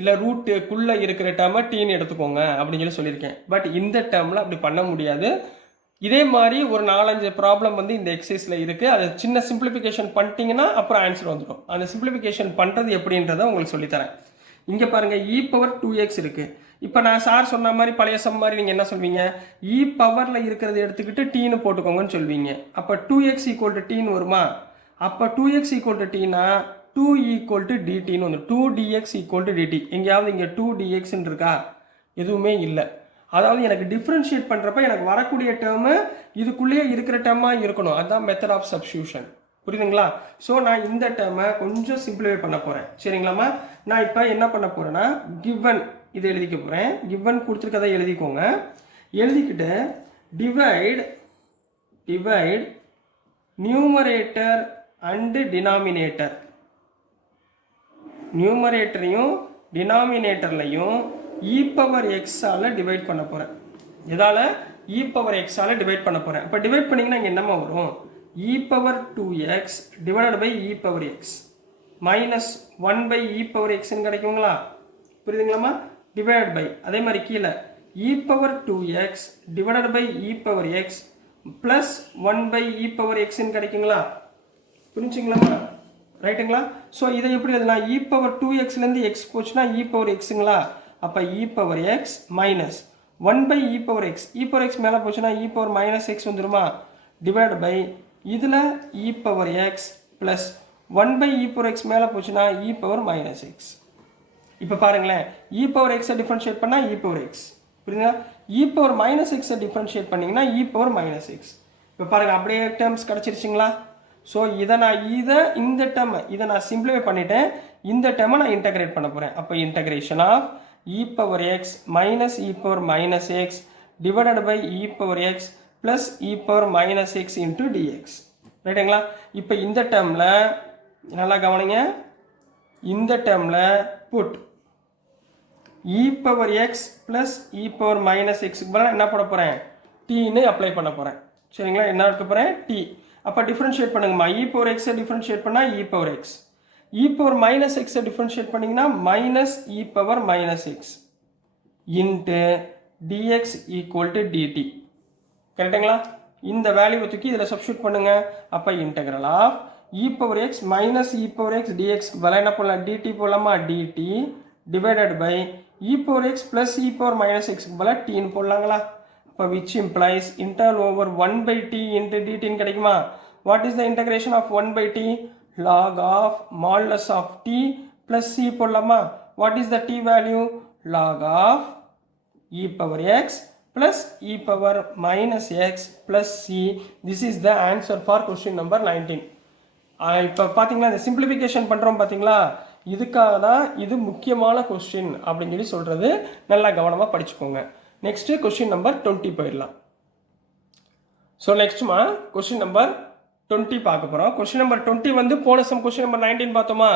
இல்லை ரூட்டுக்குள்ளே இருக்கிற டேர்மை டீன்னு எடுத்துக்கோங்க அப்படின்னு சொல்லியிருக்கேன். பட் இந்த டேர்மில் அப்படி பண்ண முடியாது. இதே மாதிரி ஒரு 4-5 ப்ராப்ளம் வந்து இந்த எக்ஸசைஸில் இருக்குது. அதை சின்ன சிம்பிளிஃபிகேஷன் பண்ணிட்டீங்கன்னா அப்புறம் ஆன்சர் வந்துடும். அந்த சிம்பிளிஃபிகேஷன் பண்ணுறது எப்படின்றத உங்களுக்கு சொல்லித்தரேன். இங்கே பாருங்கள், இ பவர் 2x இருக்குது. இப்போ நான் சார் சொன்ன மாதிரி பழைய சம் மாதிரி நீங்கள் என்ன சொல்வீங்க, இ பவரில் இருக்கிறத எடுத்துக்கிட்டு டீன்னு போட்டுக்கோங்கன்னு சொல்வீங்க. அப்போ 2x ஈக்குவல் டு டீன்னு வருமா? அப்போ 2x ஈக்குவல் டு டீனா 2 ஈக்குவல் டு டிடின்னு வந்து 2dx ஈக்குவல் டு டிடி. எங்கேயாவது இங்கே 2dxன்னு இருக்கா? எதுவுமே இல்லை. அதாவது எனக்கு டிஃப்ரென்ஷியேட் பண்ணுறப்ப எனக்கு வரக்கூடிய டேர்மு இதுக்குள்ளேயே இருக்கிற டேர்மாக இருக்கணும். அதுதான் மெத்தட் ஆஃப் சப்ஸ்டியூஷன். புரியுதுங்களா? ஸோ நான் இந்த டேர்மை கொஞ்சம் சிம்பிளிஃபை பண்ண போகிறேன். சரிங்களாம்மா? நான் இப்போ என்ன பண்ண போகிறேன்னா, கிவன் இதை எழுதிக்க போகிறேன். கிவன் கொடுத்துருக்கதை எழுதிக்கோங்க. எழுதிக்கிட்டு டிவைட் நியூமரேட்டர் அண்டு டினாமினேட்டர், நியூமரேட்டரையும் டினாமினேட்டர்லையும் இ பவர் எக்ஸால் டிவைட் பண்ண போகிறேன். இதால் இ பவர் எக்ஸால் டிவைட் பண்ண போகிறேன். இப்போ டிவைட் பண்ணிங்கன்னா இங்கே என்னமா வரும்? E power 2x divided by e power x minus 1 by e power எக்ஸ்ன்னு கிடைக்குங்களா? புரியுதுங்களாம்மா? டிவைட் பை அதே மாதிரி கீழே e power 2x divided by e power x plus 1 by e power எக்ஸ்ன்னு கிடைக்குங்களா? புரிஞ்சுங்களாம்மா? ரைட்டுங்களா? ஸோ இதை எப்படி எழுதலாம்? இ பவர் 2xலேருந்து எக்ஸ் போச்சுன்னா இ பவர் எக்ஸுங்களா? அப்போ e power x minus 1 by e power x, e power x மேலே போச்சுன்னா இ பவர் மைனஸ் எக்ஸ் வந்துருமா? டிவைட் பை இதில் e power x plus 1 by e power x மேலே போச்சுன்னா இ பவர் மைனஸ் எக்ஸ். இப்போ பாருங்களேன், இ பவர் எக்ஸை டிஃபரன்ஷியேட் பண்ணால் இ பவர் எக்ஸ். புரியுதுங்களா? இ பவர் மைனஸ் எக்ஸை டிஃபரன்ஷியேட் பண்ணிங்கன்னா இ பவர் மைனஸ் எக்ஸ். இப்போ பாருங்கள், அப்படியே டேர்ம்ஸ் கிடச்சிருச்சிங்களா? ஸோ இந்த டேர்மை இதை நான் சிம்பிளிஃபை பண்ணிவிட்டேன். இந்த டேர்மை நான் இன்டகிரேட் பண்ண போகிறேன். அப்போ integration of e power x minus e power minus x divided by e power x plus e power minus x into dx. ரைட்டுங்களா? இப்போ இந்த டேர்மில் நல்லா கவனிங்க, இந்த டேர்மில் put e power x plus e power minus எக்ஸுக்கு பதிலாக என்ன பண்ண போகிறேன்? டீன்னு அப்ளை பண்ண போகிறேன். சரிங்களா? என்ன இருக்க போகிறேன்? டி. அப்போ டிஃப்ரென்ஷியேட் பண்ணுங்கம்மா. இ பவர் எக்ஸை டிஃப்ரென்ஷியேட் பண்ணால் e power x, e power minus எக்ஸை டிஃப்ரென்ஷியேட் பண்ணிங்கன்னா minus e power minus x into dx equal to dt. கரெக்டுங்களா? இந்த வேல்யூவை தூக்கி இதில் சப்ஸ்டியூட் பண்ணுங்க. அப்போ integral of e power x minus e power x டிஎக்ஸ்க்கு பதிலாக என்ன பண்ணலாம்? டிடி போடலாமா? Dt divided by e power x plus e power minus எக்ஸ்க்கு பதிலாக டீன்னு போடலாங்களா? இப்போ which implies interval over 1 by t into டிடின்னு கிடைக்குமா? What is the integration of 1 by t? log of modulus of t plus c போடலாமா? what is the t value? log of e power x plus e power minus x plus c. this is the answer for question number 19. இப்போ பார்த்தீங்களா, இந்த சிம்பிளிஃபிகேஷன் பண்ணுறோம் பார்த்தீங்களா, இதுக்காக தான் இது முக்கியமான கொஸ்டின் அப்படின்னு சொல்லி சொல்கிறது. நல்லா கவனமாக படிச்சுக்கோங்க. நெக்ஸ்ட்டு கொஸ்டின் நம்பர் 20 போயிடலாம். ஸோ நெக்ஸ்ட்டுமா கொஸ்டின் நம்பர் 20 பார்க்க போகிறோம். கொஸ்டின் நம்பர் 20 வந்து போன சம் கொஸ்டின் நம்பர் 19 பார்த்தோமா,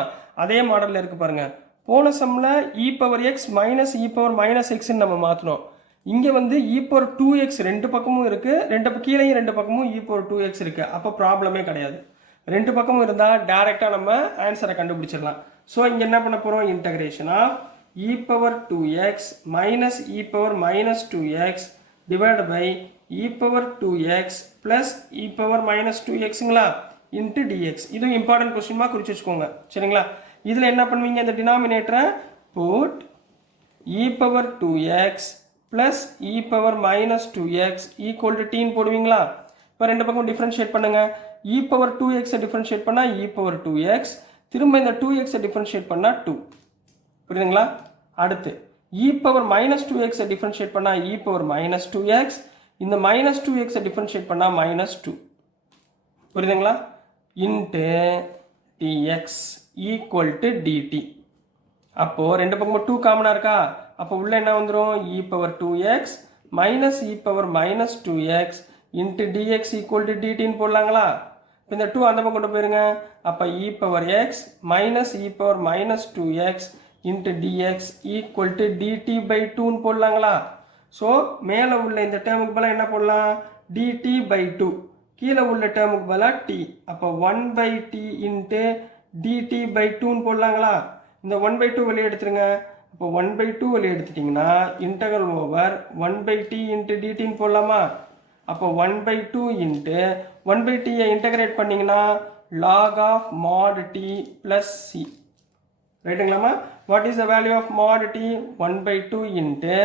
அதே மாடலில் இருக்குது பாருங்கள். போன சம்மில் இ power x minus e power minus எக்ஸ்ன்னு நம்ம மாற்றணும். இங்கே வந்து இ பவர் 2x ரெண்டு பக்கமும் இருக்குது, கீழேயும் ரெண்டு பக்கமும் இ பவர் 2x இருக்குது. அப்போ ப்ராப்ளமே கிடையாது. ரெண்டு பக்கமும் இருந்தால் டேரெக்டாக நம்ம ஆன்சரை கண்டுபிடிச்சிடலாம். ஸோ இங்கே என்ன பண்ண போகிறோம்? Integration of e power 2x minus e power minus 2x divide by e power 2x plus e power minus 2xங்களா into dx. இது இம்பார்ட்டன்ட் கொஸ்டின்மா குறிச்சு வச்சுக்கோங்க. சரிங்களா? இதில் என்ன பண்ணுவீங்க? இந்த டினாமினேட்டரை put e power 2x plus e power minus 2x equal to t போடுவீங்களா? இப்போ ரெண்டு பக்கம் டிஃபரன்ஷியேட் பண்ணுங்க. e power 2x டிஃபரன்ஷியேட் பண்ணால் e power 2x, திரும்ப இந்த 2x டிஃபரன்ஷியேட் பண்ணால் 2. புரியுதுங்களா? அடுத்து e power minus 2x differentiate பண்ணால் e power minus 2x, இந்த மைனஸ் 2x டிஃபரன்ஷியேட் பண்ணால் மைனஸ் 2. புரியுதுங்களா? Into dx equal to dt. அப்போது ரெண்டு பக்கமும் 2 காமனாக இருக்கா? அப்போ உள்ள என்ன வந்துடும்? E power 2x minus e power minus 2x into dx equal to டிடின்னு போடலாங்களா? இப்போ இந்த 2 அந்த பக்கம் கொண்டு போயிருங்க. அப்போ e power x minus e power minus 2x into dx equal to dt by 2ன்னு போடலாங்களா? ஸோ மேலே உள்ள இந்த டேர்முக்கு பதிலாக என்ன போடலாம்? dt by 2, கீழே உள்ள டேர்முக்கு பதிலாக டி. அப்போ 1/t இன்ட்டு dt பை 2ன்னு போடலாங்களா? இந்த 1/2 வெளியே எடுத்துருங்க. அப்போ 1/2 வெளியே எடுத்துட்டிங்கன்னா இன்டகரல் ஓவர் 1/t இன்ட்டு dtன்னு போடலாமா? அப்போ 1/2 இன்ட்டு 1/tயை இன்டகிரேட் பண்ணிங்கன்னா log of mod t plus c. ரைட்டுங்களாமா? What is the value of mod t? 1/2 into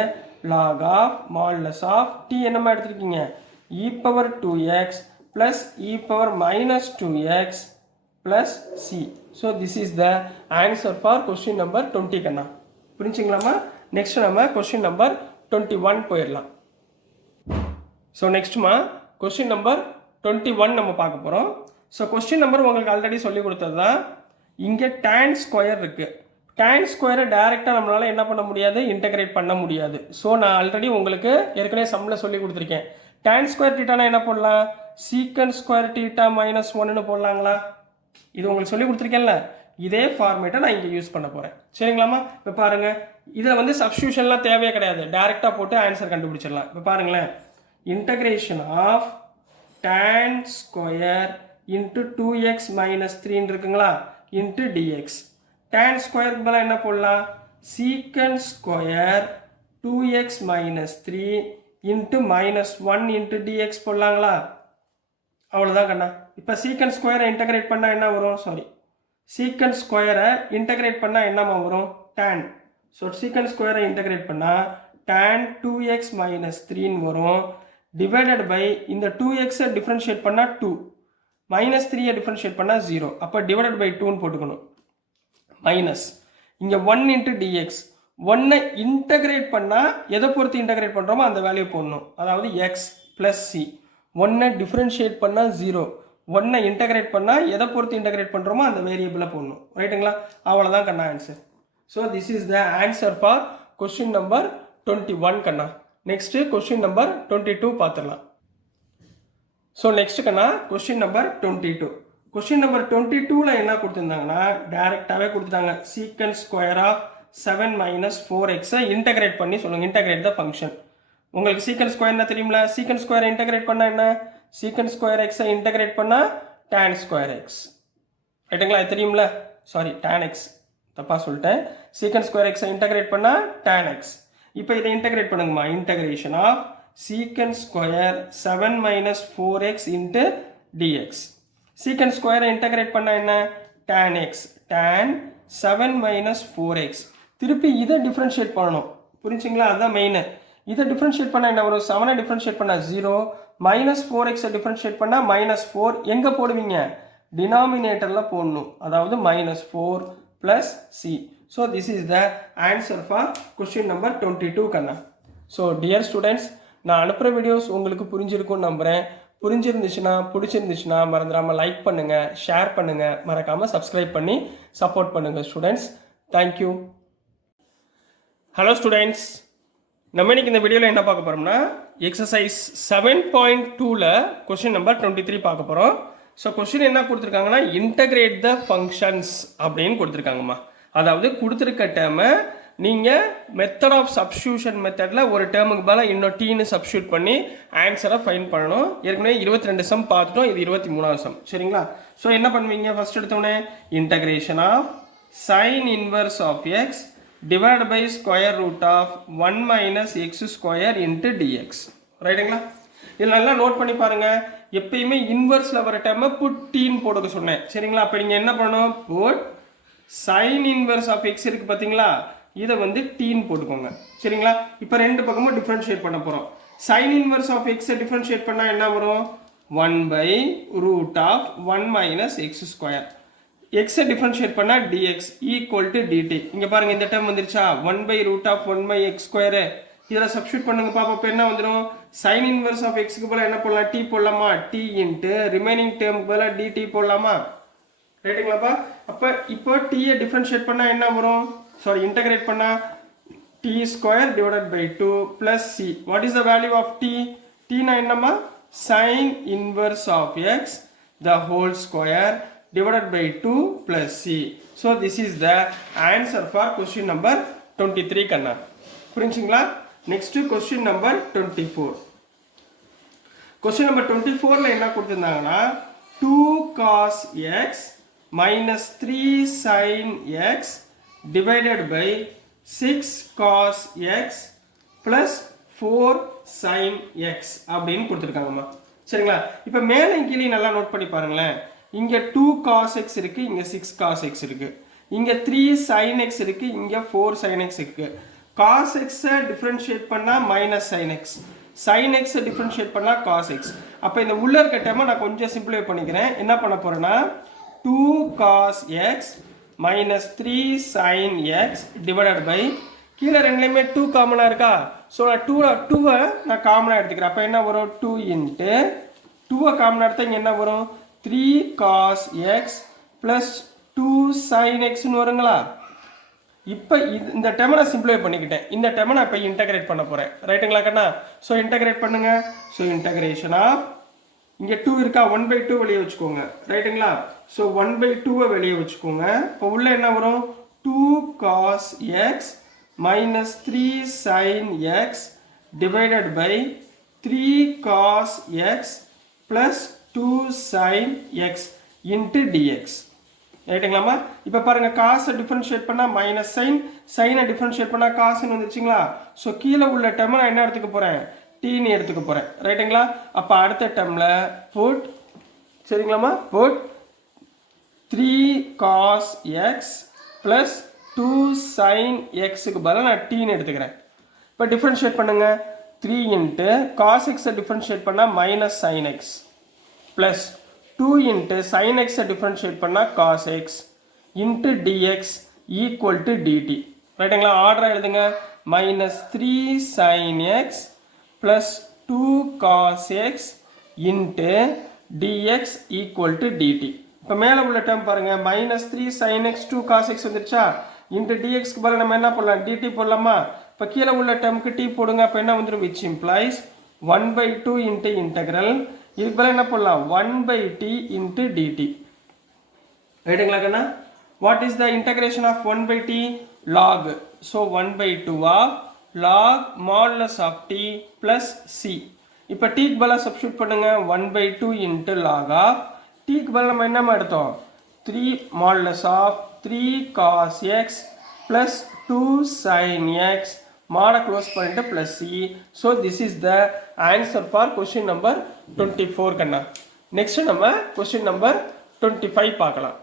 log of modulus of t என்னமா எடுத்துருக்கீங்க? e power 2x plus e power minus 2x plus c. So this is the answer for question number 20 கண்ணா. புரிஞ்சுங்களாமா? நெக்ஸ்ட் நம்ம question number 21 போயிடலாம். ஸோ நெக்ஸ்ட்மா கொஸ்டின் நம்பர் 21 நம்ம பார்க்க போகிறோம். ஸோ கொஸ்டின் நம்பர் உங்களுக்கு ஆல்ரெடி சொல்லி கொடுத்தது தான். இங்கே tan ஸ்கொயர் இருக்குது. tan ஸ்கொயரை டைரெக்டாக நம்மளால் என்ன பண்ண முடியாது? இன்டகிரேட் பண்ண முடியாது. ஸோ நான் ஆல்ரெடி உங்களுக்கு ஏற்கனவே சம்மில் சொல்லி கொடுத்துருக்கேன். tan ஸ்கொயர் தீட்டானா என்ன போடலாம்? Secant square theta minus 1ன்னு போடலாங்களா? இது உங்களுக்கு சொல்லி கொடுத்துருக்கேன்ல, இதே ஃபார்மேட்டை நான் இங்கே யூஸ் பண்ண போகிறேன். சரிங்களாமா? இப்போ பாருங்கள், இதில் வந்து சப்ஸ்டியூஷன்லாம் தேவையே கிடையாது, டேரெக்டாக போட்டு ஆன்சர் கண்டுபிடிச்சிடலாம். இப்போ பாருங்களேன், integration of tan square into 2x minus 3 இருக்குங்களா into dx. tan square பதிலா என்ன போடலாம்? secant square 2x minus 3 into minus 1 into dx போடலாங்களா? அவ்வளோதான் கண்ணா. இப்போ secant square இன்டகிரேட் பண்ணால் என்ன வரும்? சாரி, secant square இன்டகிரேட் பண்ணால் என்னமா வரும்? tan. So secant square integrate பண்ணால் tan 2x minus 3 வரும். டிவைடட் பை இந்த 2x டிஃபரன்ஷியேட் பண்ணால் 2, மைனஸ் 3 டிஃபரன்ஷியேட் பண்ணால் 0. அப்போ டிவைடட் பை 2ன்னு போட்டுக்கணும். மைனஸ் இங்கே 1 இன்ட்டு டிஎக்ஸ். 1 இன்டகிரேட் பண்ணால் எதை பொறுத்து இன்டகிரேட் பண்ணுறோமோ அந்த வேல்யூ போடணும். அதாவது எக்ஸ் ப்ளஸ் சி. 1 டிஃபரன்ஷியேட் பண்ணால் 0, 1 இன்டகிரேட் பண்ணால் எதை பொறுத்து இன்டகிரேட் பண்ணுறோமோ அந்த வேரியபிளை போடணும். ரைட்டுங்களா? அவ்வளோதான் கண்ணா ஆன்சர். So this is the answer for question number 21 கண்ணா. நெக்ஸ்ட்டு கொஸ்டின் நம்பர் 22 பார்த்துடலாம். ஸோ நெக்ஸ்ட் கண்ணா கொஸ்டின் நம்பர் 22. கொஸ்டின் நம்பர் 22ல் என்ன கொடுத்துருந்தாங்கன்னா டேரெக்டாகவே கொடுத்துட்டாங்க. சீக்கன் square of 7 minus 4x integrate பண்ணி சொல்லுங்கள். Integrate the function. உங்களுக்கு சீக்கன் ஸ்கொயர் என்ன தெரியுங்களா? சீக்கன் ஸ்கொயர் இன்டகிரேட் பண்ணால் என்ன? சீக்கன் ஸ்கொயர் எக்ஸை இன்டகிரேட் பண்ணால் tan ஸ்கொயர் எக்ஸ். ரைட்டுங்களா? இது தெரியும்ல? சாரி, tan எக்ஸ் தப்பாக சொல்லிட்டேன். சீக்கன் ஸ்கொயர் எக்ஸை இன்டகிரேட் பண்ணால் tan எக்ஸ். இப்போ இதை இன்டகிரேட் பண்ணுங்கம்மா. Integration of secant square 7 minus 4x into dx. Secant ஸ்கொயரை இன்டகிரேட் பண்ணால் என்ன? tan x. tan 7 minus 4x. திருப்பி இதை டிஃப்ரென்ஷியேட் பண்ணணும். புரிஞ்சுங்களா? அதுதான் மெயின். இதை டிஃப்ரென்ஷியேட் பண்ணால் என்ன வரும்? 7 டிஃப்ரென்ஷியேட் பண்ணால் 0, மைனஸ் 4x டிஃப்ரென்ஷியேட் பண்ணால் மைனஸ் 4. எங்கே போடுவீங்க? டினாமினேட்டரில் போடணும். அதாவது minus 4 plus C. So this is the answer for question number 22 கண்ணா. ஸோ டியர் ஸ்டூடெண்ட்ஸ், நான் அனுப்புகிற வீடியோஸ் உங்களுக்கு புரிஞ்சிருக்கும்னு நம்புகிறேன். புரிஞ்சிருந்துச்சுன்னா பிடிச்சிருந்துச்சுன்னா மறந்துடாமல் லைக் பண்ணுங்கள், ஷேர் பண்ணுங்கள், மறக்காமல் சப்ஸ்கிரைப் பண்ணி சப்போர்ட் பண்ணுங்கள் ஸ்டூடெண்ட்ஸ். தேங்க்யூ. ஹலோ ஸ்டூடெண்ட்ஸ், நம்ம இன்னைக்கு இந்த வீடியோவில் என்ன பார்க்க போகிறோம்னா எக்ஸசைஸ் 7.2ல் கொஸ்டின் நம்பர் 23 பார்க்க போகிறோம். ஸோ கொஸ்டின் என்ன கொடுத்துருக்காங்கன்னா இன்டகிரேட் த ஃபங்க்ஷன்ஸ் அப்படின்னு கொடுத்துருக்காங்கம்மா. அதாவது கொடுத்துருக்க டேர்மை நீங்கள் மெத்தட் ஆஃப் சப்ஸ்டியூஷன் மெத்தடில் ஒரு டேர்முக்கு பதிலாக இன்னும் டீன்னு சப்ஸ்டியூட் பண்ணி ஆன்சரை ஃபைண்ட் பண்ணணும். ஏற்கனவே 22 சம் பார்த்துட்டோம், இது 23வது சம். சரிங்களா? ஸோ என்ன பண்ணுவீங்க? ஃபர்ஸ்ட் எடுத்தோடனே integration of sine inverse of x divide by square root of 1 minus x square into dx. ரைட்டுங்களா? இதில் நல்லா நோட் பண்ணி பாருங்கள். எப்பயுமே இன்வர்ஸில் வர டேர்மை புட் டீன்னு போட்டுக்க சொன்னேன். சரிங்களா? அப்போ நீங்கள் என்ன பண்ணணும்? Put sine inverse of x இருக்குது பார்த்தீங்களா, இதை வந்து டீன்னு போட்டுக்கோங்க. சரிங்களா? இப்போ ரெண்டு பக்கமும் டிஃப்ரென்ஷியேட் பண்ண போகிறோம். சைன் இன்வர்ஸ் ஆஃப் எக்ஸை டிஃப்ரென்ஷியேட் பண்ணால் என்ன வரும்? 1 by root of 1 minus x square. எக்ஸை டிஃப்ரென்ஷியேட் பண்ணால் டிஎக்ஸ் ஈக்குவல் டு டிடி. இங்கே பாருங்கள், இந்த டேர்ம் வந்துருச்சா? 1 by root of 1 by x square. இதில் சப்ஸ்டியூட் பண்ணுங்க பாப்பா. இப்போ என்ன வந்துடும்? சைன் இன்வர்ஸ் ஆஃப் எக்ஸுக்கு பதிலாக என்ன போடலாம்? டி போடலாமா? டி இன்ட்டு ரிமைனிங் டேர்முக்கு பதிலாக டிடி போடலாமா? ரைட்டுங்களாப்பா? அப்போ இப்போ டீயை டிஃப்ரென்ஷியேட் பண்ணால் என்ன வரும்? சாரி, இன்டகிரேட் பண்ணால் t square divided by 2 plus c. What is the value of t? டீனா என்னம்மா? Sine inverse of x the whole square divided by 2 plus c. So this is the answer for question number 23 கண்ணா. புரிஞ்சுங்களா? Next question number 24. Question number 24ல என்ன கொடுத்துருந்தாங்கன்னா 2 cos x minus 3 sin x divided by 6 cos x plus 4 sin x அப்படின்னு கொடுத்துருக்காங்கம்மா. சரிங்களா? இப்போ மேலே கீழே நல்லா நோட் பண்ணி பாருங்களேன். இங்க 2 cos x இருக்கு, இங்க 6 cos x இருக்கு, இங்க 3 sin x இருக்கு, இங்க 4 sin x இருக்கு. cos x டிஃபரன்ஷியேட் பண்ணா minus sin x, sin x differentiate பண்ணா cos x. அப்போ இந்த உள்ள இருக்க டேர்மை நான் கொஞ்சம் சிம்பிளிஃபை பண்ணிக்கிறேன். என்ன பண்ண போறேன்னா 2 cos x minus 3 sin x divided by கீழே ரெண்டுலையுமே 2 காமனாக இருக்கா? ஸோ நான் 2வை நான் காமனாக எடுத்துக்கிறேன். அப்போ என்ன வரும்? 2 இன்ட்டு 2வை காமனாக எடுத்தால் இங்கே என்ன வரும்? 3 cos x plus 2 sin xன்னு வருங்களா? இப்போ இந்த டேர்மை நான் சிம்பிளிஃபை பண்ணிக்கிட்டேன். இந்த டேர்மை நான் இப்போ இன்டகிரேட் பண்ண போகிறேன். ரைட்டுங்களா கண்ணா? ஸோ இன்டகிரேட் பண்ணுங்க. ஸோ இன்டகிரேஷன் ஆஃப் இங்கே 2 இருக்கா, 1/2 வெளியே வச்சுக்கோங்க. ரைட்டுங்களா? ஸோ 1/2வை வெளியே வச்சுக்கோங்க. இப்போ உள்ள என்ன வரும்? 2 cos x minus 3 sin x divided by 3 cos x plus 2 sin x into dx. ரைட்டுங்களாமா? இப்போ பாருங்க, காசை டிஃபரன்ஷியேட் பண்ணால் மைனஸ் சைன், சைனை டிஃபரன்ஷியேட் பண்ணால் காசுன்னு வந்துச்சுங்களா? ஸோ கீழே உள்ள டேர்மை நான் என்ன எடுத்துக்க போகிறேன்? டீன்னு எடுத்துக்க போகிறேன். ரைட்டுங்களா? அப்போ அடுத்த டேர்மில் புட், சரிங்களாமா, put 3 cos x plus 2 sin xக்கு பதிலாக நான் டீன்னு எடுத்துக்கிறேன். இப்போ டிஃபரன்ஷியேட் பண்ணுங்க. 3 இன்ட்டு cos x டிஃபரன்ஷியேட் பண்ணால் minus sin x plus 2 into sin x differentiate பண்ணால் cos x into dx equal to dt. ரைட்டுங்களா? ஆர்டராக எழுதுங்க. Minus 3 sin x plus 2 cos x into dx equal to dt. இப்போ மேலே உள்ள டேர்ம் பாருங்க, minus 3 sin x 2 cos x வந்துருச்சா? இன்ட்டு dxக்கு பதிலாக நம்ம என்ன பண்ணலாம்? dt போடலாமா? இப்போ கீழே உள்ள டேர்முக்கு t போடுங்க. அப்போ என்ன வந்துடும்? விச் இம்ப்ளைஸ் 1/2 இன்ட்டு இன்டெக்ரல், இதுக்கு பதிலாக என்ன பண்ணலாம்? 1/t into dt. ரைட்டுங்களா கண்ணா? What is the integration of 1/t? log. So 1/2 of log modulus of t plus c. இப்போ டீக்கு பதிலாக சப்ஸ்டியூட் பண்ணுங்க. 1/2 இன்ட்டு log ஆஃப் டீக்கு பதிலாக நம்ம என்னமா எடுத்தோம்? 3 modulus of 3 cos x plus 2 sin x மாடை க்ளோஸ் பண்ணிட்டு plus c. So this is the answer for question number 24 கண்ணா. நெக்ஸ்ட் நம்ம கொஸ்டின் நம்பர் 25 பார்க்கலாம்.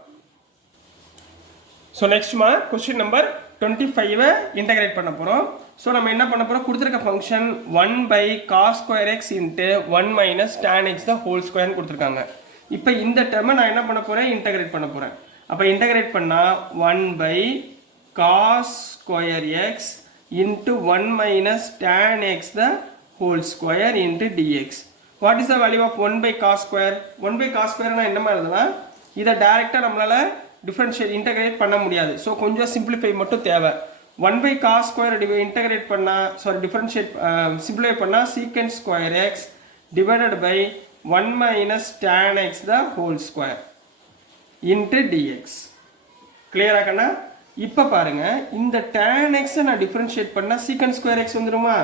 ஸோ நெக்ஸ்ட்மா கொஸ்டின் நம்பர் 25வை இன்டகிரேட் பண்ண போகிறோம். ஸோ நம்ம என்ன பண்ண போகிறோம்? கொடுத்துருக்க function 1/cos square x into 1 minus tan x the whole ஸ்கொயர்னு கொடுத்துருக்காங்க. இப்போ இந்த டேர்மை நான் என்ன பண்ண போகிறேன்? இன்டகிரேட் பண்ண போகிறேன். அப்போ இன்டகிரேட் பண்ணால் 1/cos square x into 1 minus tan x the whole square into dx. What is the value of 1/cos square? 1/cos square நான் என்னமா எழுதலாம்? இதை டைரெக்டாக நம்மளால் டிஃபரன்ஷியேட் இன்டகிரேட் பண்ண முடியாது. ஸோ கொஞ்சம் சிம்பிளிஃபை மட்டும் தேவை. 1/cos square இன்டகிரேட் பண்ணால், சாரி டிஃபரன்ஷியேட் சிம்பிளிஃபை பண்ணால் secant square x divided by 1 minus tan x the whole square into dx. கிளியரா கண்ணா? இப்போ பாருங்க, இந்த tan x நான் டிஃபரன்ஷியேட் பண்ணால் secant square x வந்துருமா?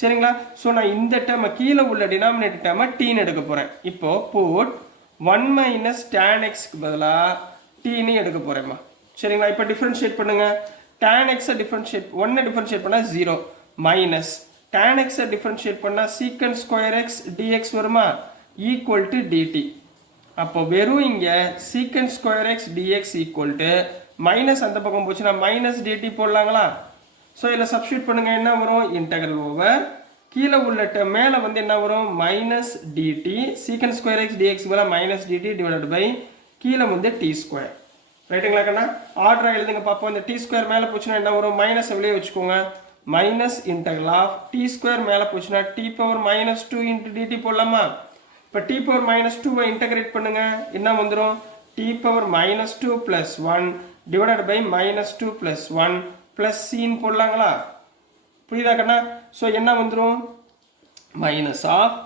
சரிங்களா? ஸோ நான் இந்த டேர்மை கீழே உள்ள டினாமினேட்டர் டேர்மை டீன்னு எடுக்க போகிறேன். இப்போ போட் 1 minus tan xக்கு பதிலாக டீன்னு எடுக்க போகிறேம்மா. சரிங்களா? இப்போ டிஃபரன்ஷியேட் பண்ணுங்க. tan x டிஃபரன்ஷியேட் 1 டிஃபரன்ஷியேட் பண்ணால் 0 மைனஸ் tan x டிஃபரன்ஷியேட் பண்ணால் secant square x dx வருமா? Equal to dt. அப்போ வெறும் இங்கே secant square x dx equal to minus அந்த பக்கம் போச்சுன்னா மைனஸ் dt போடலாங்களா? ஸோ இதில் சப்ஸ்டியூட் பண்ணுங்க. என்ன வரும்? இன்டெக்ரல் ஓவர் கீழே உள்ள மேலே வந்து என்ன வரும்? Minus dt secant square x dx பதிலாக மைனஸ் dt டிவைடட் பை கீழே வந்து டி ஸ்கொயர். ரைட்டுங்களா கண்ணா? ஆர்டராக எழுதுங்க பார்ப்போம். இந்த டி ஸ்கொயர் மேலே போச்சுன்னா என்ன வரும்? மைனஸ் வெளியே வச்சுக்கோங்க. Minus integral of t square மேலே போச்சுன்னா t power minus 2 into dt போடலாமா? இப்போ டி பவர் மைனஸ் 2வை இன்டகிரேட் பண்ணுங்க. என்ன வந்துடும்? T power minus 2 plus 1 divided by minus 2 plus 1 plus சின்னு போடலாங்களா? புரியுதா கண்ணா? ஸோ என்ன வந்துடும்? Minus of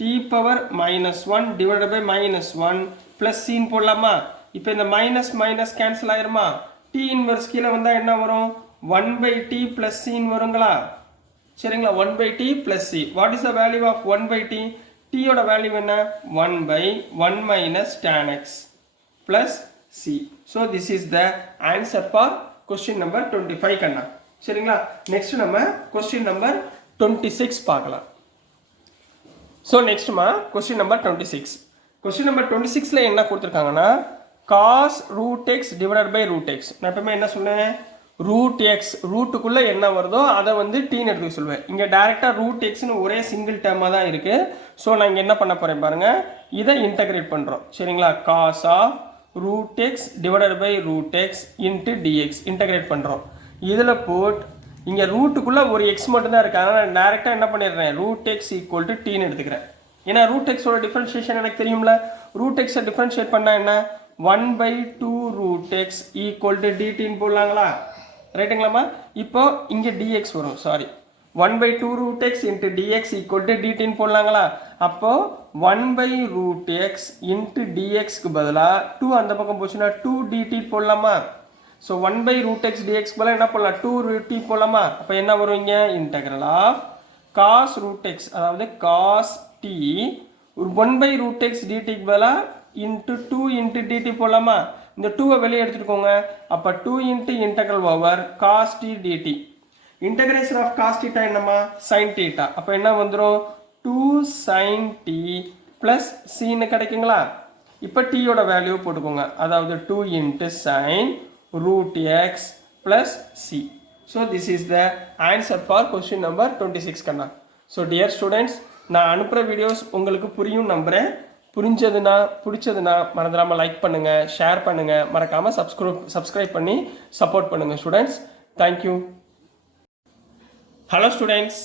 t power minus 1 divided by minus 1 plus சின்னு போடலாமா? இப்போ இந்த மைனஸ் மைனஸ் கேன்சல் ஆயிருமா? டி இன்வர்ஸ் கீழே வந்தால் என்ன வரும்? 1/t பிளஸ் சின்னு வருங்களா? சரிங்களா? 1/t plus C. What is the value of 1/t? t ஓட வேல்யூ என்ன 1/1 minus tan x plus c. So this is the answer for question number 25 கண்ணா. சரிங்களா? நெக்ஸ்ட் நம்ம question number 26 பார்க்கலாம். So next question number 26. Question number 26ல என்ன கொடுத்திருக்காங்கன்னா cos root x divided by root x. நான் எப்பவுமே என்ன சொன்னேன், root x ரூட்டுக்குள்ள என்ன வருதோ அதை வந்து t ன்னு எடுத்து சொல்வேன். இங்க டைரக்டா root x ன்னு ஒரே சிங்கிள் டேர்மா தான் இருக்கு. சோ நான் இங்க என்ன பண்ண போறேன் பாருங்க, இதை இன்டகிரேட் பண்றோம். சரிங்களா? cos of root x divided by root x into dx integrate பண்றோம். இதுல போட் இங்க ரூட்டுக்குள்ள ஒரு x மட்டும் தான் இருக்கு. அதனால நான் டைரக்டா என்ன பண்ணிடுறேன், root x equal to t ன்னு எடுத்துக்கிறேன். ஏன்னா root x ஓட டிஃபரன்ஷியேஷன் எனக்கு தெரியும்ல. root x டிஃபரன்ஷியேட் பண்ணா என்ன 1/2 root x equal to dt ன்னு போடலாங்களா? ரைட்டுங்களாமா? இப்போ இங்க dx வரும். Sorry, 1/2 root x into dx equal to dt ன்னு போடலாங்களா? அப்போ 1/root x into dx க்கு பதிலா 2 அந்த பக்கம் போச்சுன்னா 2 dt போடலாமா? So 1/root x dx போல என்ன போடலாம், 2 root t போடலாமா? அப்போ என்ன வரும் இங்க, integral of cos root x அதாவது cos t 1/root x dt க்கு பதிலா into 2 into dt போடலாமா? இந்த 2 வெளியே எடுத்துக்கோங்க. அப்ப 2 into integral over cos t dt. integration of cos theta என்னமா, sin theta. அப்ப என்ன வந்துரும் 2 sin t plus c ன்னு கிடைக்குங்களா? இப்ப t யோட வேல்யூ போட்டுக்கோங்க. அதாவது 2 into sin root x plus c. So this is the answer for question number 26 Kanna. So dear students, நான் அனுப்புற வீடியோஸ் உங்களுக்கு புரியும் நம்புறேன். புரிஞ்சதுன்னா பிடிச்சதுன்னா மறந்துடாம லைக் பண்ணுங்க, ஷேர் பண்ணுங்க, மறக்காம சப்ஸ்கிரைப் பண்ணி சப்போர்ட் பண்ணுங்க ஸ்டூடெண்ட்ஸ். தேங்க்யூ. ஹலோ ஸ்டூடெண்ட்ஸ்,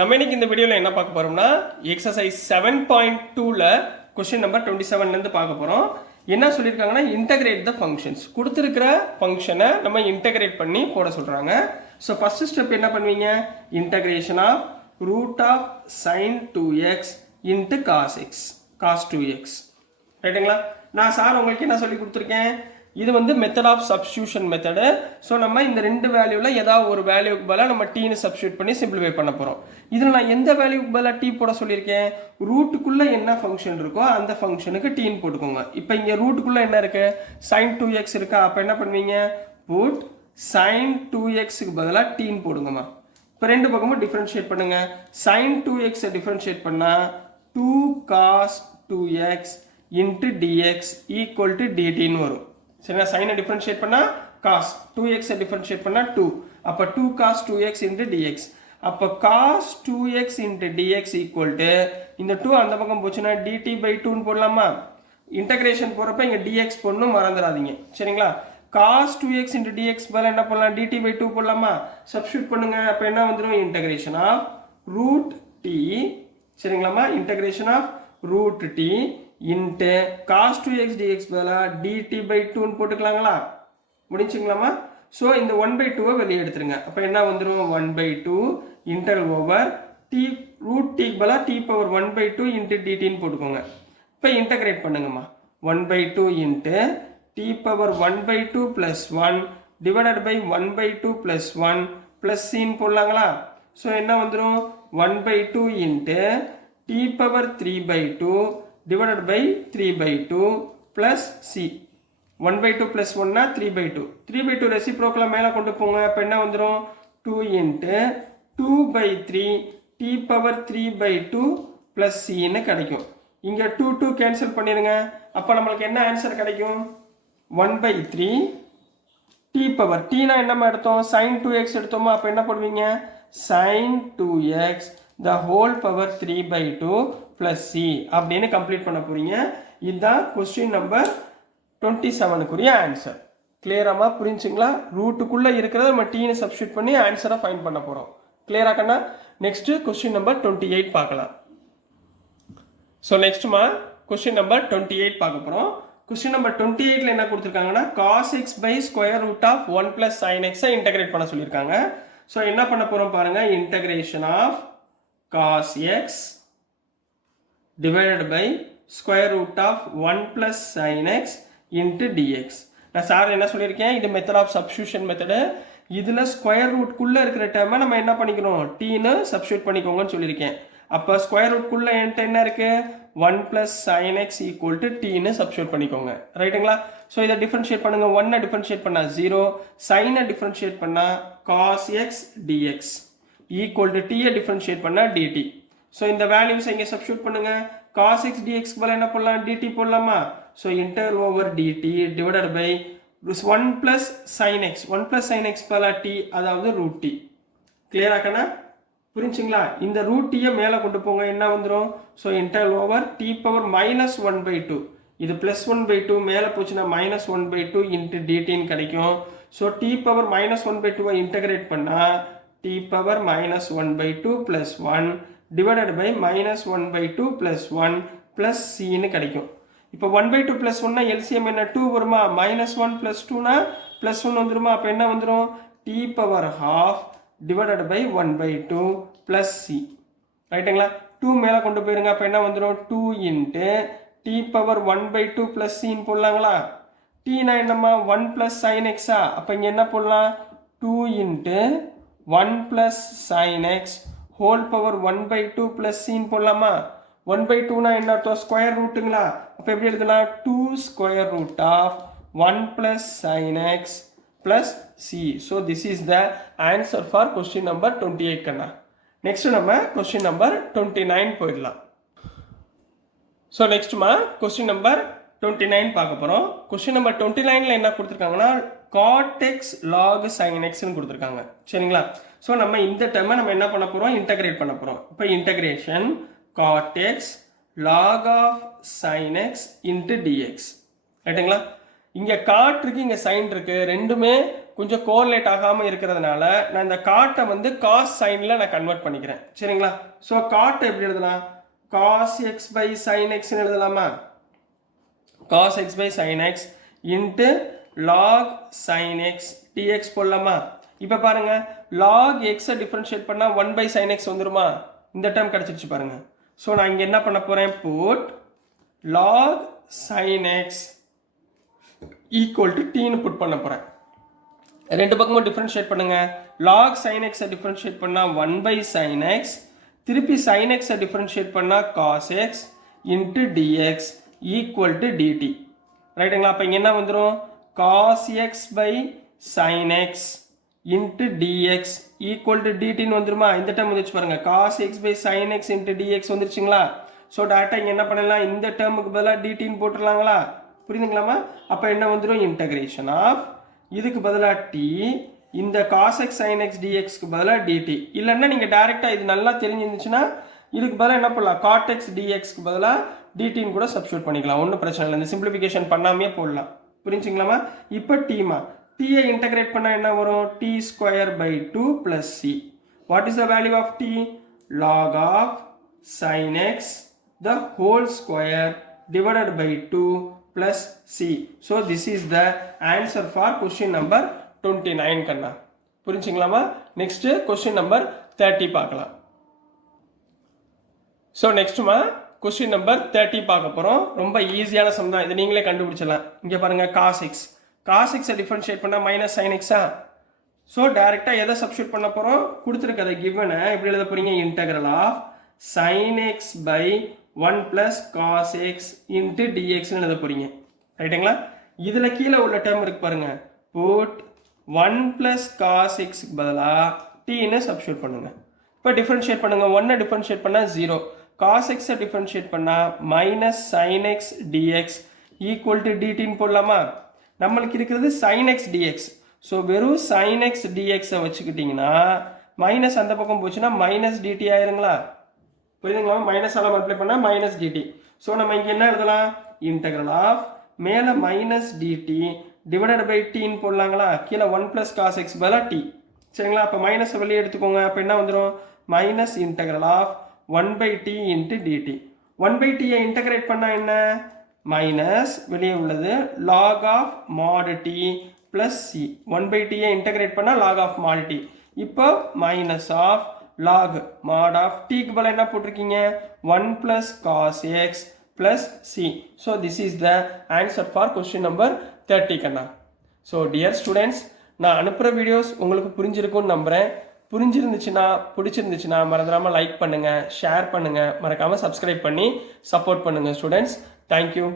நம்ம இன்னைக்கு இந்த வீடியோவில் என்ன பார்க்க போறோம்னா எக்ஸசைஸ் 7.2ல கொஸ்டின் நம்பர் 27லேருந்து பார்க்க போறோம். என்ன சொல்லியிருக்காங்கன்னா இன்டகிரேட் த ஃபங்க்ஷன்ஸ். கொடுத்துருக்கிற ஃபங்க்ஷனை நம்ம இன்டகிரேட் பண்ணி போட சொல்றாங்க. ஸோ ஃபர்ஸ்ட் ஸ்டெப் என்ன பண்ணுவீங்க, integration of root of sine 2x into cos x cos 2x. ரைட்டுங்களா? நான் சார் உங்களுக்கு என்ன சொல்லி கொடுத்துருக்கேன், இது வந்து method of substitution method. So நம்ம இந்த ரெண்டு வேல்யூவில் ஏதாவது ஒரு வேல்யூக்கு பதிலாக நம்ம டீன்னு சப்ஸ்டியூட் பண்ணி சிம்பிளிஃபை பண்ண போகிறோம். இதில் நான் எந்த வேல்யூக்கு பதிலாக டீ போட சொல்லியிருக்கேன், ரூட்டுக்குள்ளே என்ன ஃபங்க்ஷன் இருக்கோ அந்த ஃபங்க்ஷனுக்கு டீன்னு போட்டுக்கோங்க. இப்போ இங்கே ரூட்டுக்குள்ளே என்ன இருக்குது, சைன் 2x இருக்கா. அப்போ என்ன பண்ணுவீங்க, புட் சைன் 2xக்கு பதிலாக டீன்னு போடுங்கம்மா. இப்போ ரெண்டு பக்கமும் டிஃபரன்ஷியேட் பண்ணுங்க. சைன் 2x டிஃபரன்ஷியேட் பண்ணால் 2 cos 2x into dx equal to dt வரும். சரிங்களா? சைனை டிஃபரன்ஷியேட் பண்ணா cos 2x டிஃபரன்ஷியேட் பண்ணா 2. அப்ப 2 cos 2x into dx. அப்ப cos 2x into dx equal to இந்த 2 அந்த பக்கம் போச்சுன்னா dt by 2 ன்னு போடலாமா? இன்டகிரேஷன் போறப்ப இங்க dx போடணும், மறந்துடாதீங்க. சரிங்களா? cos 2x into dx பதிலா என்ன பண்ணலாம், dt by 2 போடலாமா? சப்ஸ்டிட்யூட் பண்ணுங்க. அப்ப என்ன வந்துரும், இன்டகிரேஷன் ஆஃப் ரூட் t. சரிங்களாமா? Integration of root t into cos 2x dx பதிலா dt by 2 ன்னு போட்டுக்கலாங்களா? முடிஞ்சுங்களாமா? ஸோ இந்த 1/2 வெளியே எடுத்துருங்க. அப்போ என்ன வந்துடும், 1/2 interval over t root t பதிலா t பவர் 1/2 இன்ட்டு dtன்னு போட்டுக்கோங்க. இப்போ இன்டகிரேட் பண்ணுங்கம்மா. 1/2 into t power 1/2 + 1 divided by 1/2 + 1 plus சின்னு போடலாங்களா? ஸோ என்ன வந்துடும், 1/2 into t power 3/2 divided by 3/2 plus c. 1/2 plus 1 na 3/2. 3/2 reciprocal மேல கொண்டு போங்க. அப்ப என்ன வந்துரும், 2 into 2/3 t power 3/2 plus c ன்னு கிடைக்கும். இங்க 2 கேன்சல் பண்ணிருங்க. அப்ப நம்மளுக்கு என்ன ஆன்சர் கிடைக்கும், 1/3 t power t னா என்னமா எடுத்தோம், sin 2x எடுத்தோமா? அப்ப என்ன பண்ணுவீங்க, sin 2x the whole power 3/2 plus c அப்படின்னு கம்ப்ளீட் பண்ண போறீங்க. இதுதான் கொஸ்டின் நம்பர் 27க்குரிய ஆன்சர். கிளியராமா? புரிஞ்சுங்களா? ரூட்டுக்குள்ள இருக்கிறத நம்ம டீன்னு சப்ஸ்டிட்யூட் பண்ணி ஆன்சரை ஃபைண்ட் பண்ண போறோம். கிளியரா கண்ணா? நெக்ஸ்ட் கொஸ்டின் நம்பர் 28 பார்க்கலாம். ஸோ நெக்ஸ்ட்மா கொஸ்டின் நம்பர் 28 பார்க்க போறோம். கொஸ்டின் நம்பர் 28ல என்ன கொடுத்துருக்காங்கன்னா cos x by square root of 1 plus sin x integrate பண்ண சொல்லியிருக்காங்க. ஸோ என்ன பண்ண போறோம் பாருங்க, integration of cos x divided by square root of 1 plus sin x into dx. நான் சார் என்ன சொல்லியிருக்கேன், இது மெத்தட் ஆஃப் சப்ஸ்டியூஷன் மெத்தடு. இதில் ஸ்கொயர் ரூட்குள்ளே இருக்கிற டேர்மை நம்ம என்ன பண்ணிக்கணும், டீன்னு சப்ஸ்டியூட் பண்ணிக்கோங்கன்னு சொல்லியிருக்கேன். அப்போ ஸ்கொயர் ரூட்குள்ளே என்கிட்ட என்ன இருக்கு 1 + sin x = tன்னு சப்ஸ்டியூட் பண்ணிக்கோங்க ரைட்டுங்களா. ஸோ இதை டிஃபரன்ஷியேட் பண்ணுங்க. 1 டிஃபரன்ஷியேட் பண்ணால் 0, சைனை டிஃபரன்ஷியேட் பண்ணால் cos x dx equal to டீயை டிஃபரன்ஷியேட் பண்ணால் dt. ஸோ இந்த வேல்யூஸ் இங்கே சப்ஸ்டியூட் பண்ணுங்க. cos x dx பதில் என்ன போடலாம், dt போடலாமா. So inter over dt divided by 1 + sin x, 1 + sin x பதில் t, அதாவது ரூட் டி. கிளியரா கண்ணா, புரிஞ்சுங்களா. இந்த ரூட் டீயை மேலே கொண்டு போங்க, என்ன வந்துடும். So inter over t power -1/2, இது +1/2 மேலே போச்சுன்னா -1/2 இன்ட்டு dtன்னு கிடைக்கும். ஸோ t பவர் -1/2 இன்டகிரேட் பண்ணால் t பவர் -1/2 + 1 டிவைடட் பை -1/2 + 1 + cன்னு கிடைக்கும். இப்போ 1/2 + 1னா எல்சிஎம் என்ன 2 வருமா, -1 + 2னா +1 வந்துருமா. அப்போ என்ன வந்துடும், t power ½ divided by 1/2 + c ரைட்டுங்களா. 2 மேலே கொண்டு போயிருங்க. அப்போ என்ன வந்துடும், 2 இன்ட்டு t பவர் 1/2 + cன்னு போடலாங்களா. tனா என்னம்மா 1 + sin x. அப்போ இங்கே என்ன போடலாம், 2 into 1 + sin x whole power 1/2 + cன்னு போடலாமா. 1/2னா என்ன அர்த்தம், ஸ்கொயர் ரூட்டுங்களா. அப்போ எப்படி எழுதலாம், 2 square root of 1 + sin x + c. So this is the answer for question number 28 கண்ணா. நெக்ஸ்ட் நம்ம கொஸ்டின் நம்பர் 29 போயிடலாம். ஸோ நெக்ஸ்ட்மா கொஸ்டின் நம்பர் 29 பார்க்க போகிறோம். கொஸ்டின் நம்பர் 29ல என்ன கொடுத்துருக்காங்கன்னா cot x log sin xன்னு கொடுத்துருக்காங்க சரிங்களா. ஸோ நம்ம இந்த டேர்மை நம்ம என்ன பண்ண போகிறோம், இன்டகிரேட் பண்ண போகிறோம். இப்போ integration cot x log of sin x into dx ரைட்டுங்களா. இங்கே காட் இருக்கு, இங்கே சைன் இருக்கு, ரெண்டுமே கொஞ்சம் கோரிலேட் ஆகாமல் இருக்கிறதுனால நான் இந்த காட்டை வந்து காஸ் சைனில் நான் கன்வெர்ட் பண்ணிக்கிறேன் சரிங்களா. ஸோ காட்டை எப்படி எழுதலாம், cos x / sin x எழுதலாமா. cos x / sin x into log sin x dx போடலாமா. இப்போ பாருங்க log x டிஃபரன்ஷியேட் பண்ணா 1/sin x வந்துருமா. இந்த டேர்ம் கிடைச்சிருச்சு பாருங்க. ஸோ நான் இங்கே என்ன பண்ண போறேன், put log sin x equal to tன்னு புட் பண்ண போறேன். ரெண்டு பக்கமும் டிஃபரன்ஷியேட் பண்ணுங்க. log sin x டிஃபரன்ஷியேட் பண்ணா 1/sin x, திருப்பி sin x டிஃபரன்ஷியேட் பண்ணா cos x into dx equal to dt ரைட்டுங்களா. அப்போ இங்கே என்ன வந்துடும், cos x / sin x into dx equal to dtன்னு வந்துருமா. இந்த டேர்ம் வந்துச்சு பாருங்க, cos x / sin x into dx வந்துருச்சுங்களா. ஸோ டேட்டா இங்கே என்ன பண்ணலாம், இந்த டேர்முக்கு பதிலாக dtன்னு போட்டுடலாங்களா, புரியுதுங்களாமா. அப்போ என்ன வந்துடும், இன்டகிரேஷன் ஆஃப் இதுக்கு பதிலாக t, இந்த cos x sin x dxக்கு பதிலாக dt. இல்லைன்னா நீங்கள் டைரெக்டாக இது நல்லா தெரிஞ்சிருந்துச்சுன்னா இதுக்கு பதிலாக என்ன பண்ணலாம், cot x dxக்கு பதிலாக dtன்னு கூட சப்ஸ்டியூட் பண்ணிக்கலாம், ஒன்றும் பிரச்சனை இல்லை. இந்த சிம்பிளிஃபிகேஷன் பண்ணாமே போடலாம், புரிஞ்சுங்களாமா. இப்போ டீமா டீயை இன்டகிரேட் பண்ணால் என்ன வரும், t² / 2 + c. What is the value of t, log of sin x the whole square divided by 2 plus c. So this is the answer for question number 29 கண்ணா, புரிஞ்சுங்களாமா. நெக்ஸ்ட் கொஸ்டின் நம்பர் 30 பார்க்கலாம். ஸோ நெக்ஸ்ட்மா கொஸ்டின் நம்பர் 30 பார்க்க போகிறோம். ரொம்ப ஈஸியான சம் தான், இதை நீங்களே கண்டுபிடிச்சலாம். இங்கே பாருங்க, cos x டிஃபரன்ஷியேட் பண்ணால் -sin x. ஸோ டைரெக்டாக எதை சப்ஸ்டியூட் பண்ண போகிறோம், கொடுத்துருக்கதை கிவனை எப்படி எழுத போறீங்க, integral of sin x / 1 + cos x into dxன்னு எழுத போறீங்க ரைட்டுங்களா. இதில் கீழே உள்ள டேர்ம் இருக்கு பாருங்க, புட் 1 + cos xக்கு பதிலாக tன்னு சப்ஸ்டியூட் பண்ணுங்க. இப்போ டிஃபரன்ஷியேட் பண்ணுங்க. 1 டிஃபரன்ஷியேட் பண்ணால் 0, cos x டிஃபரன்ஷியேட் பண்ணால் -sin x dx equal to dtன்னு போடலாமா. நம்மளுக்கு இருக்கிறது sin x dx. ஸோ வெறும் sin x dx வச்சுக்கிட்டிங்கன்னா மைனஸ் அந்த பக்கம் போச்சுன்னா -dt ஆயிருங்களா, புரியுதுங்களா. மைனஸால் மல்டிப்ளை பண்ணால் -dt. ஸோ நம்ம இங்கே என்ன எழுதலாம், இன்டகிரல் ஆஃப் மேலே -dt டிவைடட் பை tன்னு போடலாங்களா. கீழே 1 + cos x பதிலாக t சரிங்களா. அப்போ மைனஸை வெளியே எடுத்துக்கோங்க. அப்போ என்ன வந்துடும், minus integral of 1/t into dt. 1/t-யை இன்டகிரேட் பண்ணால் என்ன, மைனஸ் வெளியே உள்ளது log of mod t + c. 1/t-யை இன்டகிரேட் பண்ணால் log of mod t. இப்போ minus of log mod of t-க்கு பதிலாக என்ன போட்டிருக்கீங்க, 1 + cos x + c. So this is the answer for question number 30 கண்ணா. ஸோ டியர் ஸ்டூடெண்ட்ஸ், நான் அனுப்புகிற வீடியோஸ் உங்களுக்கு புரிஞ்சிருக்கும்னு நம்புகிறேன். புரிஞ்சிருந்துச்சுன்னா பிடிச்சிருந்துச்சுன்னா மறந்துடாமல் லைக் பண்ணுங்கள், ஷேர் பண்ணுங்கள், மறக்காமல் சப்ஸ்கிரைப் பண்ணி சப்போர்ட் பண்ணுங்கள் ஸ்டூடெண்ட்ஸ். தேங்க்யூ.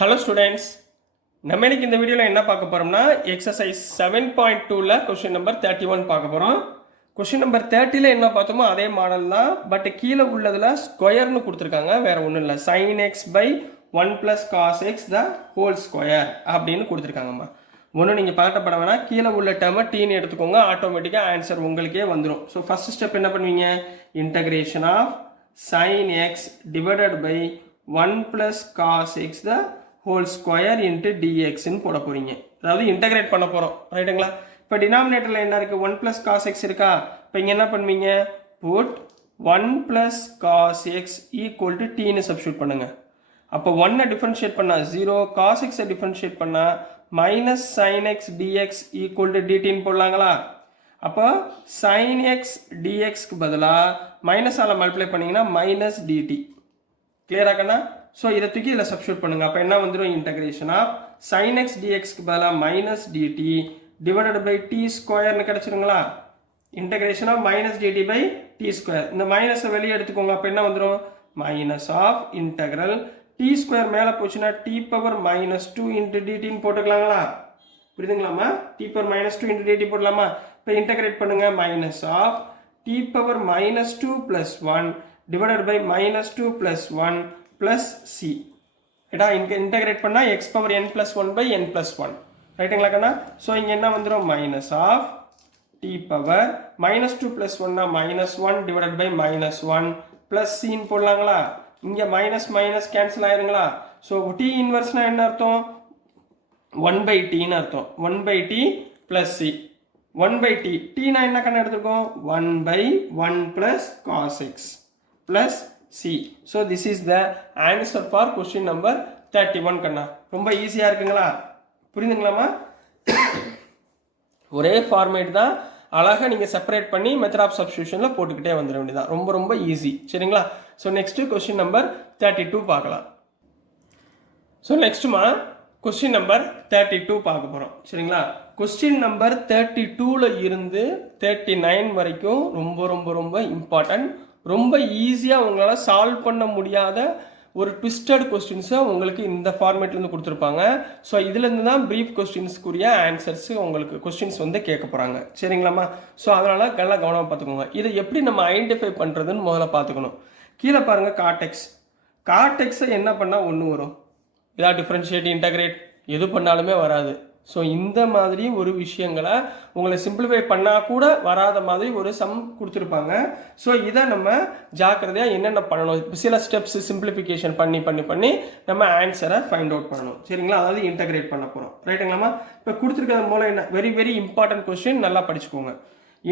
ஹலோ ஸ்டூடெண்ட்ஸ், நம்ம இன்னைக்கு இந்த வீடியோவில் என்ன பார்க்க போகிறோம்னா எக்ஸசைஸ் 7.2ல கொஸ்டின் நம்பர் 31 பார்க்க போகிறோம். கொஸ்டின் நம்பர் 30ல என்ன பார்த்தோமோ அதே மாடல் தான், பட் கீழே உள்ளதில் ஸ்கொயர்னு கொடுத்துருக்காங்க, வேற ஒன்றும் இல்லை. sin x by 1 plus cos x the whole square அப்படின்னு கொடுத்துருக்காங்கம்மா. ஒன்றும் நீங்கள் பதட்டப்பட வேணாம், கீழே உள்ள டேர்மை டீன்னு எடுத்துக்கோங்க, ஆட்டோமேட்டிக்காக ஆன்சர் உங்களுக்கே வந்துடும். ஸோ ஃபர்ஸ்ட் ஸ்டெப் என்ன பண்ணுவீங்க, integration of sin x divided by 1 plus cos x the whole square into dx ன்னு போட போறீங்க. அதாவது இன்டகிரேட் பண்ண போகிறோம், ரைட்டுங்களா? இப்போ டினாமினேட்டரில் என்ன இருக்குது, 1 plus cos x இருக்கா? இப்போ இங்கே என்ன பண்ணுவீங்க, put 1 plus cos x equal to tன்னு சப்ஸ்டியூட் பண்ணுங்க. அப்போ 1 டிஃபரன்ஷியேட் பண்ணால் 0, cos x டிஃபரன்ஷியேட் பண்ணால் minus sin x dx equal to dtன்னு போடலாங்களா? அப்போ sin x dxக்கு பதிலாக மைனஸால் மல்டிப்ளை பண்ணிங்கன்னா மைனஸ் dt. கிளியராக்கண்ணா? ஸோ இதை தூக்கி இதில் சப்ஸ்டியூட் பண்ணுங்க. அப்போ என்ன வந்துடும், இன்டகிரேஷன் ஆஃப் sin x dxக்கு பதிலாக minus dt divided by t ஸ்கொயர்னு கிடச்சிருங்களா? Integration of minus dt by D square. இந்த மைனஸை வெளியே எடுத்துக்கோங்க. அப்போ என்ன வந்துடும், minus of integral t square மேலே போச்சுன்னா டி பவர் மைனஸ் 2 இன்ட்டு டிடின்னு போட்டுக்கலாங்களா? புரியுதுங்களாமா? T power minus 2 into dt போடலாமா? இப்போ இன்டகிரேட் பண்ணுங்க, minus of t power minus 2 plus 1 divided by minus 2 plus 1 plus c. ரைட்டா? இங்கே இன்டகிரேட் பண்ணால் x power n plus 1 by n plus 1. ரைட்டுங்களா கண்ணா? ஸோ இங்கே என்ன வந்துடும், minus of t power minus 2 plus 1 minus 1 divided by minus 1 plus சின்னு போடலாங்களா? இங்கே மைனஸ் மைனஸ் கேன்சல் ஆயிருங்களா? ஸோ டி இன்வர்ஸ்னா என்ன அர்த்தம், 1 பை டின்னு அர்த்தம். 1 by t plus c. 1 by t. t நான் என்ன கண்ணா எடுத்துருக்கோம், 1 by 1 plus cos x plus c. So this is the answer for question number 31 கண்ணா. ரொம்ப ஈஸியாக இருக்குங்களா? புரியுதுங்களாமா? ஒரே ஃபார்மேட் தான், அழகாக நீங்கள் செப்பரேட் பண்ணி மெத்தட் ஆஃப் சப்ஸ்டியூஷனில் போட்டுக்கிட்டே வந்துட வேண்டியதான். ரொம்ப ரொம்ப ஈஸி, சரிங்களா? ஸோ நெக்ஸ்ட்டு கொஸ்டின் நம்பர் 32 பார்க்கலாம். ஸோ நெக்ஸ்ட்டுமா கொஸ்டின் நம்பர் 32 பார்க்க போகிறோம், சரிங்களா? கொஸ்டின் நம்பர் 32ல இருந்து 39 வரைக்கும் ரொம்ப ரொம்ப ரொம்ப இம்பார்ட்டன்ட். ரொம்ப ஈஸியாக உங்களால் சால்வ் பண்ண முடியாத ஒரு ட்விஸ்டட் கொஸ்டின்ஸை உங்களுக்கு இந்த ஃபார்மேட்லேருந்து கொடுத்துருப்பாங்க. ஸோ இதுலேருந்து தான் ப்ரீஃப் கொஸ்டின்ஸ்க்குரிய ஆன்சர்ஸு உங்களுக்கு கொஸ்டின்ஸ் வந்து கேட்க போகிறாங்க, சரிங்களாம்மா? ஸோ அதனால் நல்லா கவனமாக பார்த்துக்கோங்க. இதை எப்படி நம்ம ஐடென்டிஃபை பண்ணுறதுன்னு முதல்ல பார்த்துக்கணும். கீழே பாருங்கள், காட்டெக்ஸ். காட்டெக்ஸை என்ன பண்ணால் ஒன்று வரும், இதாக டிஃப்ரென்ஷியேட் இன்டகிரேட் எது பண்ணாலுமே வராது. ஸோ இந்த மாதிரி ஒரு விஷயங்களை உங்களை சிம்பிளிஃபை பண்ணால் கூட வராத மாதிரி ஒரு சம் கொடுத்துருப்பாங்க. ஸோ இதை நம்ம ஜாக்கிரதையாக என்னென்ன பண்ணணும், சில ஸ்டெப்ஸ் சிம்பிளிஃபிகேஷன் பண்ணி பண்ணி பண்ணி நம்ம ஆன்சரை ஃபைண்ட் அவுட் பண்ணணும், சரிங்களா? அதாவது இன்டகிரேட் பண்ண போகிறோம், ரைட்டுங்களாமா? இப்போ கொடுத்துருக்கிறது மூலம் என்ன, வெரி வெரி இம்பார்ட்டன்ட் கொஸ்டின், நல்லா படிச்சுக்கோங்க.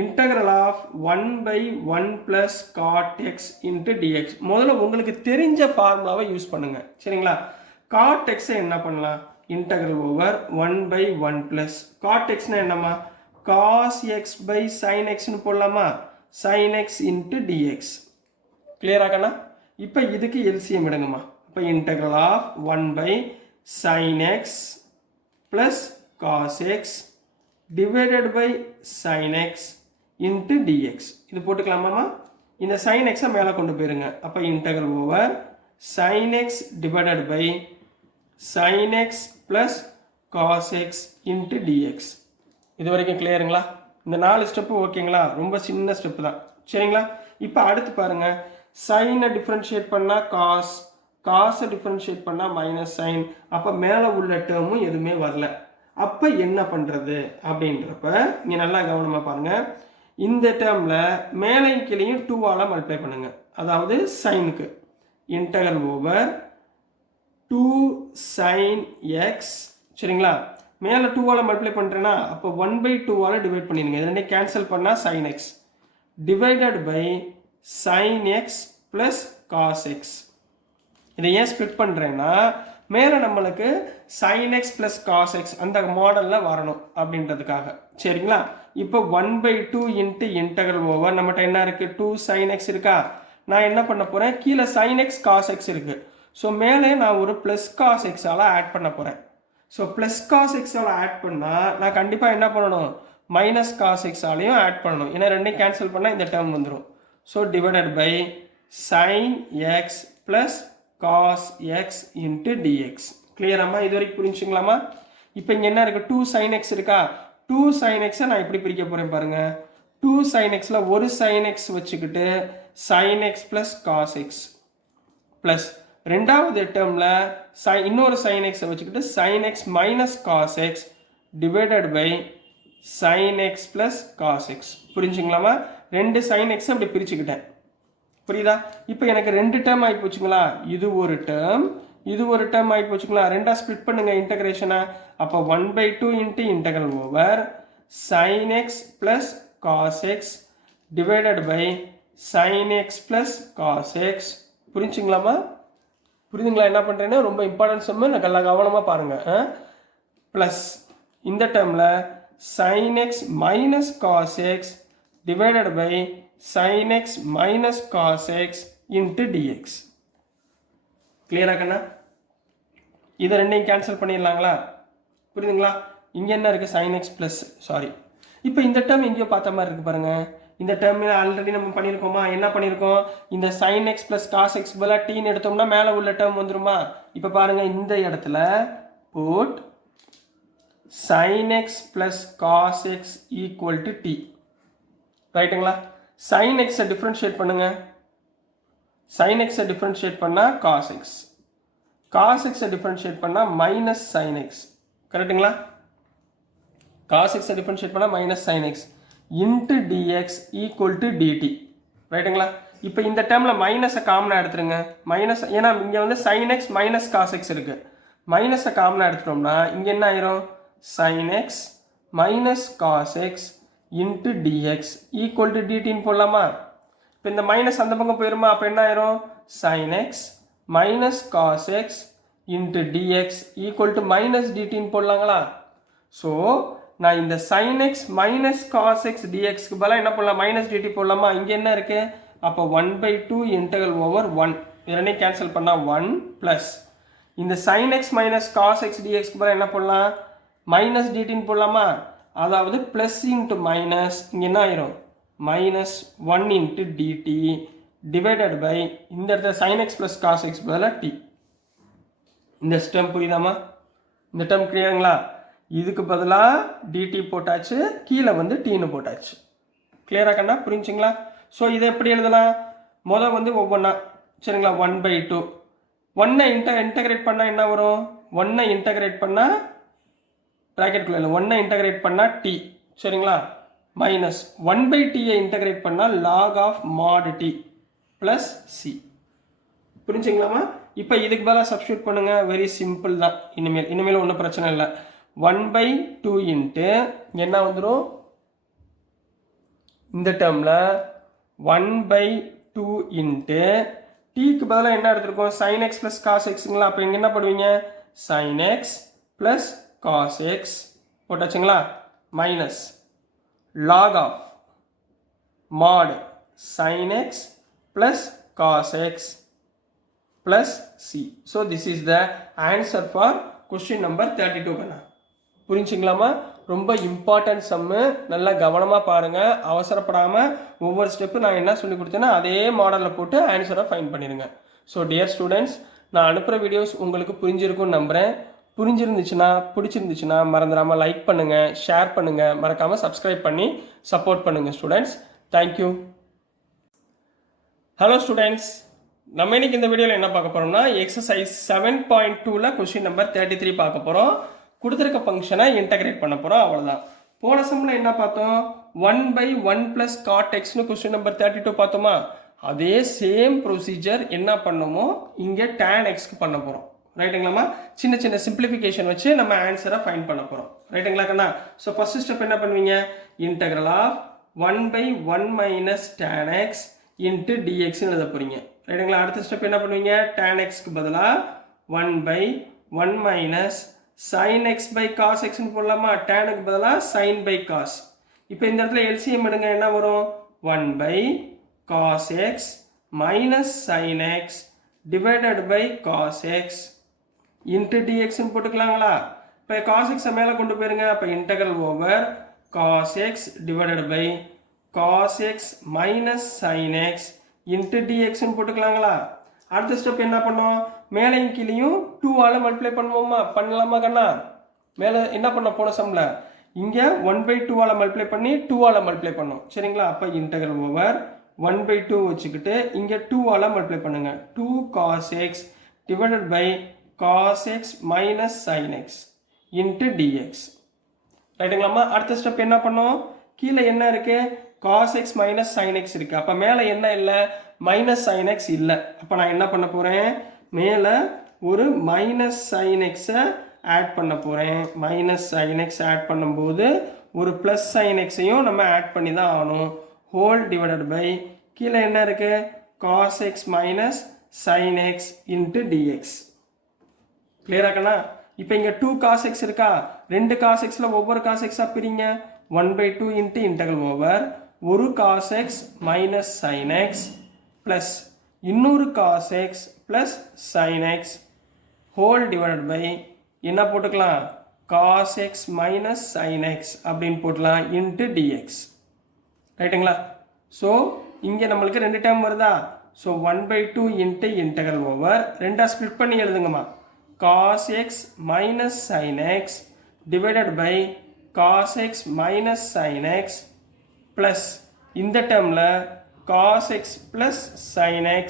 Integral of 1 by 1 plus cot x into dx. முதல்ல உங்களுக்கு தெரிஞ்ச ஃபார்முலாவை யூஸ் பண்ணுங்க, சரிங்களா? cot x என்ன பண்ணலாம், integral over 1 by 1 plus cot x என்னமா, cos x by sin x னு போடலாமா? sin x into dx. Clear ஆகனா? இப்போ இதுக்கு எல்சிஎம் எடுங்கம்மா. இப்போ integral of 1 by sin x plus cos x divided by sin x into dx. இது போட்டுக்கலாமாமா? இந்த sin x மேலே கொண்டு போயிருங்க. அப்போ integral over sin x divided by sin x plus cos x into dx. இது வரைக்கும் கிளியருங்களா? இந்த 4 ஸ்டெப்பு ஓகேங்களா? ரொம்ப சின்ன ஸ்டெப்பு தான், சரிங்களா? இப்போ அடுத்து பாருங்க, சைனை டிஃப்ரென்ஷியேட் பண்ணால் காஸ், காசை டிஃப்ரென்ஷியேட் பண்ணால் மைனஸ் சைன். அப்போ மேலே உள்ள டேர்மும் எதுவுமே வரல. அப்போ என்ன பண்ணுறது அப்படின்றப்ப இங்கே நல்லா கவனமாக பாருங்கள். இந்த டேர்மில் மேலையும் கீழையும் 2ஆல் மல்டிப்ளை பண்ணுங்கள். அதாவது சைனுக்கு இன்டகரல் ஓவர் 2 sin x, சரிங்களா? மேலே 2ஆல் மல்டிப்ளை பண்ணுறேன்னா அப்போ 1 by 2ஆல் டிவைட் பண்ணிடுங்க. இது ரெண்டையும் கேன்சல் பண்ணால் sin x divided by sin x plus cos x. இதை ஏன் ஸ்ப்ளிட் பண்ணுறேன்னா மேலே நம்மளுக்கு sin x plus cos x அந்த மாடலில் வரணும் அப்படின்றதுக்காக, சரிங்களா? இப்போ 1 by 2 இன்ட்டு இன்டகரல் ஓவர் நம்மகிட்ட என்ன இருக்குது, 2 sin x இருக்கா? நான் என்ன பண்ண போகிறேன், கீழே sin x காஸ் எக்ஸ் இருக்குது. ஸோ மேலே நான் ஒரு ப்ளஸ் காஸ் எக்ஸால் ஆட் பண்ண போகிறேன். ஸோ ப்ளஸ் காஸ் எக்ஸால் ஆட் பண்ணால் நான் கண்டிப்பாக என்ன பண்ணணும், மைனஸ் காஸ் எக்ஸ் ஆலையும் ஆட் பண்ணணும். ஏன்னா ரெண்டையும் கேன்சல் பண்ணால் இந்த டேர்ம் வந்துடும். So divided by sine x plus cos x into dx. கிளியராம்மா? இது வரைக்கும் புரிஞ்சுங்களாமா? இப்போ இங்கே என்ன இருக்குது? 2 sin x இருக்கா? 2 sin x நான் எப்படி பிரிக்க போகிறேன் பாருங்கள். 2 sin xல ஒரு sin x வச்சுக்கிட்டு sin x plus cos x plus ரெண்டாவது டேர்மில் இன்னொரு sin x வச்சுக்கிட்டு sin x minus cos x divided by sin x plus cos x. புரிஞ்சுங்களாமா? ரெண்டு sin x அப்படி பிரிச்சுக்கிட்டேன். புரியுதா? இப்போ எனக்கு ரெண்டு டேர்ம் ஆகி போச்சுங்களா? இது ஒரு டேர்ம், இது ஒரு டேர்ம் ஆகி போச்சுங்களா? ரெண்டா ஸ்பிளிட் பண்ணுங்க இன்டகிரேஷனை. அப்போ 1/2 into integral over sin x plus cos x divided by sin x plus cos x. புரிஞ்சுங்களாமா? புரியுதுங்களா என்ன பண்ணுறேன்னா? ரொம்ப இம்பார்ட்டன்ட் சம்மு, நான் நல்லா கவனமாக பாருங்கள். ப்ளஸ் இந்த டேர்மில் sin x minus cos x divided by sin x minus cos x into dx. கிளியரா கண்ணா? இதை ரெண்டையும் கேன்சல் பண்ணிடலாங்களா? புரியுதுங்களா? இங்கே என்ன இருக்குது? sin x ப்ளஸ் சாரி, இப்போ இந்த டேர்ம் எங்கேயோ பார்த்த மாதிரி இருக்குது பாருங்கள். இந்த டேர்மில் ஆல்ரெடி நம்ம பண்ணியிருக்கோமா? என்ன பண்ணியிருக்கோம்? இந்த sin x plus cos x பதிலாக டீன்னு எடுத்தோம்னா மேலே உள்ள டேர்ம் வந்துருமா? இப்போ பாருங்கள், இந்த இடத்துல put sin x plus cos x equal to T. ரைட்டுங்களா? sin x டிஃப்ரென்ஷியேட் பண்ணுங்க. sin x டிஃப்ரென்ஷியேட் பண்ணால் cos x, cos x differentiate பண்ணால் மைனஸ் sin x. கரெக்டுங்களா? cos x டிஃப்ரென்ஷியேட் பண்ணால் minus sin x into dx equal to dt. ரைட்டுங்களா? இப்போ இந்த டேர்மில் மைனஸை காமனாக எடுத்துருங்க. மைனஸ், ஏன்னா இங்கே வந்து sin x minus cos x இருக்குது. மைனஸை காமனாக எடுத்துட்டோம்னா இங்கே என்ன ஆயிரும்? sin x minus cos x into dx equal to டிடின்னு போடலாமா? இப்போ இந்த மைனஸ் அந்த பக்கம் போயிருமா? அப்போ என்ன ஆயிரும்? sin x minus cos x into dx equal to minus டிடின்னு போடலாங்களா? ஸோ நான் இந்த sin x minus cos x டிஎக்ஸ்க்கு பதிலாக என்ன பண்ணலாம்? மைனஸ் டிடி போடலாமா? இங்கே என்ன இருக்கு? அப்போ 1/2 இன்டகரல் ஓவர் 1 இதனையும் கேன்சல் பண்ணால் 1 ப்ளஸ் இந்த sin x minus cos x டிஎக்ஸ்க்கு பதிலாக என்ன பண்ணலாம்? மைனஸ் டிடின்னு போடலாமா? அதாவது பிளஸ் இன்ட்டு மைனஸ் இங்கே என்ன ஆயிரும்? Minus 1 into dt divided by இந்த இடத்துல sin x plus cos x பதிலாக டி. இந்த டேர்ம் புரியுதாமா? இந்த டேர்ம் கிளியருங்களா? இதுக்கு பதிலாக டிடி போட்டாச்சு, கீழே வந்து டீன்னு போட்டாச்சு. கிளியரா கண்ணா? புரிஞ்சுங்களா? ஸோ இதை எப்படி எழுதலாம்? முதல் வந்து ஒவ்வொன்றா சரிங்களா? 1/2 1 இன்டகிரேட் பண்ணால் என்ன வரும்? 1 இன்டகிரேட் பண்ணால் ப்ராக்கெட்குள்ள 1 இன்டகிரேட் பண்ணால் டி சரிங்களா? மைனஸ் 1/t இன்டகிரேட் பண்ணால் log of mod t plus c. புரிஞ்சுங்களாமா? இப்போ இதுக்கு பதிலாக சப்ஸ்டியூட் பண்ணுங்க. வெரி சிம்பிள் தான். இனிமேல் ஒன்றும் பிரச்சனை இல்லை. 1/2 இன்ட்டு என்ன வந்துடும்? இந்த டேர்மில் 1/2 இன்ட்டு டீக்கு பதிலாக என்ன எடுத்துருக்கோம்? sin x ப்ளஸ் காஸ் எக்ஸுங்களா? அப்போ இங்கே என்ன பண்ணுவீங்க? sin x plus cos x போட்டாச்சுங்களா? Minus log of mod sin x plus cos x plus c. So this is the answer for question number 32 கண்ணா. புரிஞ்சுங்களாமா? ரொம்ப இம்பார்ட்டன்ட் சம்மு, நல்லா கவனமாக பாருங்கள். அவசரப்படாமல் ஒவ்வொரு ஸ்டெப்பு நான் என்ன சொல்லி கொடுத்தேன்னா அதே மாடலில் போட்டு ஆன்சரை ஃபைண்ட் பண்ணிடுங்க. ஸோ டியர் ஸ்டூடெண்ட்ஸ், நான் அனுப்புகிற வீடியோஸ் உங்களுக்கு புரிஞ்சிருக்கும்னு நம்புகிறேன். புரிஞ்சிருந்துச்சுன்னா பிடிச்சிருந்துச்சுன்னா மறந்துடாமல் லைக் பண்ணுங்கள், ஷேர் பண்ணுங்கள், மறக்காமல் சப்ஸ்கிரைப் பண்ணி சப்போர்ட் பண்ணுங்கள் ஸ்டூடெண்ட்ஸ். தேங்க்யூ. ஹலோ ஸ்டூடெண்ட்ஸ், நம்ம இன்னைக்கு இந்த வீடியோவில் என்ன பார்க்க போகிறோம்னா எக்ஸசைஸ் 7.2ல் கொஸ்டின் நம்பர் 33 பார்க்க போகிறோம். கொடுத்துருக்க ஃபங்க்ஷனை இன்டகிரேட் பண்ண போகிறோம், அவ்வளோதான். போன சம்மில் என்ன பார்த்தோம்? 1/1 + cot xன்னு கொஸ்டின் நம்பர் 32 பார்த்தோமா? அதே சேம் ப்ரொசீஜர் என்ன பண்ணுமோ இங்கே tan xக்கு பண்ண போகிறோம். ரைட்டுங்களாமா? சின்ன சின்ன சிம்பிளிஃபிகேஷன் வச்சு நம்ம ஆன்சரை ஃபைண்ட் பண்ண போகிறோம். ரைட்டுங்களா கண்ணா? ஸோ ஃபர்ஸ்ட் ஸ்டெப் என்ன பண்ணுவீங்க? Integral of 1/1 - tan x into டிஎக்ஸ்ன்னு எழுத போகிறீங்க. ரைட்டுங்களா? அடுத்த ஸ்டெப் என்ன பண்ணுவீங்க? tan xக்கு பதிலாக 1/1 - sin x / cos xன்னு போடலாமா? tanக்கு பதிலாக sin / cos. இப்போ இந்த இடத்துல எல்சிஎம் எடுங்க, என்ன வரும்? 1/cos x - sin x divided by cos x into dx போட்டுக்கலாங்களா? இப்போ cos x மேலே கொண்டு போயிருங்க. அப்போ integral over cos x divided by cos x minus sin x into dx ன்னு போட்டுக்கலாங்களா? அடுத்த ஸ்டெப் என்ன பண்ணோம்? மேலையும் கீழையும் 2 ஆல மல்டிப்ளை பண்ணுவோமா? பண்ணலாமா கண்ணா? மேலே என்ன பண்ண போன சம்ல இங்கே 1/2 ஆல மல்டிப்ளை பண்ணி 2 ஆல மல்டிப்ளை பண்ணோம் சரிங்களா? அப்போ இன்டெகிரல் ஓவர் 1/2 வச்சுக்கிட்டு இங்கே 2 ஆல மல்டிப்ளை பண்ணுங்க. 2 cos x divided by cos x minus sin x into dx. ரைட்டுங்களாம்மா? அடுத்த ஸ்டெப் என்ன பண்ணோம்? கீழே என்ன இருக்கு? cos x minus sin x இருக்கு. அப்போ மேலே என்ன இல்லை? மைனஸ் sin x இல்லை. அப்போ நான் என்ன பண்ண போகிறேன்? மேலே ஒரு மைனஸ் sin x-ஐ ஆட் பண்ண போகிறேன். மைனஸ் sin x ஆட் பண்ணும்போது ஒரு ப்ளஸ் sin x-ஐயும் நம்ம ஆட் பண்ணி தான் ஆகணும். ஹோல் டிவைடட் பை கீழே என்ன இருக்கு? cos x minus sin x into dx. கிளியராக்கண்ணா? இப்போ இங்கே 2 cos x இருக்கா? 2 cos x-ல ஒவ்வொரு cos x-ஆ பிரிங்க. 1/2 into integral ஓவர் ஒரு cos x minus sin x plus இன்னொரு cos x plus sin x whole divided by என்ன போட்டுக்கலாம்? cos x minus sin x அப்படின்னு போட்டுக்கலாம் into dx. ரைட்டுங்களா? ஸோ இங்கே நம்மளுக்கு 2 டேர்ம் வருதா? ஸோ 1/2 into integral ஓவர் 2ஆ ஸ்ப்ளிட் பண்ணி எழுதுங்கம்மா. cos x minus sin x divided by cos x minus sin x plus இந்த டேர்மில் cos x plus sin x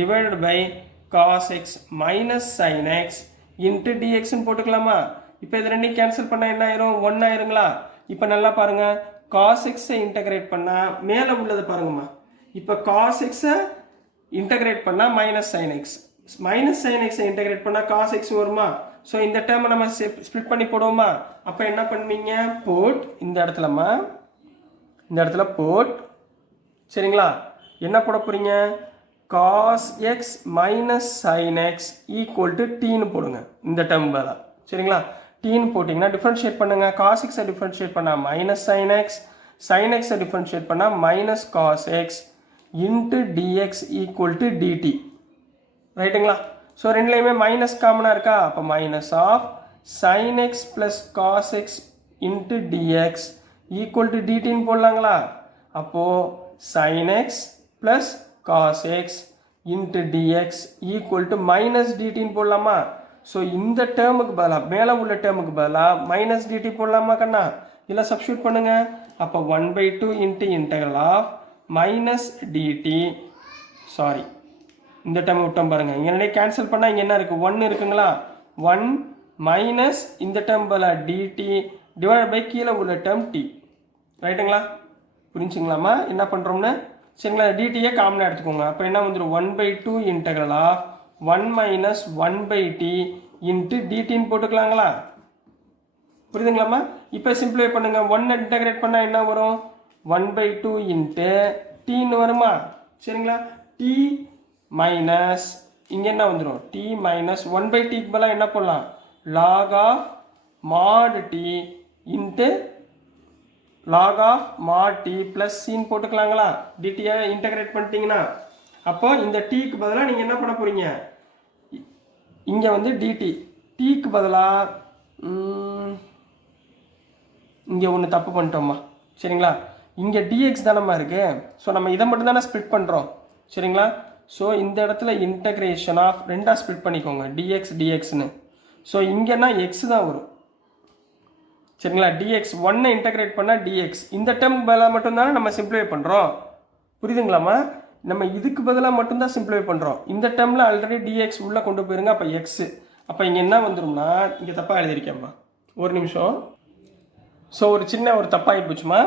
divided by cos x minus sin x into dx ன்னு போட்டுக்கலாமா? இப்போ இது ரெண்டையும் கேன்சல் பண்ணால் என்ன ஆயிரும்? 1 ஆயிருங்களா? இப்போ நல்லா பாருங்க. cos x-ஐ இன்டகிரேட் பண்ணால் மேலே உள்ளது பாருங்கம்மா. இப்போ cos x-ஐ இன்டகிரேட் பண்ணால் minus sin x, minus sin x-ஐ இன்டகிரேட் பண்ணால் cos x வருமா? ஸோ இந்த டேர்மை நம்ம ஸ்ப்ளிட் பண்ணி போடுவோமா? அப்போ என்ன பண்ணுவீங்க? போட் இந்த இடத்துலம்மா, இந்த இடத்துல போட் சரிங்களா? என்ன போட போறீங்க? cos x minus sin x equal to t ன்னு போடுங்க. இந்த டேர்ம் பதிலா சரிங்களா? t ன்னு போட்டிங்கன்னா டிஃபரன்ஷியேட் பண்ணுங்க. cos x-ஐ டிஃபரன்ஷியேட் பண்ணால் மைனஸ் sin x, sin x-ஐ டிஃபரன்ஷியேட் பண்ணால் minus cos x into dx equal to dt. ரைட்டுங்களா? ஸோ ரெண்டுலேயுமே மைனஸ் காமனாக இருக்கா? அப்போ minus of sin x plus cos x into dx equal to dt-ன்னு போடலாங்களா? அப்போது sin x plus cos x into dx equal to minus dt-ன்னு போடலாமா? ஸோ இந்த டேர்முக்கு பதிலாக மேலே உள்ள டேர்முக்கு பதிலாக மைனஸ் dt போடலாமா கண்ணா? இல்லை சப்ஸ்டியூட் பண்ணுங்க. அப்போ 1/2 into integral of minus dt, sorry இந்த டேர்ம் விட்டோம் பாருங்க. இங்கே நிறைய கேன்சல் பண்ணால் இங்கே என்ன இருக்குது? 1 இருக்குங்களா? 1 மைனஸ் இந்த டேர்ம் பதிலாக dt டிவைட் பை கீழே உள்ள டேர்ம் t. ரைட்டுங்களா? புரிஞ்சுங்களாமா என்ன பண்ணுறோம்னு? சரிங்களா? டிடியை காமனாக எடுத்துக்கோங்க. அப்போ என்ன வந்துடும்? 1/2 integral of 1 minus 1/t into dt-ன்னு போட்டுக்கலாங்களா? புரியுதுங்களாமா? இப்போ சிம்பிளிஃபை பண்ணுங்க. 1 இன்டகிரேட் பண்ணால் என்ன வரும்? 1/2 into t-ன்னு வருமா? சரிங்களா? t மைனஸ் இங்கே என்ன வந்துடும்? t மைனஸ் 1/t-க்கு பதிலாக என்ன போடலாம்? log of mod t into log of mod t plus c-ன்னு போட்டுக்கலாங்களா? dt-யை இன்டகிரேட் பண்ணிட்டீங்கன்னா அப்போ இந்த t-க்கு பதிலாக நீங்கள் என்ன பண்ண போறீங்க? இங்கே வந்து dt, t-க்கு பதிலாக இங்கே ஒன்று தப்பு பண்ணிட்டோம்மா சரிங்களா? இங்கே dx தானம்மா இருக்கு. ஸோ நம்ம இதை மட்டும் தானே ஸ்ப்ளிட் பண்ணுறோம் சரிங்களா? ஸோ இந்த இடத்துல இன்டகிரேஷன் ஆஃப் 2ஆ ஸ்ப்ளிட் பண்ணிக்கோங்க. dx dxன்னு. ஸோ இங்கேனா x தான் வரும் சரிங்களா? dx 1 இன்டகிரேட் பண்ணால் dx இந்த டேர்ம் பதிலாக மட்டும்தானே நம்ம சிம்பிளிஃபை பண்ணுறோம். புரியுதுங்களாம்மா? நம்ம இதுக்கு பதிலாக மட்டும்தான் சிம்பிளிஃபை பண்ணுறோம். இந்த டேர்மில் ஆல்ரெடி dx உள்ளே கொண்டு போயிருங்க. அப்போ எக்ஸு. அப்போ இங்கே என்ன வந்துடும்னா இங்கே தப்பாக எழுதியிருக்கேம்மா, ஒரு நிமிஷம். ஸோ ஒரு சின்ன ஒரு தப்பாகி போச்சுமா.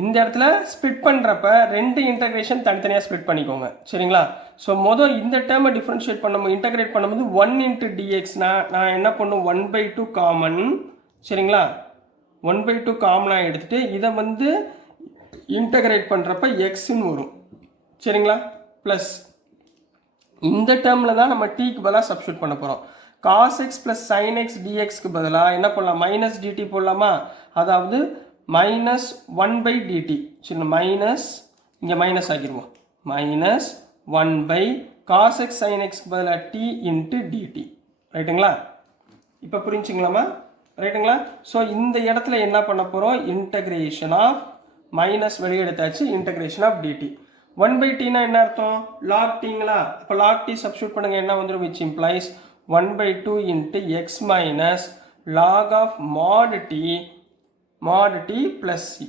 இந்த இடத்துல ஸ்ப்ளிட் பண்ணுறப்ப 2 இன்டகிரேஷன் தனித்தனியாக ஸ்ப்ளிட் பண்ணிக்கோங்க சரிங்களா? ஸோ மொதல் இந்த டேர்மை டிஃப்ரென்ஷியேட் பண்ணும்போது இன்டகிரேட் பண்ணும்போது 1 into dxனா நான் என்ன பண்ணும்? 1/2 காமன் சரிங்களா? 1/2 காமனாக எடுத்துகிட்டு இதை வந்து இன்டகிரேட் பண்ணுறப்ப எக்ஸ்ன்னு வரும் சரிங்களா? ப்ளஸ் இந்த டேர்மில் தான் நம்ம டீக்கு பதிலாக சப்ஸ்டியூட் பண்ண போகிறோம். cos x plus sin x dxக்கு பதிலாக என்ன பண்ணலாம்? மைனஸ் dt போடலாமா? அதாவது மைனஸ் 1/dt சரி, மைனஸ் இங்கே மைனஸ் ஆக்கிடுவோம். மைனஸ் 1/cos x sin xக்கு பதிலாக t into dt. ரைட்டுங்களா? இப்போ புரிஞ்சுங்களாமா? ரைட்டுங்களா? ஸோ இந்த இடத்துல என்ன பண்ண போகிறோம், இன்டகிரேஷன் ஆஃப் மைனஸ் வெளியே எடுத்தாச்சு, இன்டகிரேஷன் ஆஃப் டிடி. 1/tனா என்ன அர்த்தம், லாக் டீங்களா? இப்போ லாக் டி சப்ஸ்டியூட் பண்ணுங்க, என்ன வந்துடும், which implies 1/2 into x minus log of mod t plus c.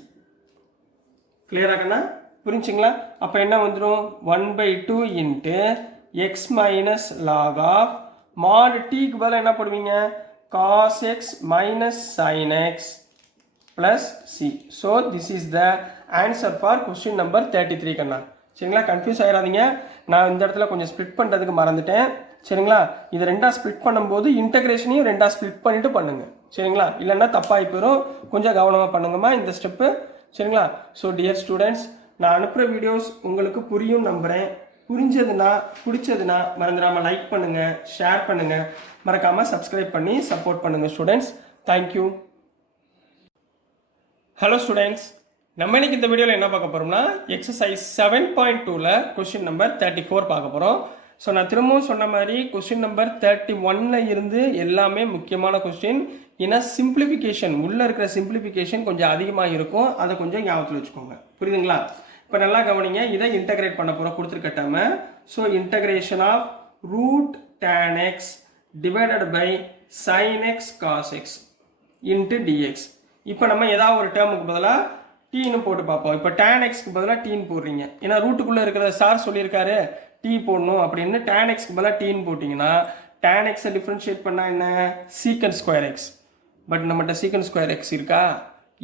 கிளியராகண்ணா, புரிஞ்சுங்களா? அப்போ என்ன வந்துடும், 1/2 into x minus log of mod டிக்கு பதிலாக என்ன பண்ணுவீங்க, cos x minus sin x plus c. So this is the answer for question number 33 கண்ணா. சரிங்களா, கன்ஃபியூஸ் ஆயிடாதீங்க. நான் இந்த இடத்துல கொஞ்சம் ஸ்ப்ளிட் பண்ணுறதுக்கு மறந்துட்டேன். சரிங்களா, இது ரெண்டாக ஸ்ப்ளிட் பண்ணும்போது இன்டகிரேஷனையும் ரெண்டாக ஸ்ப்ளிட் பண்ணிட்டு பண்ணுங்க. சரிங்களா, இல்லைன்னா தப்பாகி போயிடும். கொஞ்சம் கவனமாக பண்ணுங்கம்மா இந்த ஸ்டெப்பு. சரிங்களா? ஸோ டியர் ஸ்டூடெண்ட்ஸ், நான் அனுப்புகிற வீடியோஸ் உங்களுக்கு புரியும் நம்புகிறேன். புரிஞ்சதுன்னா பிடிச்சதுன்னா மறந்துடாமல் லைக் பண்ணுங்கள், ஷேர் பண்ணுங்கள், மறக்காமல் சப்ஸ்கிரைப் பண்ணி சப்போர்ட் பண்ணுங்கள் ஸ்டூடெண்ட்ஸ். தேங்க்யூ. ஹலோ ஸ்டூடெண்ட்ஸ், நம்ம இன்னைக்கு இந்த வீடியோவில் என்ன பார்க்க போகிறோம்னா எக்ஸசைஸ் 7.2ல கொஸ்டின் நம்பர் 34 பார்க்க போகிறோம். ஸோ நான் திரும்பவும் சொன்ன மாதிரி கொஸ்டின் நம்பர் 31ல இருந்து எல்லாமே முக்கியமான கொஸ்டின். ஏன்னா சிம்பிளிஃபிகேஷன், உள்ளே இருக்கிற சிம்பிளிஃபிகேஷன் கொஞ்சம் அதிகமாக இருக்கும். அதை கொஞ்சம் ஞாபகத்தில் வச்சுக்கோங்க. புரியுதுங்களா? இப்போ நல்லா கவனிங்க, இதை இன்டகிரேட் பண்ண போகிறோம் கொடுத்துருக்கட்டாம. So integration of root tan x divided by sine x cos x into dx. இப்போ நம்ம ஏதாவது ஒரு டேர்முக்கு பதிலாக டீன்னு போட்டு பார்ப்போம். இப்போ டேன் எக்ஸ்க்கு பதிலாக டீன்னு போடுறீங்க, ஏன்னா ரூட்டுக்குள்ளே இருக்கிற சார் சொல்லியிருக்காரு டீ போடணும் அப்படின்னு. டேன் எக்ஸ்க்கு பதிலாக டீன்னு போட்டிங்கன்னா டேன் எக்ஸை டிஃப்ரென்ஷியேட் பண்ணால் என்ன, சீக்கன் ஸ்கொயர் எக்ஸ். பட் நம்மகிட்ட சீக்கன் ஸ்கொயர் எக்ஸ் இருக்கா,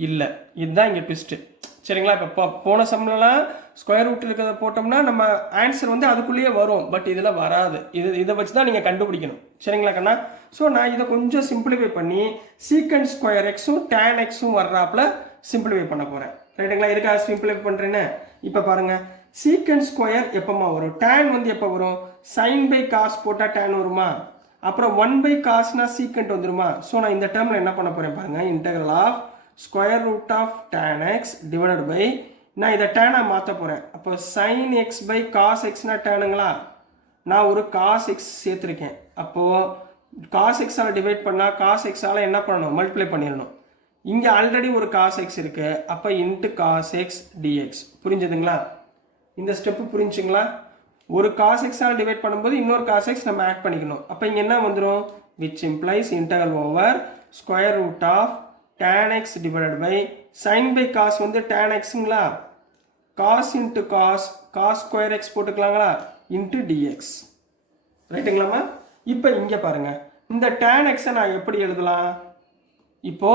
இல்லை. இதுதான் இங்கே ட்விஸ்ட்டு. சரிங்களா, இப்போ போன சம்லாம் ஸ்கொயர் ரூட் இருக்கிறத போட்டோம்னா நம்ம ஆன்சர் வந்து அதுக்குள்ளேயே வரும். பட் இதில் வராது. இதை வச்சு தான் நீங்கள் கண்டுபிடிக்கணும். சரிங்களா கண்ணா? ஸோ நான் இதை கொஞ்சம் சிம்பிளிஃபை பண்ணி சீக்கன் ஸ்கொயர் எக்ஸும் டேன் எக்ஸும் வர்றாப்புல சிம்பிளிஃபை பண்ண போகிறேன். ரைட்டுங்களா? இதுக்காக சிம்பிளிஃபை பண்ணுறேன்னு. இப்போ பாருங்கள், சீக்கன் ஸ்கொயர் எப்போமா வரும், டேன் வந்து எப்போ வரும், சைன் பை காஸ் போட்டால் டேன் வருமா, அப்புறம் 1/cosனா சீக்கண்ட் வந்துருமா. ஸோ நான் இந்த டேர்மில் என்ன பண்ண போகிறேன் பாருங்கள், integral of square root of tan x divided by, நான் இதை டேனாக மாற்ற போகிறேன். அப்போ sin x by cos x டேனுங்களா, நான் ஒரு காஸ் எக்ஸ் சேர்த்துருக்கேன். அப்போது காஸ் எக்ஸால் டிவைட் பண்ணால் காஸ் எக்ஸால் என்ன பண்ணணும், மல்டிப்ளை பண்ணிடணும். இங்கே ஆல்ரெடி ஒரு காஸ் எக்ஸ் இருக்குது, அப்போ இன்ட்டு காஸ் எக்ஸ் டிஎக்ஸ். புரிஞ்சுதுங்களா? இந்த ஸ்டெப்பு புரிஞ்சுங்களா? ஒரு காஸ் எக்ஸால் டிவைட் பண்ணும்போது இன்னொரு காஸ் எக்ஸ் நம்ம ஆட் பண்ணிக்கணும். அப்போ இங்கே என்ன வந்துடும், which implies integral over square root of tan x divided by sin by cos வந்து tan xங்களா, cos into cos square x போட்டுக்கலாங்களா, into dx. ரைட்டுங்களாமா? இப்போ இங்கே பாருங்க, இந்த tan x நான் எப்படி எழுதலாம், இப்போ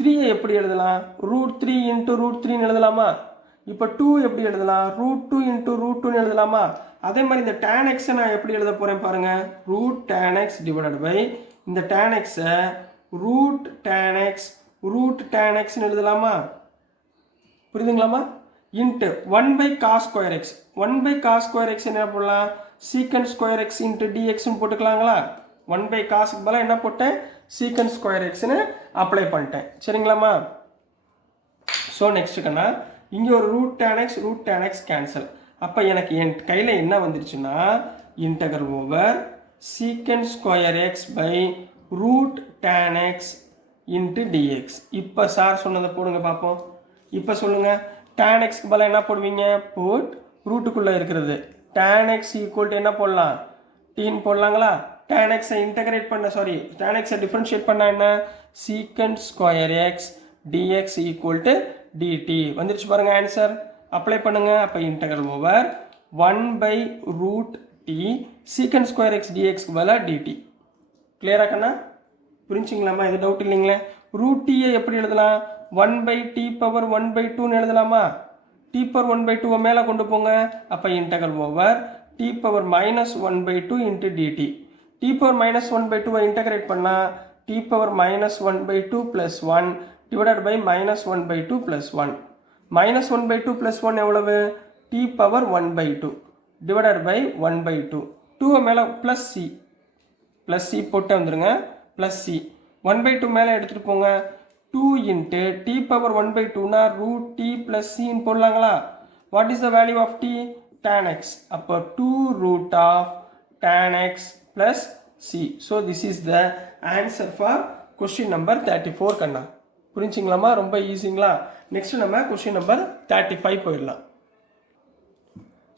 3 எப்படி எழுதலாம், √3 into √3 எழுதலாமா. இப்போ 2 எப்படி எழுதலாம், √2 into √2 எழுதலாமா. அதே மாதிரி இந்த tan x நான் எப்படி எழுத போறேன் பாருங்க, √tan x divided by இந்த tan x √tan x எழுதலாமா. புரியுதுங்களாமா? Into 1/cos square x, 1/cos square x என்ன போடலாம், சீக்கன் ஸ்கொயர் எக்ஸ் இன்ட்டு டிஎக்ஸ்னு போட்டுக்கலாங்களா. 1/cosக்கு பதிலாக என்ன போட்டேன், சீக்கன் ஸ்கொயர் எக்ஸ்னு அப்ளை பண்ணிட்டேன். சரிங்களாமா? ஸோ நெக்ஸ்ட்டுக்கண்ணா இங்கே ஒரு √tan x கேன்சல். அப்போ எனக்கு என் கையில் என்ன வந்துருச்சுன்னா integral over secant square x by √tan x into dx. இப்போ சார் சொன்னதை போடுங்க பார்ப்போம். இப்போ சொல்லுங்கள், tan xக்கு பதிலாக என்ன போடுவீங்க, போட் ரூட்டுக்குள்ளே இருக்கிறது tan x ஈக்குவல் டு என்ன போடலாம், டீன் போடலாங்களா. tan xஐ இன்டகிரேட் பண்ண tan xஐ டிஃப்ரென்ஷியேட் பண்ண என்ன, secant square x dx equal to dt வந்துருச்சு பாருங்க ஆன்சர். அப்ளை பண்ணுங்க. அப்போ integral over 1/√t secant square x டிஎக்ஸ்க்கு பதிலாக டிடி. கிளியரா கண்ணா? புரிஞ்சுங்களாமா? இது டவுட் இல்லைங்களே. √t எப்படி எழுதலாம், 1/t⁻1/2 எழுதலாமா. t⁻1/2 மேலே கொண்டு போங்க. அப்போ integral over t⁻−1/2 into dt. t⁻−1/2 integrate பண்ணால் t⁻−1/2 + 1 டிவைடட் பை -1/2 + 1. -1/2 + 1 எவ்வளவு, t⁻1/2 டிவைடட் பை 1/2. 2 மேலே ப்ளஸ் சி போட்டு வந்துடுங்க. ப்ளஸ் சி 1/2 மேலே எடுத்துகிட்டு போங்க. 2 இன்ட்டு t⁻1/2னா √t + c போடலாங்களா. What is the value of t, tan x. அப்போ 2√tan x + c. So this is the answer for question number 34 கண்ணா. புரிஞ்சுங்களாமா? ரொம்ப ஈஸிங்களா? நெக்ஸ்ட் நம்ம கொஸ்டின் நம்பர் 35 போயிடலாம்.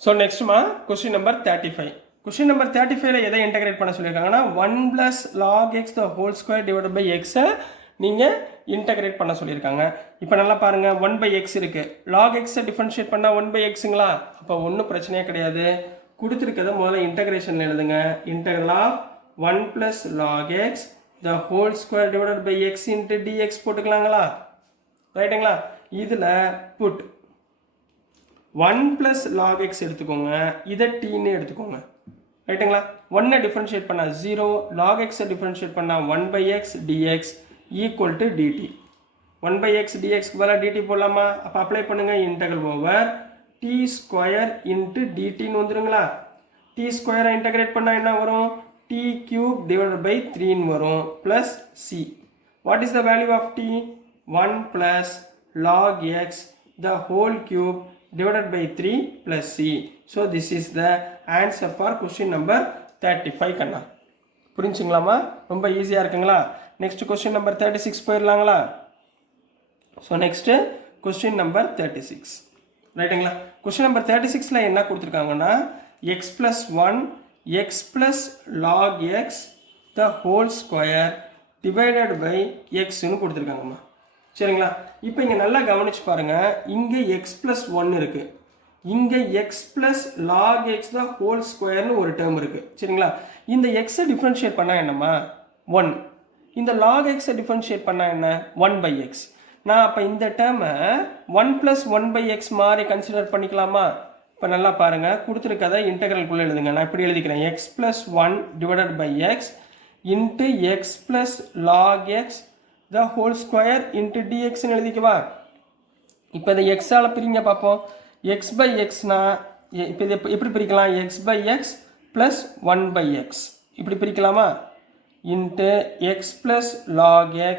ஸோ நெக்ஸ்ட்மா கொஸ்டின் நம்பர் 35. கொஸ்டின் நம்பர் 35ல எதை இன்டகிரேட் பண்ண சொல்லியிருக்காங்கன்னா 1 + log x the whole square divided by x நீங்கள் இன்டகிரேட் பண்ண சொல்லியிருக்காங்க. இப்போ நல்லா பாருங்கள், 1/x இருக்குது. log x டிஃபரன்ஷியேட் பண்ணால் 1/xங்களா? அப்போ ஒன்றும் பிரச்சனையே கிடையாது. கொடுத்துருக்கதை முதல்ல இன்டகிரேஷன் எழுதுங்க. Integral of 1 + log x the whole square divided by x into dx போட்டுக்கலாங்களா? ரைட்டுங்களா? இதில் புட் 1 + log x எடுத்துக்கோங்க, இதை டீன்னு எடுத்துக்கோங்க. ரைட்டுங்களா? 1 டிஃபரன்ஷியேட் பண்ணால் 0, log x டிஃபரன்ஷியேட் பண்ணால் 1/x dx equal to dt. 1/x dxக்கு பதிலாக dt போடலாமா? அப்போ அப்ளை பண்ணுங்க. Integral over t square into dtன்னு வந்துருங்களா? t ஸ்கொயரை இன்டகிரேட் பண்ணால் என்ன வரும்? t³ டிவைடட் பை 3ன்னு வரும் plus c. What is the value of t? 1 + log x the whole cube divided by 3 plus c. So this is the answer for question number 35 கண்ணா. புரிஞ்சுங்களாமா? ரொம்ப ஈஸியாக இருக்குங்களா? நெக்ஸ்ட் கொஸ்டின் நம்பர் 36 போயிடலாங்களா? ஸோ நெக்ஸ்ட்டு கொஸ்டின் நம்பர் 36 ரைட்டுங்களா? கொஸ்டின் நம்பர் 36ல என்ன கொடுத்துருக்காங்கன்னா x + 1 x + log x the whole square divided by xன்னு கொடுத்துருக்காங்கம்மா. சரிங்களா? இப்போ இங்கே நல்லா கவனிச்சு பாருங்க. இங்கே x + 1 இருக்கு, இங்கே x + log x the whole squareன்னு ஒரு டேர்ம் இருக்கு. சரிங்களா? இந்த x டிஃபரன்ஷியேட் பண்ணா என்னம்மா? 1. இந்த log x டிஃபரன்ஷியேட் பண்ணா என்ன? 1/x. நான் அப்போ இந்த டேர்மை 1 + 1/x மாதிரி கன்சிடர் பண்ணிக்கலாமா? இப்போ நல்லா பாருங்க, கொடுத்துருக்கதை இன்டெக்ரல்குள்ளே எழுதுங்க. நான் இப்படி எழுதிக்கிறேன். x + 1 divided by x into x + log x the whole square into dxன்னு எழுதிக்கவா? இப்போ இதை x-ஆல் பிரிங்க பார்ப்போம். x/xனா இப்போ இதை எப்படி பிரிக்கலாம்? x/x ப்ளஸ் 1/x இப்படி பிரிக்கலாமா? Into x + log x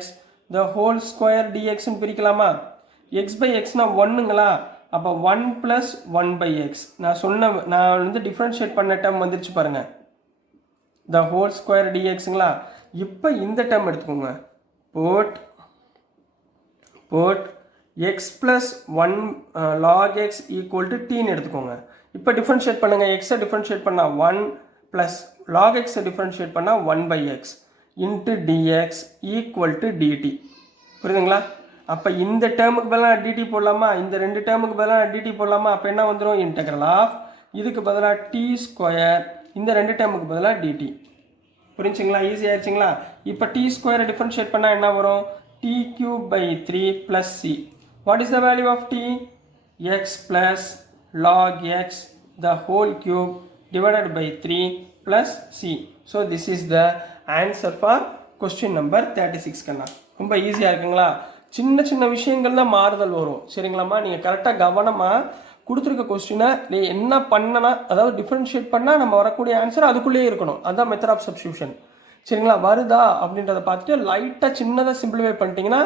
the whole square dxன்னு பிரிக்கலாமா? x/xனா 1ங்களா? அப்போ 1 + 1/x. நான் வந்து டிஃப்ரென்ஷியேட் பண்ண டேர்ம் வந்துருச்சு பாருங்க, the whole square dxங்களா? இப்போ இந்த டேர்ம் எடுத்துக்கோங்க. put x + 1 log x equal to t ன்னு எடுத்துக்கோங்க. இப்போ டிஃபரன்ஷியேட் பண்ணுங்க. x டிஃபரன்ஷியேட் பண்ணால் 1 ப்ளஸ் log x டிஃபரன்ஷியேட் பண்ணால் 1/x into dx equal to dt. புரியுதுங்களா? அப்போ இந்த டேர்முக்கு பதிலாக dt போடலாமா? இந்த ரெண்டு டேர்முக்கு பதிலாக dt போடலாமா? அப்போ என்ன வந்துடும்? இன்டெக்ரல் ஆஃப் இதுக்கு பதிலாக t ஸ்கொயர், இந்த ரெண்டு டேர்முக்கு பதிலாக dt. புரிஞ்சுங்களா? ஈஸி ஆயிடுச்சுங்களா? இப்போ t ஸ்கொயரை டிஃபரன்ஷியேட் பண்ணால் என்ன வரும்? t³ by 3 plus c. What is the value of t? x plus log x the whole cube divided by 3 plus c. So this is the answer for question number 36 கண்ணா. ரொம்ப ஈஸியாக இருக்குங்களா? சின்ன சின்ன விஷயங்கள்லாம் மாறுதல் வரும். சரிங்களாம்மா? நீங்கள் கரெக்டாக கவனமாக கொடுத்துருக்க கொஸ்டினை நீ என்ன பண்ணனா, அதாவது டிஃபரன்ஷியேட் பண்ணால் நம்ம வரக்கூடிய ஆன்சர் அதுக்குள்ளேயே இருக்கணும். அதுதான் மெத்தட் ஆஃப் சப்ஸ்டியூஷன். சரிங்களா? வருதா அப்படின்றத பார்த்துட்டு லைட்டாக சின்னதாக சிம்பிளிஃபை பண்ணிட்டீங்கன்னா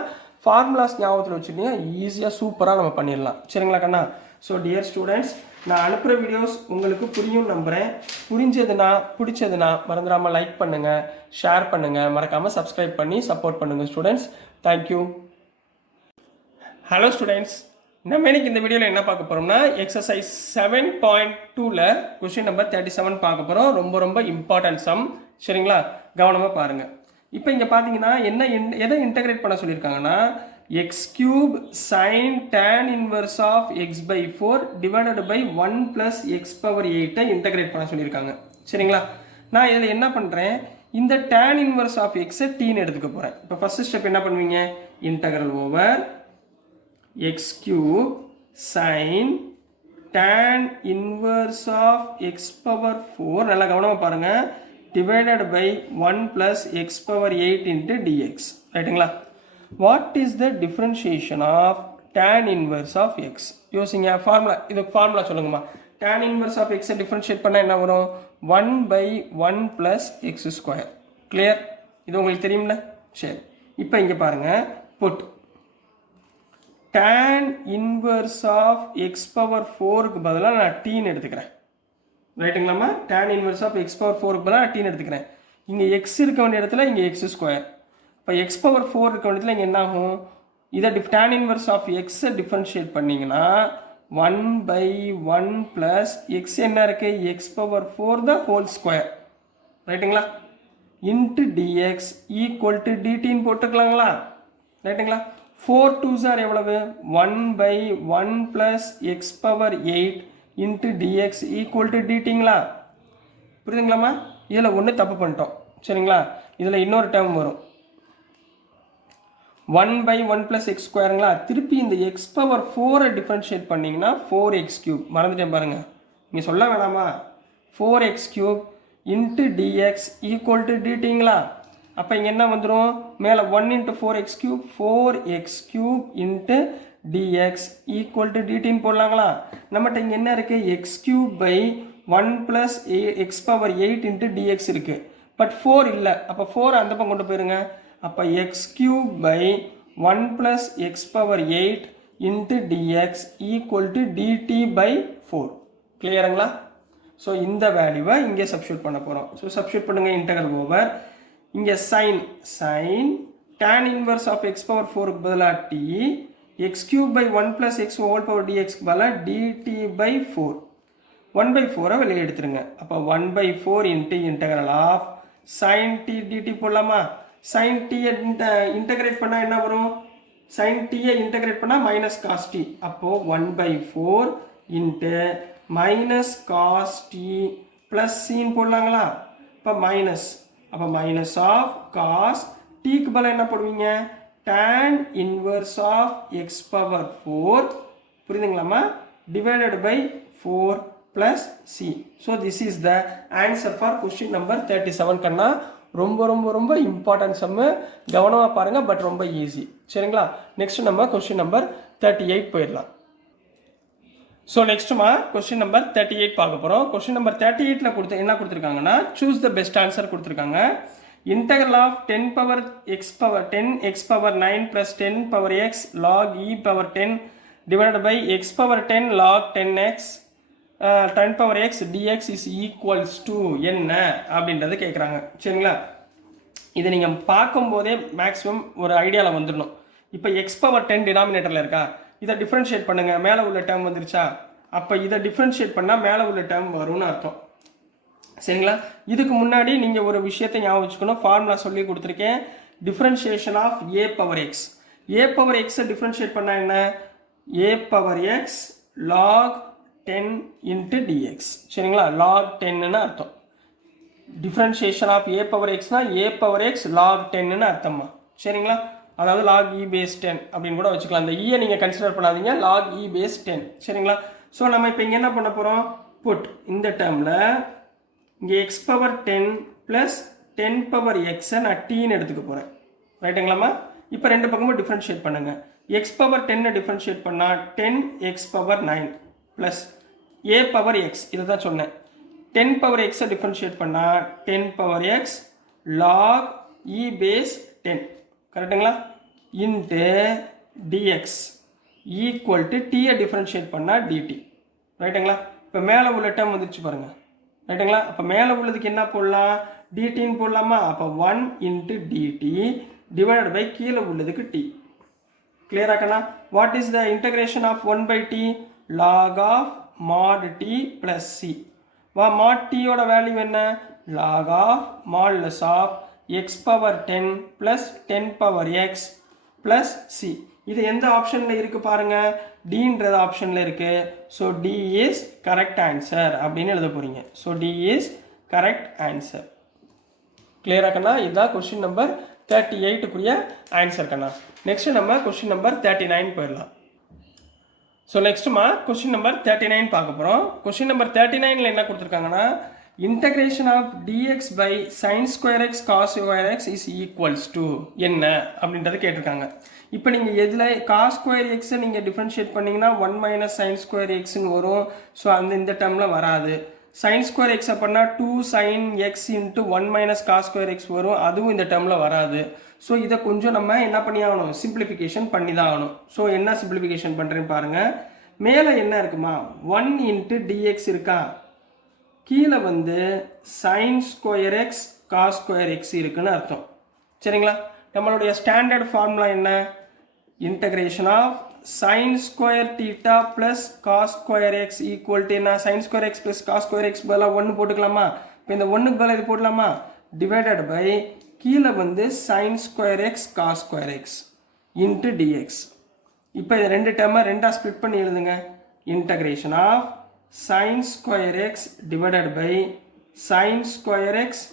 ஃபார்முலாஸ் ஞாபகத்தில் வச்சுட்டீங்க, ஈஸியாக சூப்பராக நம்ம பண்ணிடலாம். சரிங்களா கண்ணா? ஸோ டியர் ஸ்டூடெண்ட்ஸ், நான் அனுப்புகிற வீடியோஸ் உங்களுக்கு புரியும் நம்புகிறேன். புரிஞ்சதுன்னா பிடிச்சதுன்னா மறந்துடாமல் லைக் பண்ணுங்கள், ஷேர் பண்ணுங்கள், மறக்காமல் சப்ஸ்கிரைப் பண்ணி சப்போர்ட் பண்ணுங்கள் ஸ்டூடெண்ட்ஸ். தேங்க்யூ. ஹலோ ஸ்டூடெண்ட்ஸ், நம்ம இன்னைக்கு இந்த வீடியோவில் என்ன பார்க்க போகிறோம்னா எக்ஸசைஸ் 7.2ல கொஸ்டின் நம்பர் 37 பார்க்க போகிறோம். ரொம்ப ரொம்ப இம்பார்ட்டன்ட் சம். சரிங்களா? கவனமாக பாருங்கள். இப்போ இங்கே பார்த்தீங்கன்னா எதை இன்டகிரேட் பண்ண சொல்லியிருக்காங்கன்னா x³ sin tan inverse of x/4 divided by 1 plus x⁸ integrate பண்ண சொல்லியிருக்காங்க. சரிங்களா? நான் இதில் என்ன பண்ணுறேன், இந்த tan inverse of x tன்னு எடுத்துக்க போகிறேன். இப்போ ஃபர்ஸ்ட் ஸ்டெப் என்ன பண்ணுவீங்க? Integral over x³ sin tan inverse of x⁴, நல்லா கவனமாக பாருங்கள், divided by 1 plus x⁸ into dx. ரைட்டுங்களா? What is the differentiation of tan inverse of x? யோசிங்க. ஃபார்முலா, இதுக்கு ஃபார்முலா சொல்லுங்கம்மா. tan inverse of x differentiate பண்ணால் என்ன வரும்? 1/1 plus x². கிளியர்? இது உங்களுக்கு தெரியும்ல? சரி, இப்போ இங்கே பாருங்கள். Put tan inverse of x⁴ பதிலாக நான் tன்னு எடுத்துக்கிறேன். ரைட்டுங்களாம்மா? tan inverse of x⁴ பதிலாக நான் tன்னு எடுத்துக்கிறேன். இங்கே x இருக்க வேண்டிய இடத்துல இங்கே x². இப்போ எக்ஸ் பவர் 4 இருக்க வேண்டியதில் இங்கே என்ன ஆகும், இதை tan இன்வர்ஸ் ஆஃப் எக்ஸை டிஃபரன்ஷியேட் பண்ணிங்கன்னா 1/1 ப்ளஸ் எக்ஸ் என்ன இருக்குது, x power 4 the whole square ரைட்டுங்களா, இன்ட்டு டிஎக்ஸ் ஈக்குவல் டு டிடின்னு போட்டுக்கலாங்களா ரைட்டுங்களா. 4 2s are எவ்வளவு, 1/1 plus x power 8 into dx equal to டிடிங்களா. புரியுதுங்களாம்மா, இதில் ஒன்று தப்பு பண்ணிட்டோம் சரிங்களா. இதில் இன்னொரு டேர்ம் வரும் 1/1 ப்ளஸ் எக்ஸ் ஸ்கொயருங்களா. திருப்பி இந்த எக்ஸ் பவர் 4 டிஃபரன்ஷியேட் பண்ணிங்கன்னா 4x³ மறந்துட்டேன் பாருங்கள், இங்கே சொல்ல வேணாமா, 4x³ into dx equal to டிடிங்களா. அப்போ இங்கே என்ன வந்துடும், மேலே 1 × 4x³ 4x³ into dx equal to டிடின்னு போடலாங்களா. நம்மகிட்ட இங்கே என்ன இருக்குது, x³/1 plus x power 8 into dx இருக்குது, பட் 4 இல்லை. அப்போ 4 அந்த பக்கம் கொண்டு போயிருங்க. அப்போ x³/1 plus x power 8 into dx equal to dt/4 கிளியருங்களா. ஸோ இந்த வேல்யூவை இங்கே சப்ஸ்டியூட் பண்ண போகிறோம். ஸோ சப்ஸ்டியூட் பண்ணுங்கள், இன்டெக்ரல் ஓவர் இங்கே sine tan inverse of x power 4க்கு பதிலாக t, x³/1 plus x whole power டிஎக்ஸ்க்கு பதிலாக dt/4 1/4 வெளியே எடுத்துருங்க. அப்போ 1/4 into integral of sin t dt போடலாமா. sin t இன்டெகிரேட் பண்ணால் என்ன வரும், sin t இன்டெகிரேட் பண்ணால் மைனஸ் காஸ் டி. அப்போது 1/4 into minus cos t plus சின்னு போடலாங்களா. இப்போ மைனஸ், அப்போ மைனஸ் ஆஃப் காஸ் டீக்கு பதிலாக என்ன போடுவீங்க, tan inverse of x power 4 புரியுதுங்களாம்மா, divided by 4 plus c. So this is the answer for question number 37 கண்ணா. ரொம்ப ரொம்ப ரொம்ப இம்பார்ட்டன்ட் சம்மு, கவனமாக பாருங்கள், பட் ரொம்ப ஈஸி சரிங்களா. நெக்ஸ்ட் நம்ம கொஸ்டின் நம்பர் 38 போயிடலாம். ஸோ நெக்ஸ்ட்டுமா கொஸ்டின் நம்பர் 38 பார்க்க போகிறோம். கொஸ்டின் நம்பர் 38ல் என்ன கொடுத்துருக்காங்கன்னா, சூஸ் த பெஸ்ட் ஆன்சர் கொடுத்துருக்காங்க. Integral of 10 power x power 10 x power 9 plus 10 power x log e power 10 divided by x power 10 log 10x 10 power x dx is equals to என்ன அப்படின்றது கேட்குறாங்க சரிங்களா. இதை நீங்கள் பார்க்கும்போதே மேக்ஸிமம் ஒரு ஐடியாவில் வந்துடணும். இப்போ எக்ஸ் பவர் 10 டினாமினேட்டரில் இருக்கா, இதை டிஃப்ரென்ஷியேட் பண்ணுங்கள், மேலே உள்ள டேர்ம் வந்துருச்சா, அப்போ இதை டிஃப்ரென்ஷியேட் பண்ணால் மேலே உள்ள டேர்ம் வரும்னு அர்த்தம் சரிங்களா. இதுக்கு முன்னாடி நீங்கள் ஒரு விஷயத்தை ஞாபகம் வச்சுக்கணும், ஃபார்முலா சொல்லி கொடுத்துருக்கேன், differentiation of a power x. A power எக்ஸை டிஃப்ரென்ஷியேட் பண்ணால் என்ன, a power x log 10 into dx சரிங்களா. லாக் 10ன்னு அர்த்தம். டிஃப்ரென்ஷியேஷன் ஆஃப் ஏ பவர் எக்ஸ்னா ஏ பவர் எக்ஸ் லாக் 10ன்னு அர்த்தமா சரிங்களா. அதாவது லாக் இ பேஸ் 10 அப்படின்னு கூட வச்சுக்கலாம். அந்த ஈயை நீங்கள் கன்சிடர் பண்ணாதீங்க, லாக் இ பேஸ் 10 சரிங்களா. ஸோ நம்ம இப்போ இங்கே என்ன பண்ண போகிறோம், புட் இந்த டேர்மில் இங்கே எக்ஸ் பவர் 10 ப்ளஸ் 10 பவர் எக்ஸை நான் டீன்னு எடுத்துக்க போகிறேன் ரைட்டுங்களாம்மா. இப்போ ரெண்டு பக்கமும் டிஃப்ரென்ஷியேட் பண்ணுங்கள். எக்ஸ் பவர் 10 டிஃப்ரென்ஷியேட் பண்ணால் 10 x power 9 plus A power X, இதை தான் சொன்னேன். 10 பவர் எக்ஸை டிஃப்ரென்ஷியேட் பண்ணால் 10 பவர் எக்ஸ் லாக் இ பேஸ் 10 கரெக்டுங்களா இன்ட்டு டிஎக்ஸ் ஈக்குவல் டு டீயை டிஃப்ரென்ஷியேட் பண்ணால் டிடி ரைட்டுங்களா. இப்போ மேலே உள்ள டேர்ம் வந்துச்சு பாருங்கள் ரைட்டுங்களா. அப்போ மேலே உள்ளதுக்கு என்ன போடலாம், டிடின்னு போடலாமா. அப்போ 1 இன்ட்டு டிடி டிவைடட் பை கீழே உள்ளதுக்கு டி. கிளியராக்கண்ணா. What is the integration of 1/t, log of mod t plus c. mod t ஓட வேல்யூ என்ன, log of modulus of x power 10 plus 10 power x plus c. இது எந்த ஆப்ஷனில் இருக்குது பாருங்கள், டின்றது ஆப்ஷனில் இருக்குது. So D is correct answer அப்படின்னு எழுத போகிறீங்க. So D is correct answer. கிளியரா கண்ணா. இதுதான் கொஸ்டின் நம்பர் 38க்குரிய ஆன்சர் கண்ணா. நெக்ஸ்ட் நம்ம கொஸ்டின் நம்பர் 39 போயிடலாம். ஸோ நெக்ஸ்ட்டுமா கொஸ்டின் நம்பர் 39 பார்க்க போகிறோம். கொஸ்டின் நம்பர் 39ல் என்ன கொடுத்துருக்காங்கன்னா, integration of dx by sine square x cos square x is equals to என்ன அப்படின்றது கேட்டிருக்காங்க. இப்போ நீங்கள் எதில் காஸ் ஸ்கொயர் எக்ஸை நீங்கள் டிஃப்ரென்ஷியேட் பண்ணிங்கன்னா 1 மைனஸ் சைன் ஸ்கொயர் எக்ஸ்ன்னு வரும். ஸோ இந்த டேர்மில் வராது. சைன் ஸ்கொயர் எக்ஸை பண்ணால் 2 sin x into 1 minus cos square x வரும், அதுவும் இந்த டேர்மில் வராது. ஸோ இதை கொஞ்சம் நம்ம என்ன பண்ணி ஆகணும், சிம்பிளிஃபிகேஷன் பண்ணி தான் ஆகணும். ஸோ என்ன சிம்பிளிஃபிகேஷன் பண்ணுறேன்னு பாருங்கள். மேலே என்ன இருக்குமா, 1 இன்ட்டு டிஎக்ஸ் இருக்கா, கீழே வந்து sine square x cos square x இருக்குன்னு அர்த்தம் சரிங்களா. நம்மளுடைய ஸ்டாண்டர்ட் ஃபார்முலா என்ன? Integration of sin square theta plus cos square x equal to என்ன? sin square x plus cos square x பதிலாக 1 போட்டுக்கலாமா? இப்போ இந்த 1க்கு பதிலாக இது போடலாமா? டிவைடட் பை கீழே வந்து sin square x cos square x into dx. இப்போ இது ரெண்டு டேர்மை ரெண்டாக ஸ்ப்ளிட் பண்ணி எழுதுங்க. Integration of sin square x divided by sin square x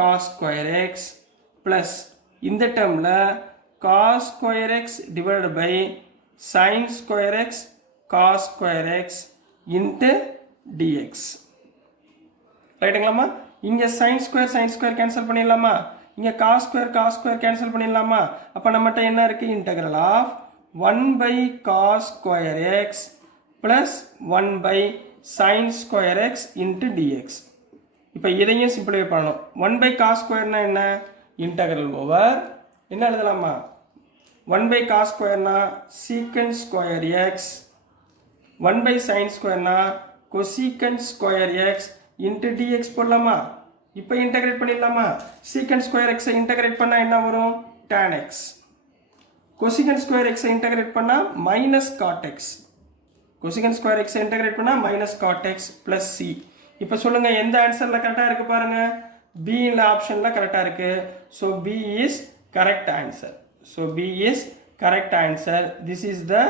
cos square x plus இந்த டேர்மில் cos square x divided by sin square x cos square x into dx. ரைட்டுங்களாமா? இங்கே sin square கேன்சல் பண்ணிடலாமா? இங்கே cos square கேன்சல் பண்ணிடலாமா? அப்போ நம்மகிட்ட என்ன இருக்கு? Integral of 1 by cos square x plus 1 by sin square x into dx. இப்போ இதையும் சிம்பிளிஃபை பண்ணணும். 1 by cos squareனா என்ன? இன்டெக்ரல் ஓவர் என்ன எழுதலாமா? 1 by cos ஸ்கொயர்னா secant square x, 1 by sin ஸ்கொயர்னா cosecant square x into dx போடலாமா? இப்போ இன்டகிரேட் பண்ணிடலாமா? secant ஸ்கொயர் x இன்டகிரேட் பண்ணா என்ன வரும்? tan x. cosecant square x integrate பண்ணா minus cot x. cosecant square x integrate பண்ணா minus cot x plus c. இப்போ சொல்லுங்க எந்த ஆன்சர்ல கரெக்டா இருக்கு பாருங்க. B ல ஆப்ஷன்ல கரெக்டா இருக்கு. So B is correct answer. So B is correct answer. This is the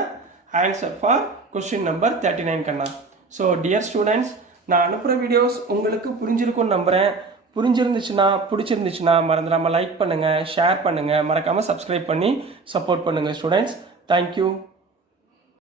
answer for question number 39 Kanna. So dear students, நான் அனுப்புகிற வீடியோஸ் உங்களுக்கு புரிஞ்சிருக்கும்னு நம்புகிறேன். பிடிச்சிருந்துச்சுன்னா மறந்துடாமல் லைக் பண்ணுங்கள், ஷேர் பண்ணுங்கள், மறக்காமல் சப்ஸ்கிரைப் பண்ணி சப்போர்ட் பண்ணுங்கள் ஸ்டூடெண்ட்ஸ். தேங்க்யூ.